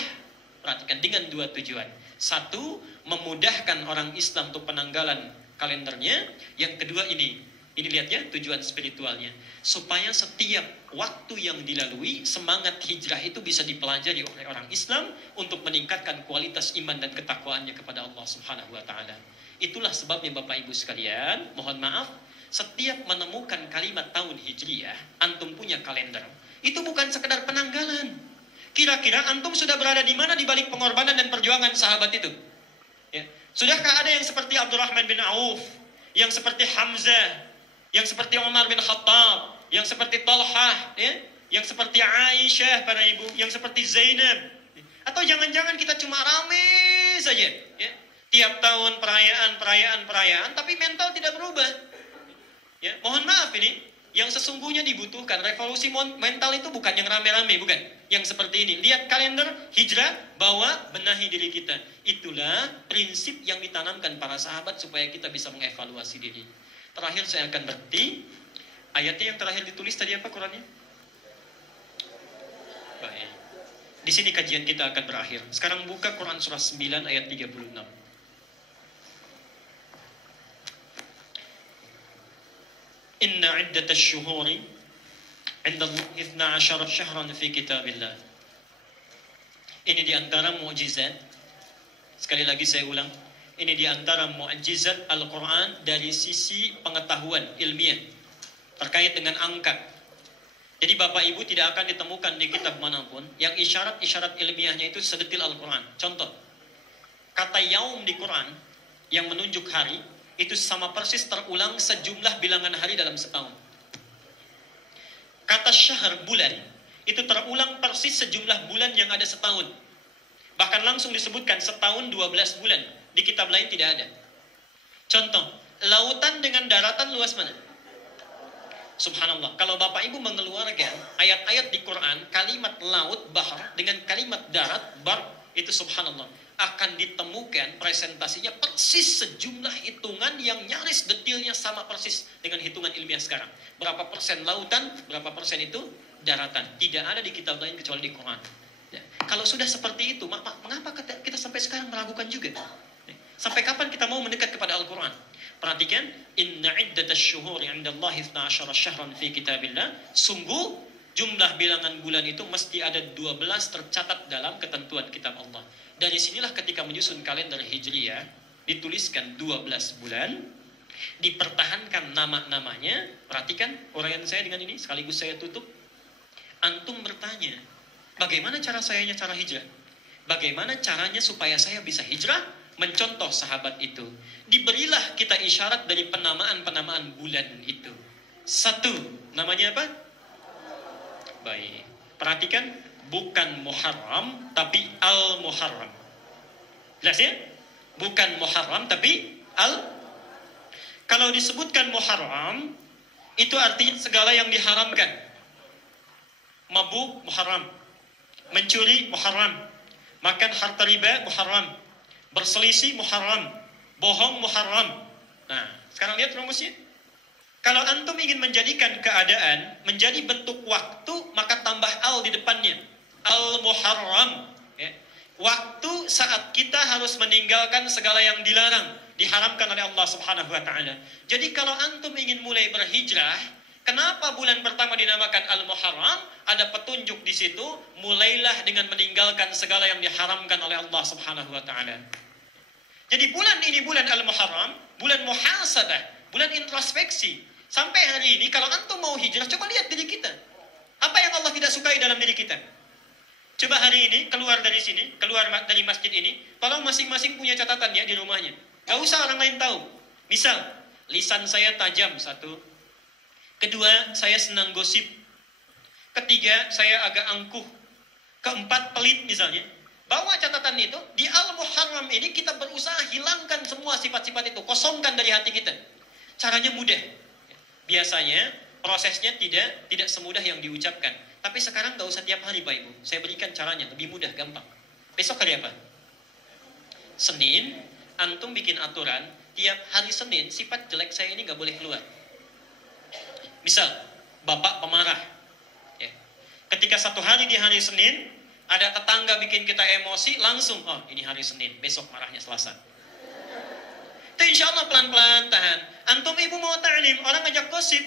perhatikan, dengan dua tujuan. Satu, memudahkan orang Islam untuk penanggalan kalendernya. Yang kedua ini lihat ya, tujuan spiritualnya. Supaya setiap waktu yang dilalui, semangat hijrah itu bisa dipelajari oleh orang Islam untuk meningkatkan kualitas iman dan ketakwaannya kepada Allah Subhanahu wa Ta'ala. Itulah sebabnya Bapak Ibu sekalian, mohon maaf, setiap menemukan kalimat tahun Hijriyah, antum punya kalender. Itu bukan sekedar penanggalan. Kira-kira antum sudah berada di mana di balik pengorbanan dan perjuangan sahabat itu? Ya. Sudahkah ada yang seperti Abdurrahman bin Auf, yang seperti Hamzah, yang seperti Umar bin Khattab, yang seperti Talhah, ya? Yang seperti Aisyah para ibu, yang seperti Zainab? Atau jangan-jangan kita cuma rame saja, ya? Tiap tahun perayaan, tapi mental tidak berubah. Ya, mohon maaf ini, yang sesungguhnya dibutuhkan revolusi mental itu bukan yang rame-rame, bukan. Yang seperti ini. Lihat kalender hijrah, bawa, benahi diri kita. Itulah prinsip yang ditanamkan para sahabat supaya kita bisa mengevaluasi diri. Terakhir saya akan berhenti. Ayatnya yang terakhir ditulis tadi apa Qurannya? Baik. Di sini kajian kita akan berakhir. Sekarang buka Quran surah 9 ayat 36. Inna iddatash syuhuri 'inda Allah 12 syahran fi kitabillah. Ini di antara mukjizat. Sekali lagi saya ulang, ini di antara mukjizat Al-Qur'an dari sisi pengetahuan ilmiah terkait dengan angka. Jadi Bapak Ibu tidak akan ditemukan di kitab manapun yang isyarat-isyarat ilmiahnya itu sedetil Al-Qur'an. Contoh, kata yaum di Quran yang menunjuk hari itu sama persis terulang sejumlah bilangan hari dalam setahun. Kata syahr, bulan, itu terulang persis sejumlah bulan yang ada setahun. Bahkan langsung disebutkan setahun 12 bulan. Di kitab lain tidak ada. Contoh, lautan dengan daratan luas mana? Subhanallah. Kalau Bapak Ibu mengeluarkan ayat-ayat di Quran, kalimat laut, bahar, dengan kalimat darat, bar, itu subhanallah, akan ditemukan presentasinya persis sejumlah hitungan yang nyaris detailnya sama persis dengan hitungan ilmiah sekarang. Berapa persen lautan, berapa persen itu daratan. Tidak ada di kitab lain kecuali di Quran. Kalau sudah seperti itu, mengapa kita sampai sekarang meragukan juga? Sampai kapan kita mau mendekat kepada Al-Quran? Perhatikan, inna iddatasy syuhuri 'indallahi 12 syahran fi kitabillah. Sungguh jumlah bilangan bulan itu mesti ada 12 tercatat dalam ketentuan kitab Allah. Dari sinilah ketika menyusun kalender Hijriyah, dituliskan 12 bulan, dipertahankan nama-namanya. Perhatikan uraian saya dengan ini, sekaligus saya tutup. Antum bertanya, bagaimana cara sayanya cara hijrah? Bagaimana caranya supaya saya bisa hijrah? Mencontoh sahabat itu. Diberilah kita isyarat dari penamaan-penamaan bulan itu. Satu, namanya apa? Baik. Perhatikan, bukan Muharram, tapi Al-Muharram. Jelas ya? Bukan Muharram, tapi Kalau disebutkan Muharram, itu artinya segala yang diharamkan. Mabuk, Muharram. Mencuri, Muharram. Makan harta riba, Muharram. Berselisih, Muharram. Bohong, Muharram. Nah, sekarang lihat rumusnya. Kalau antum ingin menjadikan keadaan menjadi bentuk waktu, maka tambah al di depannya. Al-Muharram. Ya. Waktu saat kita harus meninggalkan segala yang dilarang, diharamkan oleh Allah Subhanahu wa taala. Jadi kalau antum ingin mulai berhijrah, kenapa bulan pertama dinamakan Al-Muharram? Ada petunjuk di situ, mulailah dengan meninggalkan segala yang diharamkan oleh Allah Subhanahu wa taala. Jadi bulan ini bulan Al-Muharram, bulan muhasabah, bulan introspeksi. Sampai hari ini kalau antum mau hijrah, coba lihat diri kita. Apa yang Allah tidak sukai dalam diri kita? Coba hari ini keluar dari sini, keluar dari masjid ini, tolong masing-masing punya catatan ya di rumahnya. Gak usah orang lain tahu. Misal, lisan saya tajam, satu. Kedua, saya senang gosip. Ketiga, saya agak angkuh. Keempat, pelit misalnya. Bawa catatan itu, di Al-Muharram ini kita berusaha hilangkan semua sifat-sifat itu, kosongkan dari hati kita. Caranya mudah. Biasanya prosesnya tidak semudah yang diucapkan. Tapi sekarang gak usah tiap hari Pak Ibu. Saya berikan caranya, lebih mudah, gampang. Besok hari apa? Senin, antum bikin aturan, tiap hari Senin sifat jelek saya ini gak boleh keluar. Misal, bapak pemarah. Ya. Ketika satu hari di hari Senin, ada tetangga bikin kita emosi, langsung, oh ini hari Senin, besok marahnya Selasa. Itu insya Allah pelan-pelan tahan. Antum ibu mau ta'lim, orang ngajak gosip.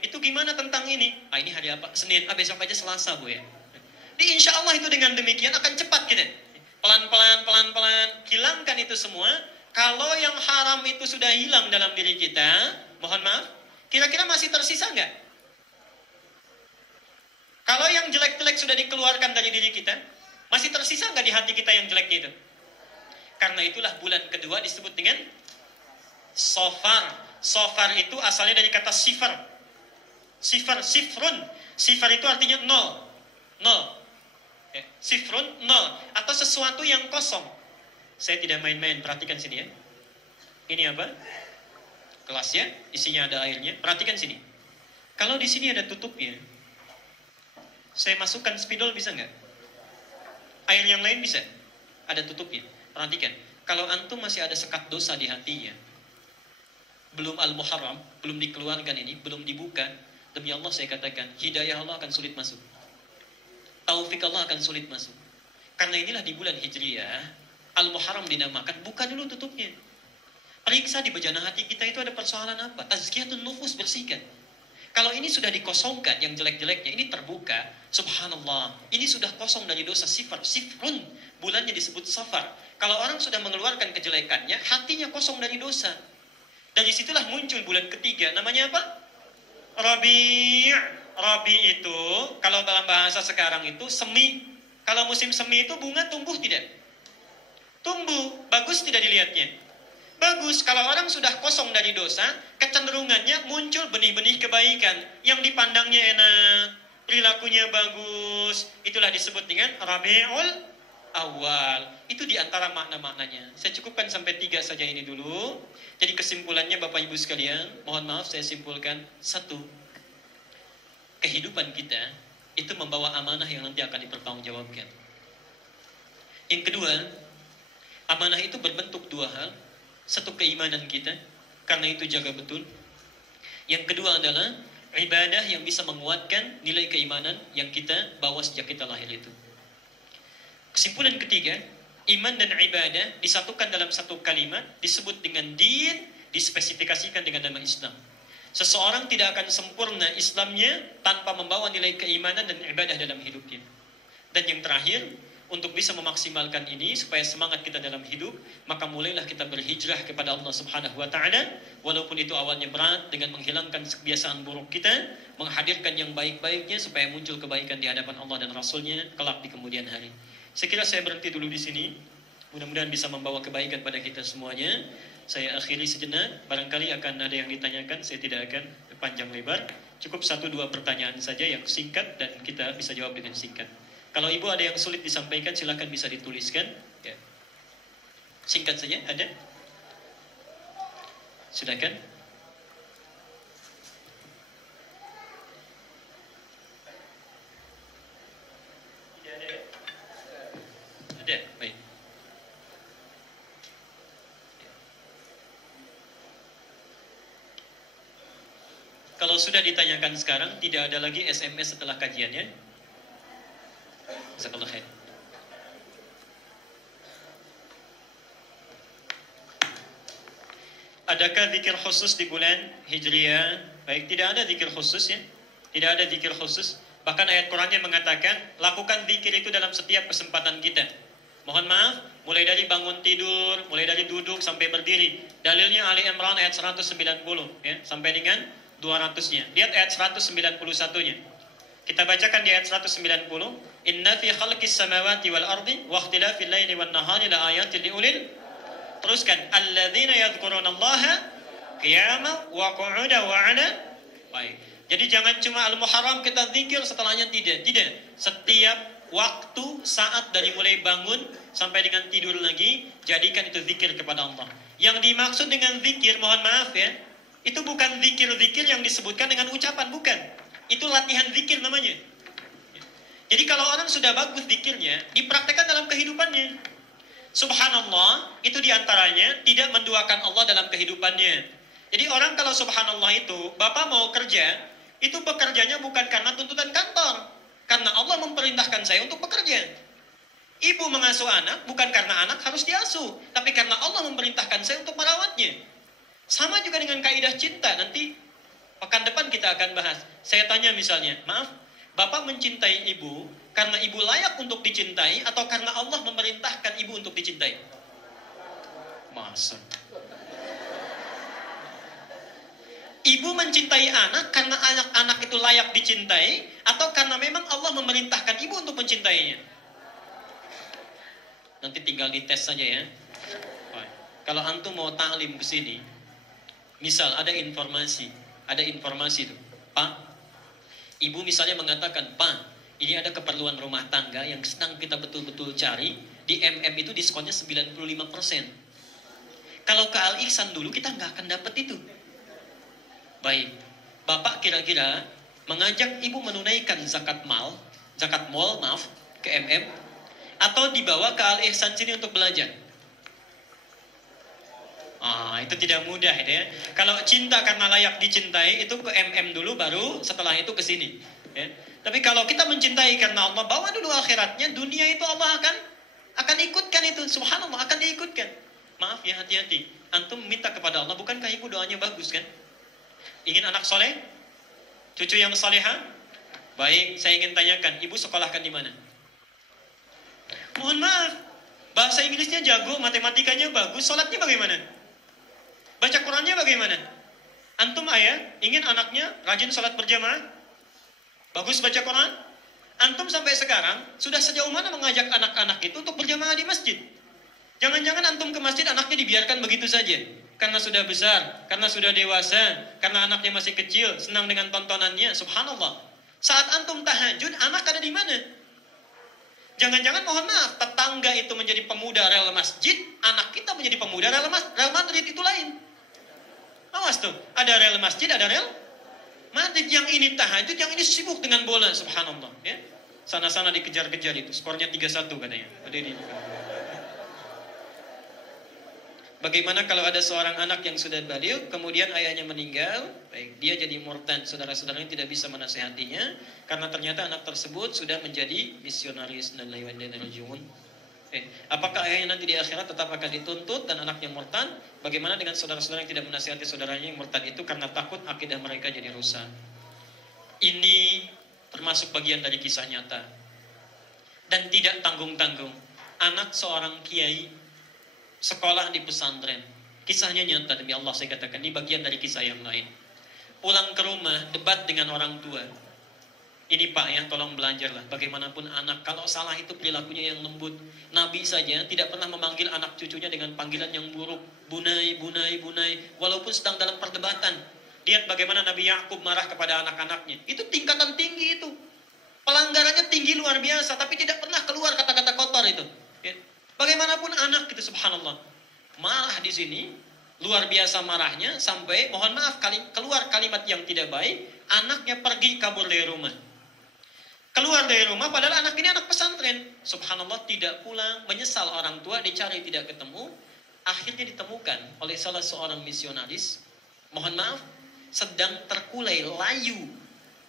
Itu gimana tentang ini? Ini hari apa? Senin, besok aja Selasa bu ya. Di insya Allah itu dengan demikian akan cepat kita. Pelan-pelan, hilangkan itu semua. Kalau yang haram itu sudah hilang dalam diri kita, mohon maaf, kira-kira masih tersisa nggak? Kalau yang jelek-jelek sudah dikeluarkan dari diri kita, masih tersisa nggak di hati kita yang jelek itu? Karena itulah bulan kedua disebut dengan Safar. Safar itu asalnya dari kata sifar. Sifrun. Sifar itu artinya nol. Sifrun, nol. Atau sesuatu yang kosong. Saya tidak main-main, perhatikan sini ya. Ini apa? Gelas ya, isinya ada airnya. Perhatikan sini. Kalau di sini ada tutupnya, saya masukkan spidol bisa nggak? Air yang lain bisa? Ada tutupnya. Perhatikan. Kalau antum masih ada sekat dosa di hatinya, belum Al-Muharram, belum dikeluarkan ini, belum dibuka, demi Allah saya katakan, hidayah Allah akan sulit masuk. Taufik Allah akan sulit masuk. Karena inilah di bulan Hijriyah, Al-Muharram dinamakan, buka dulu tutupnya. Periksa di bejana hati kita itu ada persoalan apa? Tazkiyatun nufus, bersihkan. Kalau ini sudah dikosongkan, yang jelek-jeleknya, ini terbuka, subhanallah, ini sudah kosong dari dosa sifrun, bulannya disebut Safar. Kalau orang sudah mengeluarkan kejelekannya, hatinya kosong dari dosa. Dari situlah muncul bulan ketiga, namanya apa? Rabi'. Rabi' itu, kalau dalam bahasa sekarang itu semi. Kalau musim semi itu bunga tumbuh tidak? Tumbuh, bagus tidak dilihatnya? Bagus. Kalau orang sudah kosong dari dosa, kecenderungannya muncul benih-benih kebaikan. Yang dipandangnya enak, perilakunya bagus. Itulah disebut dengan Rabiul Awal. Itu diantara makna-maknanya. Saya cukupkan sampai 3 saja ini dulu. Jadi kesimpulannya Bapak Ibu sekalian, mohon maaf saya simpulkan. 1, kehidupan kita itu membawa amanah yang nanti akan dipertanggungjawabkan. Yang kedua, amanah itu berbentuk 2 hal. 1, keimanan kita, karena itu jaga betul. Yang kedua adalah ibadah yang bisa menguatkan nilai keimanan yang kita bawa sejak kita lahir itu. Kesimpulan ketiga, iman dan ibadah disatukan dalam satu kalimat, disebut dengan din, dispesifikasikan dengan nama Islam. Seseorang tidak akan sempurna Islamnya tanpa membawa nilai keimanan dan ibadah dalam hidupnya. Dan yang terakhir, untuk bisa memaksimalkan ini supaya semangat kita dalam hidup, maka mulailah kita berhijrah kepada Allah Subhanahu wa taala, walaupun itu awalnya berat, dengan menghilangkan kebiasaan buruk kita, menghadirkan yang baik-baiknya supaya muncul kebaikan di hadapan Allah dan Rasul-Nya kelak di kemudian hari. Saya kira saya berhenti dulu di sini. Mudah-mudahan bisa membawa kebaikan pada kita semuanya. Saya akhiri sejenak, barangkali akan ada yang ditanyakan, saya tidak akan panjang lebar. Cukup 1-2 pertanyaan saja yang singkat dan kita bisa jawab dengan singkat. Kalau ibu ada yang sulit disampaikan, silakan bisa dituliskan. Ya. Singkat saja, ada? Silakan. Ada, baik. Kalau sudah ditanyakan sekarang, tidak ada lagi SMS setelah kajiannya. Jazakallah khair. Adakah zikir khusus di bulan Hijriah? Baik, tidak ada zikir khusus ya. Tidak ada zikir khusus. Bahkan ayat Qur'annya mengatakan, lakukan zikir itu dalam setiap kesempatan kita. Mohon maaf, mulai dari bangun tidur, mulai dari duduk sampai berdiri. Dalilnya Ali Imran ayat 190 ya, sampai dengan 200-nya. Lihat ayat 191-nya. Kita bacakan di ayat 190. Inna fi khalqis samawati wal ardi wa ikhtilafil laili wan nahari la ayatin liulil. Teruskan, alladzina yadhkurunallaha qiyaman wa qu'udan wa 'ala. Baik. Jadi jangan cuma al-muharram kita zikir setelahnya tidak. Tidak. Setiap waktu, saat dari mulai bangun sampai dengan tidur lagi, jadikan itu zikir kepada Allah. Yang dimaksud dengan zikir, mohon maaf ya, itu bukan zikir-zikir yang disebutkan dengan ucapan, bukan. Itu latihan zikir namanya. Jadi kalau orang sudah bagus zikirnya, dipraktekkan dalam kehidupannya. Subhanallah, itu diantaranya tidak menduakan Allah dalam kehidupannya. Jadi orang kalau subhanallah itu, bapak mau kerja, itu bekerjanya bukan karena tuntutan kantor. Karena Allah memerintahkan saya untuk bekerja. Ibu mengasuh anak, bukan karena anak harus diasuh, tapi karena Allah memerintahkan saya untuk merawatnya. Sama juga dengan kaidah cinta, nanti pekan depan kita akan bahas. Saya tanya misalnya, maaf, bapak mencintai ibu karena ibu layak untuk dicintai atau karena Allah memerintahkan ibu untuk dicintai? Masa? Ibu mencintai anak karena anak-anak itu layak dicintai atau karena memang Allah memerintahkan ibu untuk mencintainya? Nanti tinggal dites saja ya. Kalau antum mau ta'lim ke sini, misal ada informasi itu, Pak, ibu misalnya mengatakan, Pak, ini ada keperluan rumah tangga yang sedang kita betul-betul cari, di MM itu diskonnya 95%. Kalau ke Al-Ihsan dulu kita nggak akan dapat itu. Baik, Bapak kira-kira mengajak ibu menunaikan zakat mal ke MM, atau dibawa ke Al-Ihsan sini untuk belajar? Itu tidak mudah ya. Kalau cinta karena layak dicintai itu ke MM dulu, baru setelah itu ke sini ya. Tapi kalau kita mencintai karena Allah, bawa dulu akhiratnya, dunia itu Allah akan ikutkan itu, subhanallah, akan diikutkan. Maaf ya, hati-hati. Antum minta kepada Allah, bukankah ibu doanya bagus kan? Ingin anak soleh, cucu yang salihah? Baik, saya ingin tanyakan, ibu sekolahkan di mana? Mohon maaf, bahasa Inggrisnya jago, matematikanya bagus, sholatnya bagaimana? Baca Qurannya bagaimana? Antum ayah ingin anaknya rajin sholat berjamaah, bagus baca Quran. Antum sampai sekarang sudah sejauh mana mengajak anak-anak itu untuk berjamaah di masjid? Jangan-jangan antum ke masjid anaknya dibiarkan begitu saja, karena sudah besar, karena sudah dewasa, karena anaknya masih kecil, senang dengan tontonannya. Subhanallah. Saat antum tahajud, anak ada di mana? Jangan-jangan, mohon maaf, tetangga itu menjadi pemuda Real Masjid, anak kita menjadi pemuda Real Madrid, itu lain. Awas tuh, ada Real Masjid, ada Real Madrid. Yang ini tahajud, yang ini sibuk dengan bola, subhanallah ya. Sana-sana dikejar-kejar itu, skornya 3-1 katanya. Bagaimana kalau ada seorang anak yang sudah baligh, kemudian ayahnya meninggal, baik, dia jadi murtad, saudara-saudaranya tidak bisa menasihatinya, karena ternyata anak tersebut sudah menjadi misionaris dan lain-lain. Apakah ayahnya nanti di akhirat tetap akan dituntut dan anaknya murtad? Bagaimana dengan saudara-saudara yang tidak menasihati saudaranya yang murtad itu karena takut akidah mereka jadi rusak? Ini termasuk bagian dari kisah nyata dan tidak tanggung-tanggung. Anak seorang kiai sekolah di pesantren, kisahnya nyata demi Allah saya katakan, ini bagian dari kisah yang lain. Pulang ke rumah debat dengan orang tua. Ini Pak ya, tolong belajarlah. Bagaimanapun anak, kalau salah itu perilakunya yang lembut. Nabi saja tidak pernah memanggil anak cucunya dengan panggilan yang buruk. Bunai, bunai, bunai. Walaupun sedang dalam perdebatan. Lihat bagaimana Nabi Yakub marah kepada anak-anaknya. Itu tingkatan tinggi itu. Pelanggarannya tinggi luar biasa. Tapi tidak pernah keluar kata-kata kotor itu. Ya. Bagaimanapun anak itu subhanallah. Marah di sini. Luar biasa marahnya. Sampai mohon maaf keluar kalimat yang tidak baik. Anaknya pergi kabur dari rumah. Keluar dari rumah padahal anak ini anak pesantren. Subhanallah tidak pulang, menyesal orang tua, dicari tidak ketemu. Akhirnya ditemukan oleh salah seorang misionaris. Mohon maaf, sedang terkulai layu,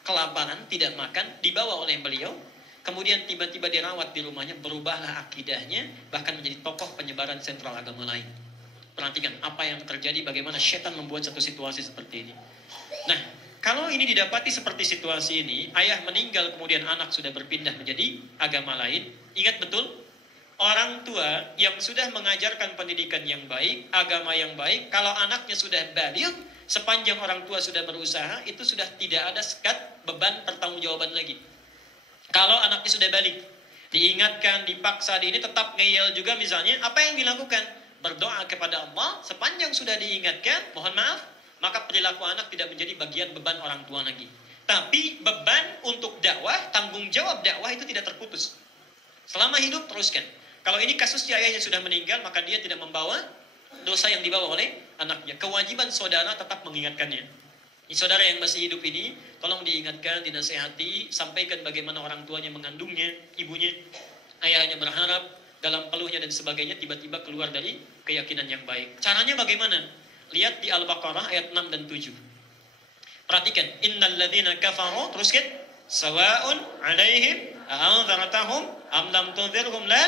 kelaparan, tidak makan, dibawa oleh beliau. Kemudian tiba-tiba dirawat di rumahnya, berubahlah akidahnya, bahkan menjadi tokoh penyebaran sentral agama lain. Perhatikan apa yang terjadi, bagaimana setan membuat satu situasi seperti ini. Nah, kalau ini didapati seperti situasi ini, ayah meninggal kemudian anak sudah berpindah menjadi agama lain, ingat betul, orang tua yang sudah mengajarkan pendidikan yang baik, agama yang baik, kalau anaknya sudah baligh, sepanjang orang tua sudah berusaha, itu sudah tidak ada sekat beban pertanggungjawaban lagi. Kalau anaknya sudah baligh, diingatkan, dipaksa, ini tetap ngeyel juga misalnya, apa yang dilakukan? Berdoa kepada Allah, sepanjang sudah diingatkan, mohon maaf, maka perilaku anak tidak menjadi bagian beban orang tua lagi. Tapi beban untuk dakwah, tanggung jawab dakwah itu tidak terputus. Selama hidup teruskan. Kalau ini kasusnya ayahnya sudah meninggal, maka dia tidak membawa dosa yang dibawa oleh anaknya. Kewajiban saudara tetap mengingatkannya. Ini saudara yang masih hidup ini, tolong diingatkan, dinasehati, sampaikan bagaimana orang tuanya mengandungnya, ibunya, ayahnya berharap dalam peluhnya dan sebagainya tiba-tiba keluar dari keyakinan yang baik. Caranya bagaimana? Lihat di Al-Baqarah ayat 6 dan 7. Perhatikan, innal ladzina kafaru, teruskan, sawa'un 'alaihim a'anzartahum am lam tunzirhum la.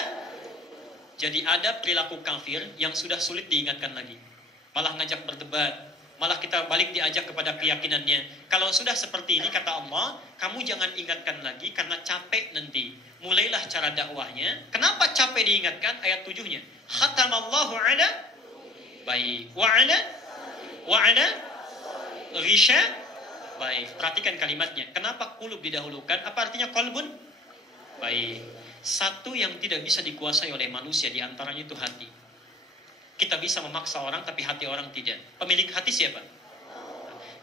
Jadi ada perilaku kafir yang sudah sulit diingatkan lagi. Malah ngajak berdebat, malah kita balik diajak kepada keyakinannya. Kalau sudah seperti ini kata Allah, kamu jangan ingatkan lagi karena capek nanti. Mulailah cara dakwahnya. Kenapa capek diingatkan? Ayat 7-nya. Khatamallahu 'ala baik. Wa'ala Risha. Baik. Perhatikan kalimatnya. Kenapa qulub didahulukan? Apa artinya qalbun? Baik. Satu yang tidak bisa dikuasai oleh manusia di antaranya itu hati. Kita bisa memaksa orang tapi hati orang tidak. Pemilik hati siapa?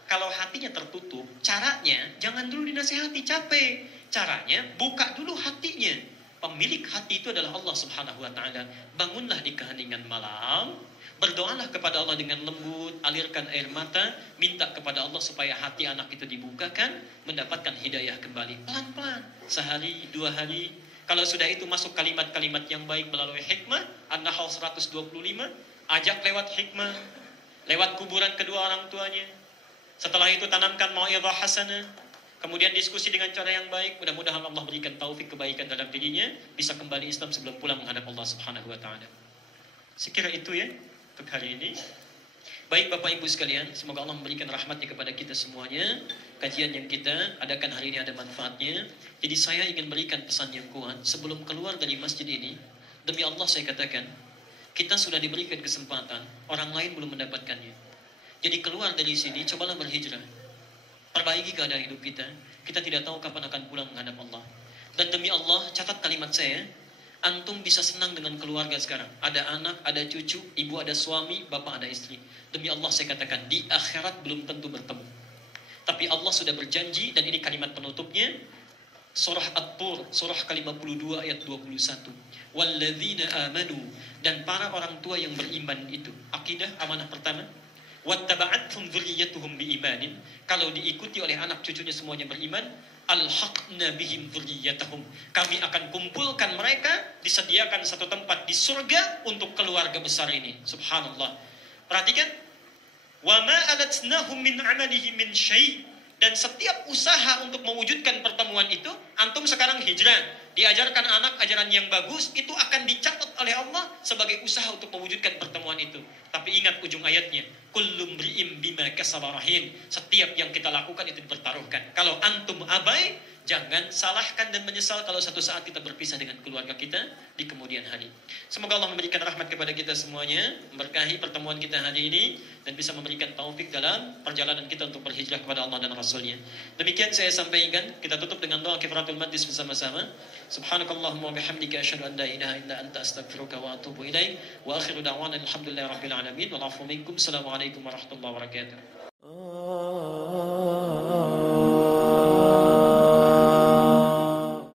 Kalau hatinya tertutup, caranya jangan dulu dinasehati, capek. Caranya buka dulu hatinya. Pemilik hati itu adalah Allah Subhanahu wa taala. Bangunlah di keheningan malam, berdoalah kepada Allah dengan lembut, alirkan air mata, minta kepada Allah supaya hati anak itu dibukakan, mendapatkan hidayah kembali. Pelan-pelan, sehari, 2 hari. Kalau sudah itu masuk kalimat-kalimat yang baik melalui hikmah, An-Nahl 125, ajak lewat hikmah, lewat kuburan kedua orang tuanya. Setelah itu tanamkan mau'izah hasanah, kemudian diskusi dengan cara yang baik. Mudah-mudahan Allah berikan taufik kebaikan dalam dirinya, bisa kembali Islam sebelum pulang menghadap Allah Subhanahu wa taala. Sekira itu ya untuk hari ini. Baik Bapak Ibu sekalian, semoga Allah memberikan rahmatnya kepada kita semuanya. Kajian yang kita adakan hari ini ada manfaatnya. Jadi saya ingin berikan pesan yang kuat sebelum keluar dari masjid ini. Demi Allah saya katakan, kita sudah diberikan kesempatan, orang lain belum mendapatkannya. Jadi keluar dari sini, cobalah berhijrah. Perbaiki keadaan hidup kita. Kita tidak tahu kapan akan pulang menghadap Allah. Dan demi Allah, catat kalimat saya, antum bisa senang dengan keluarga sekarang. Ada anak, ada cucu, ibu ada suami, bapak ada istri. Demi Allah saya katakan, di akhirat belum tentu bertemu. Tapi Allah sudah berjanji, dan ini kalimat penutupnya, surah At-Tur, surah ke-52 ayat 21. Walladzina amanu, dan para orang tua yang beriman itu. Akidah amanah pertama. Wattaba'athum dzurriyyatuhum biimanin, kalau diikuti oleh anak cucunya semuanya beriman, alhaqna bihim dzurriyyatahum, kami akan kumpulkan mereka, disediakan satu tempat di surga untuk keluarga besar ini. Subhanallah. Perhatikan, wa ma alatnahum min 'amalihim min syai', Dan setiap usaha untuk mewujudkan pertemuan itu, antum sekarang hijrah, diajarkan anak ajaran yang bagus, itu akan dicatat oleh Allah sebagai usaha untuk mewujudkan pertemuan itu. Tapi ingat ujung ayatnya, kullum ri'im bima kasaba rahin. Setiap yang kita lakukan itu dipertaruhkan. Kalau antum abai, jangan salahkan dan menyesal kalau satu saat kita berpisah dengan keluarga kita di kemudian hari. Semoga Allah memberikan rahmat kepada kita semuanya, memberkahi pertemuan kita hari ini, dan bisa memberikan taufik dalam perjalanan kita untuk berhijrah kepada Allah dan Rasulnya. Demikian saya sampaikan. Kita tutup dengan doa kifaratul majlis bersama-sama. Subhanakallahumma wa bihamdika asyhadu an la ilaha illa anta astaghfiruka wa atubu ilaik. Wa akhiru da'wana alhamdulillahi rabbil alamin. Wal 'afwu minkum. Assalamualaikum warahmatullahi wabarakatuh.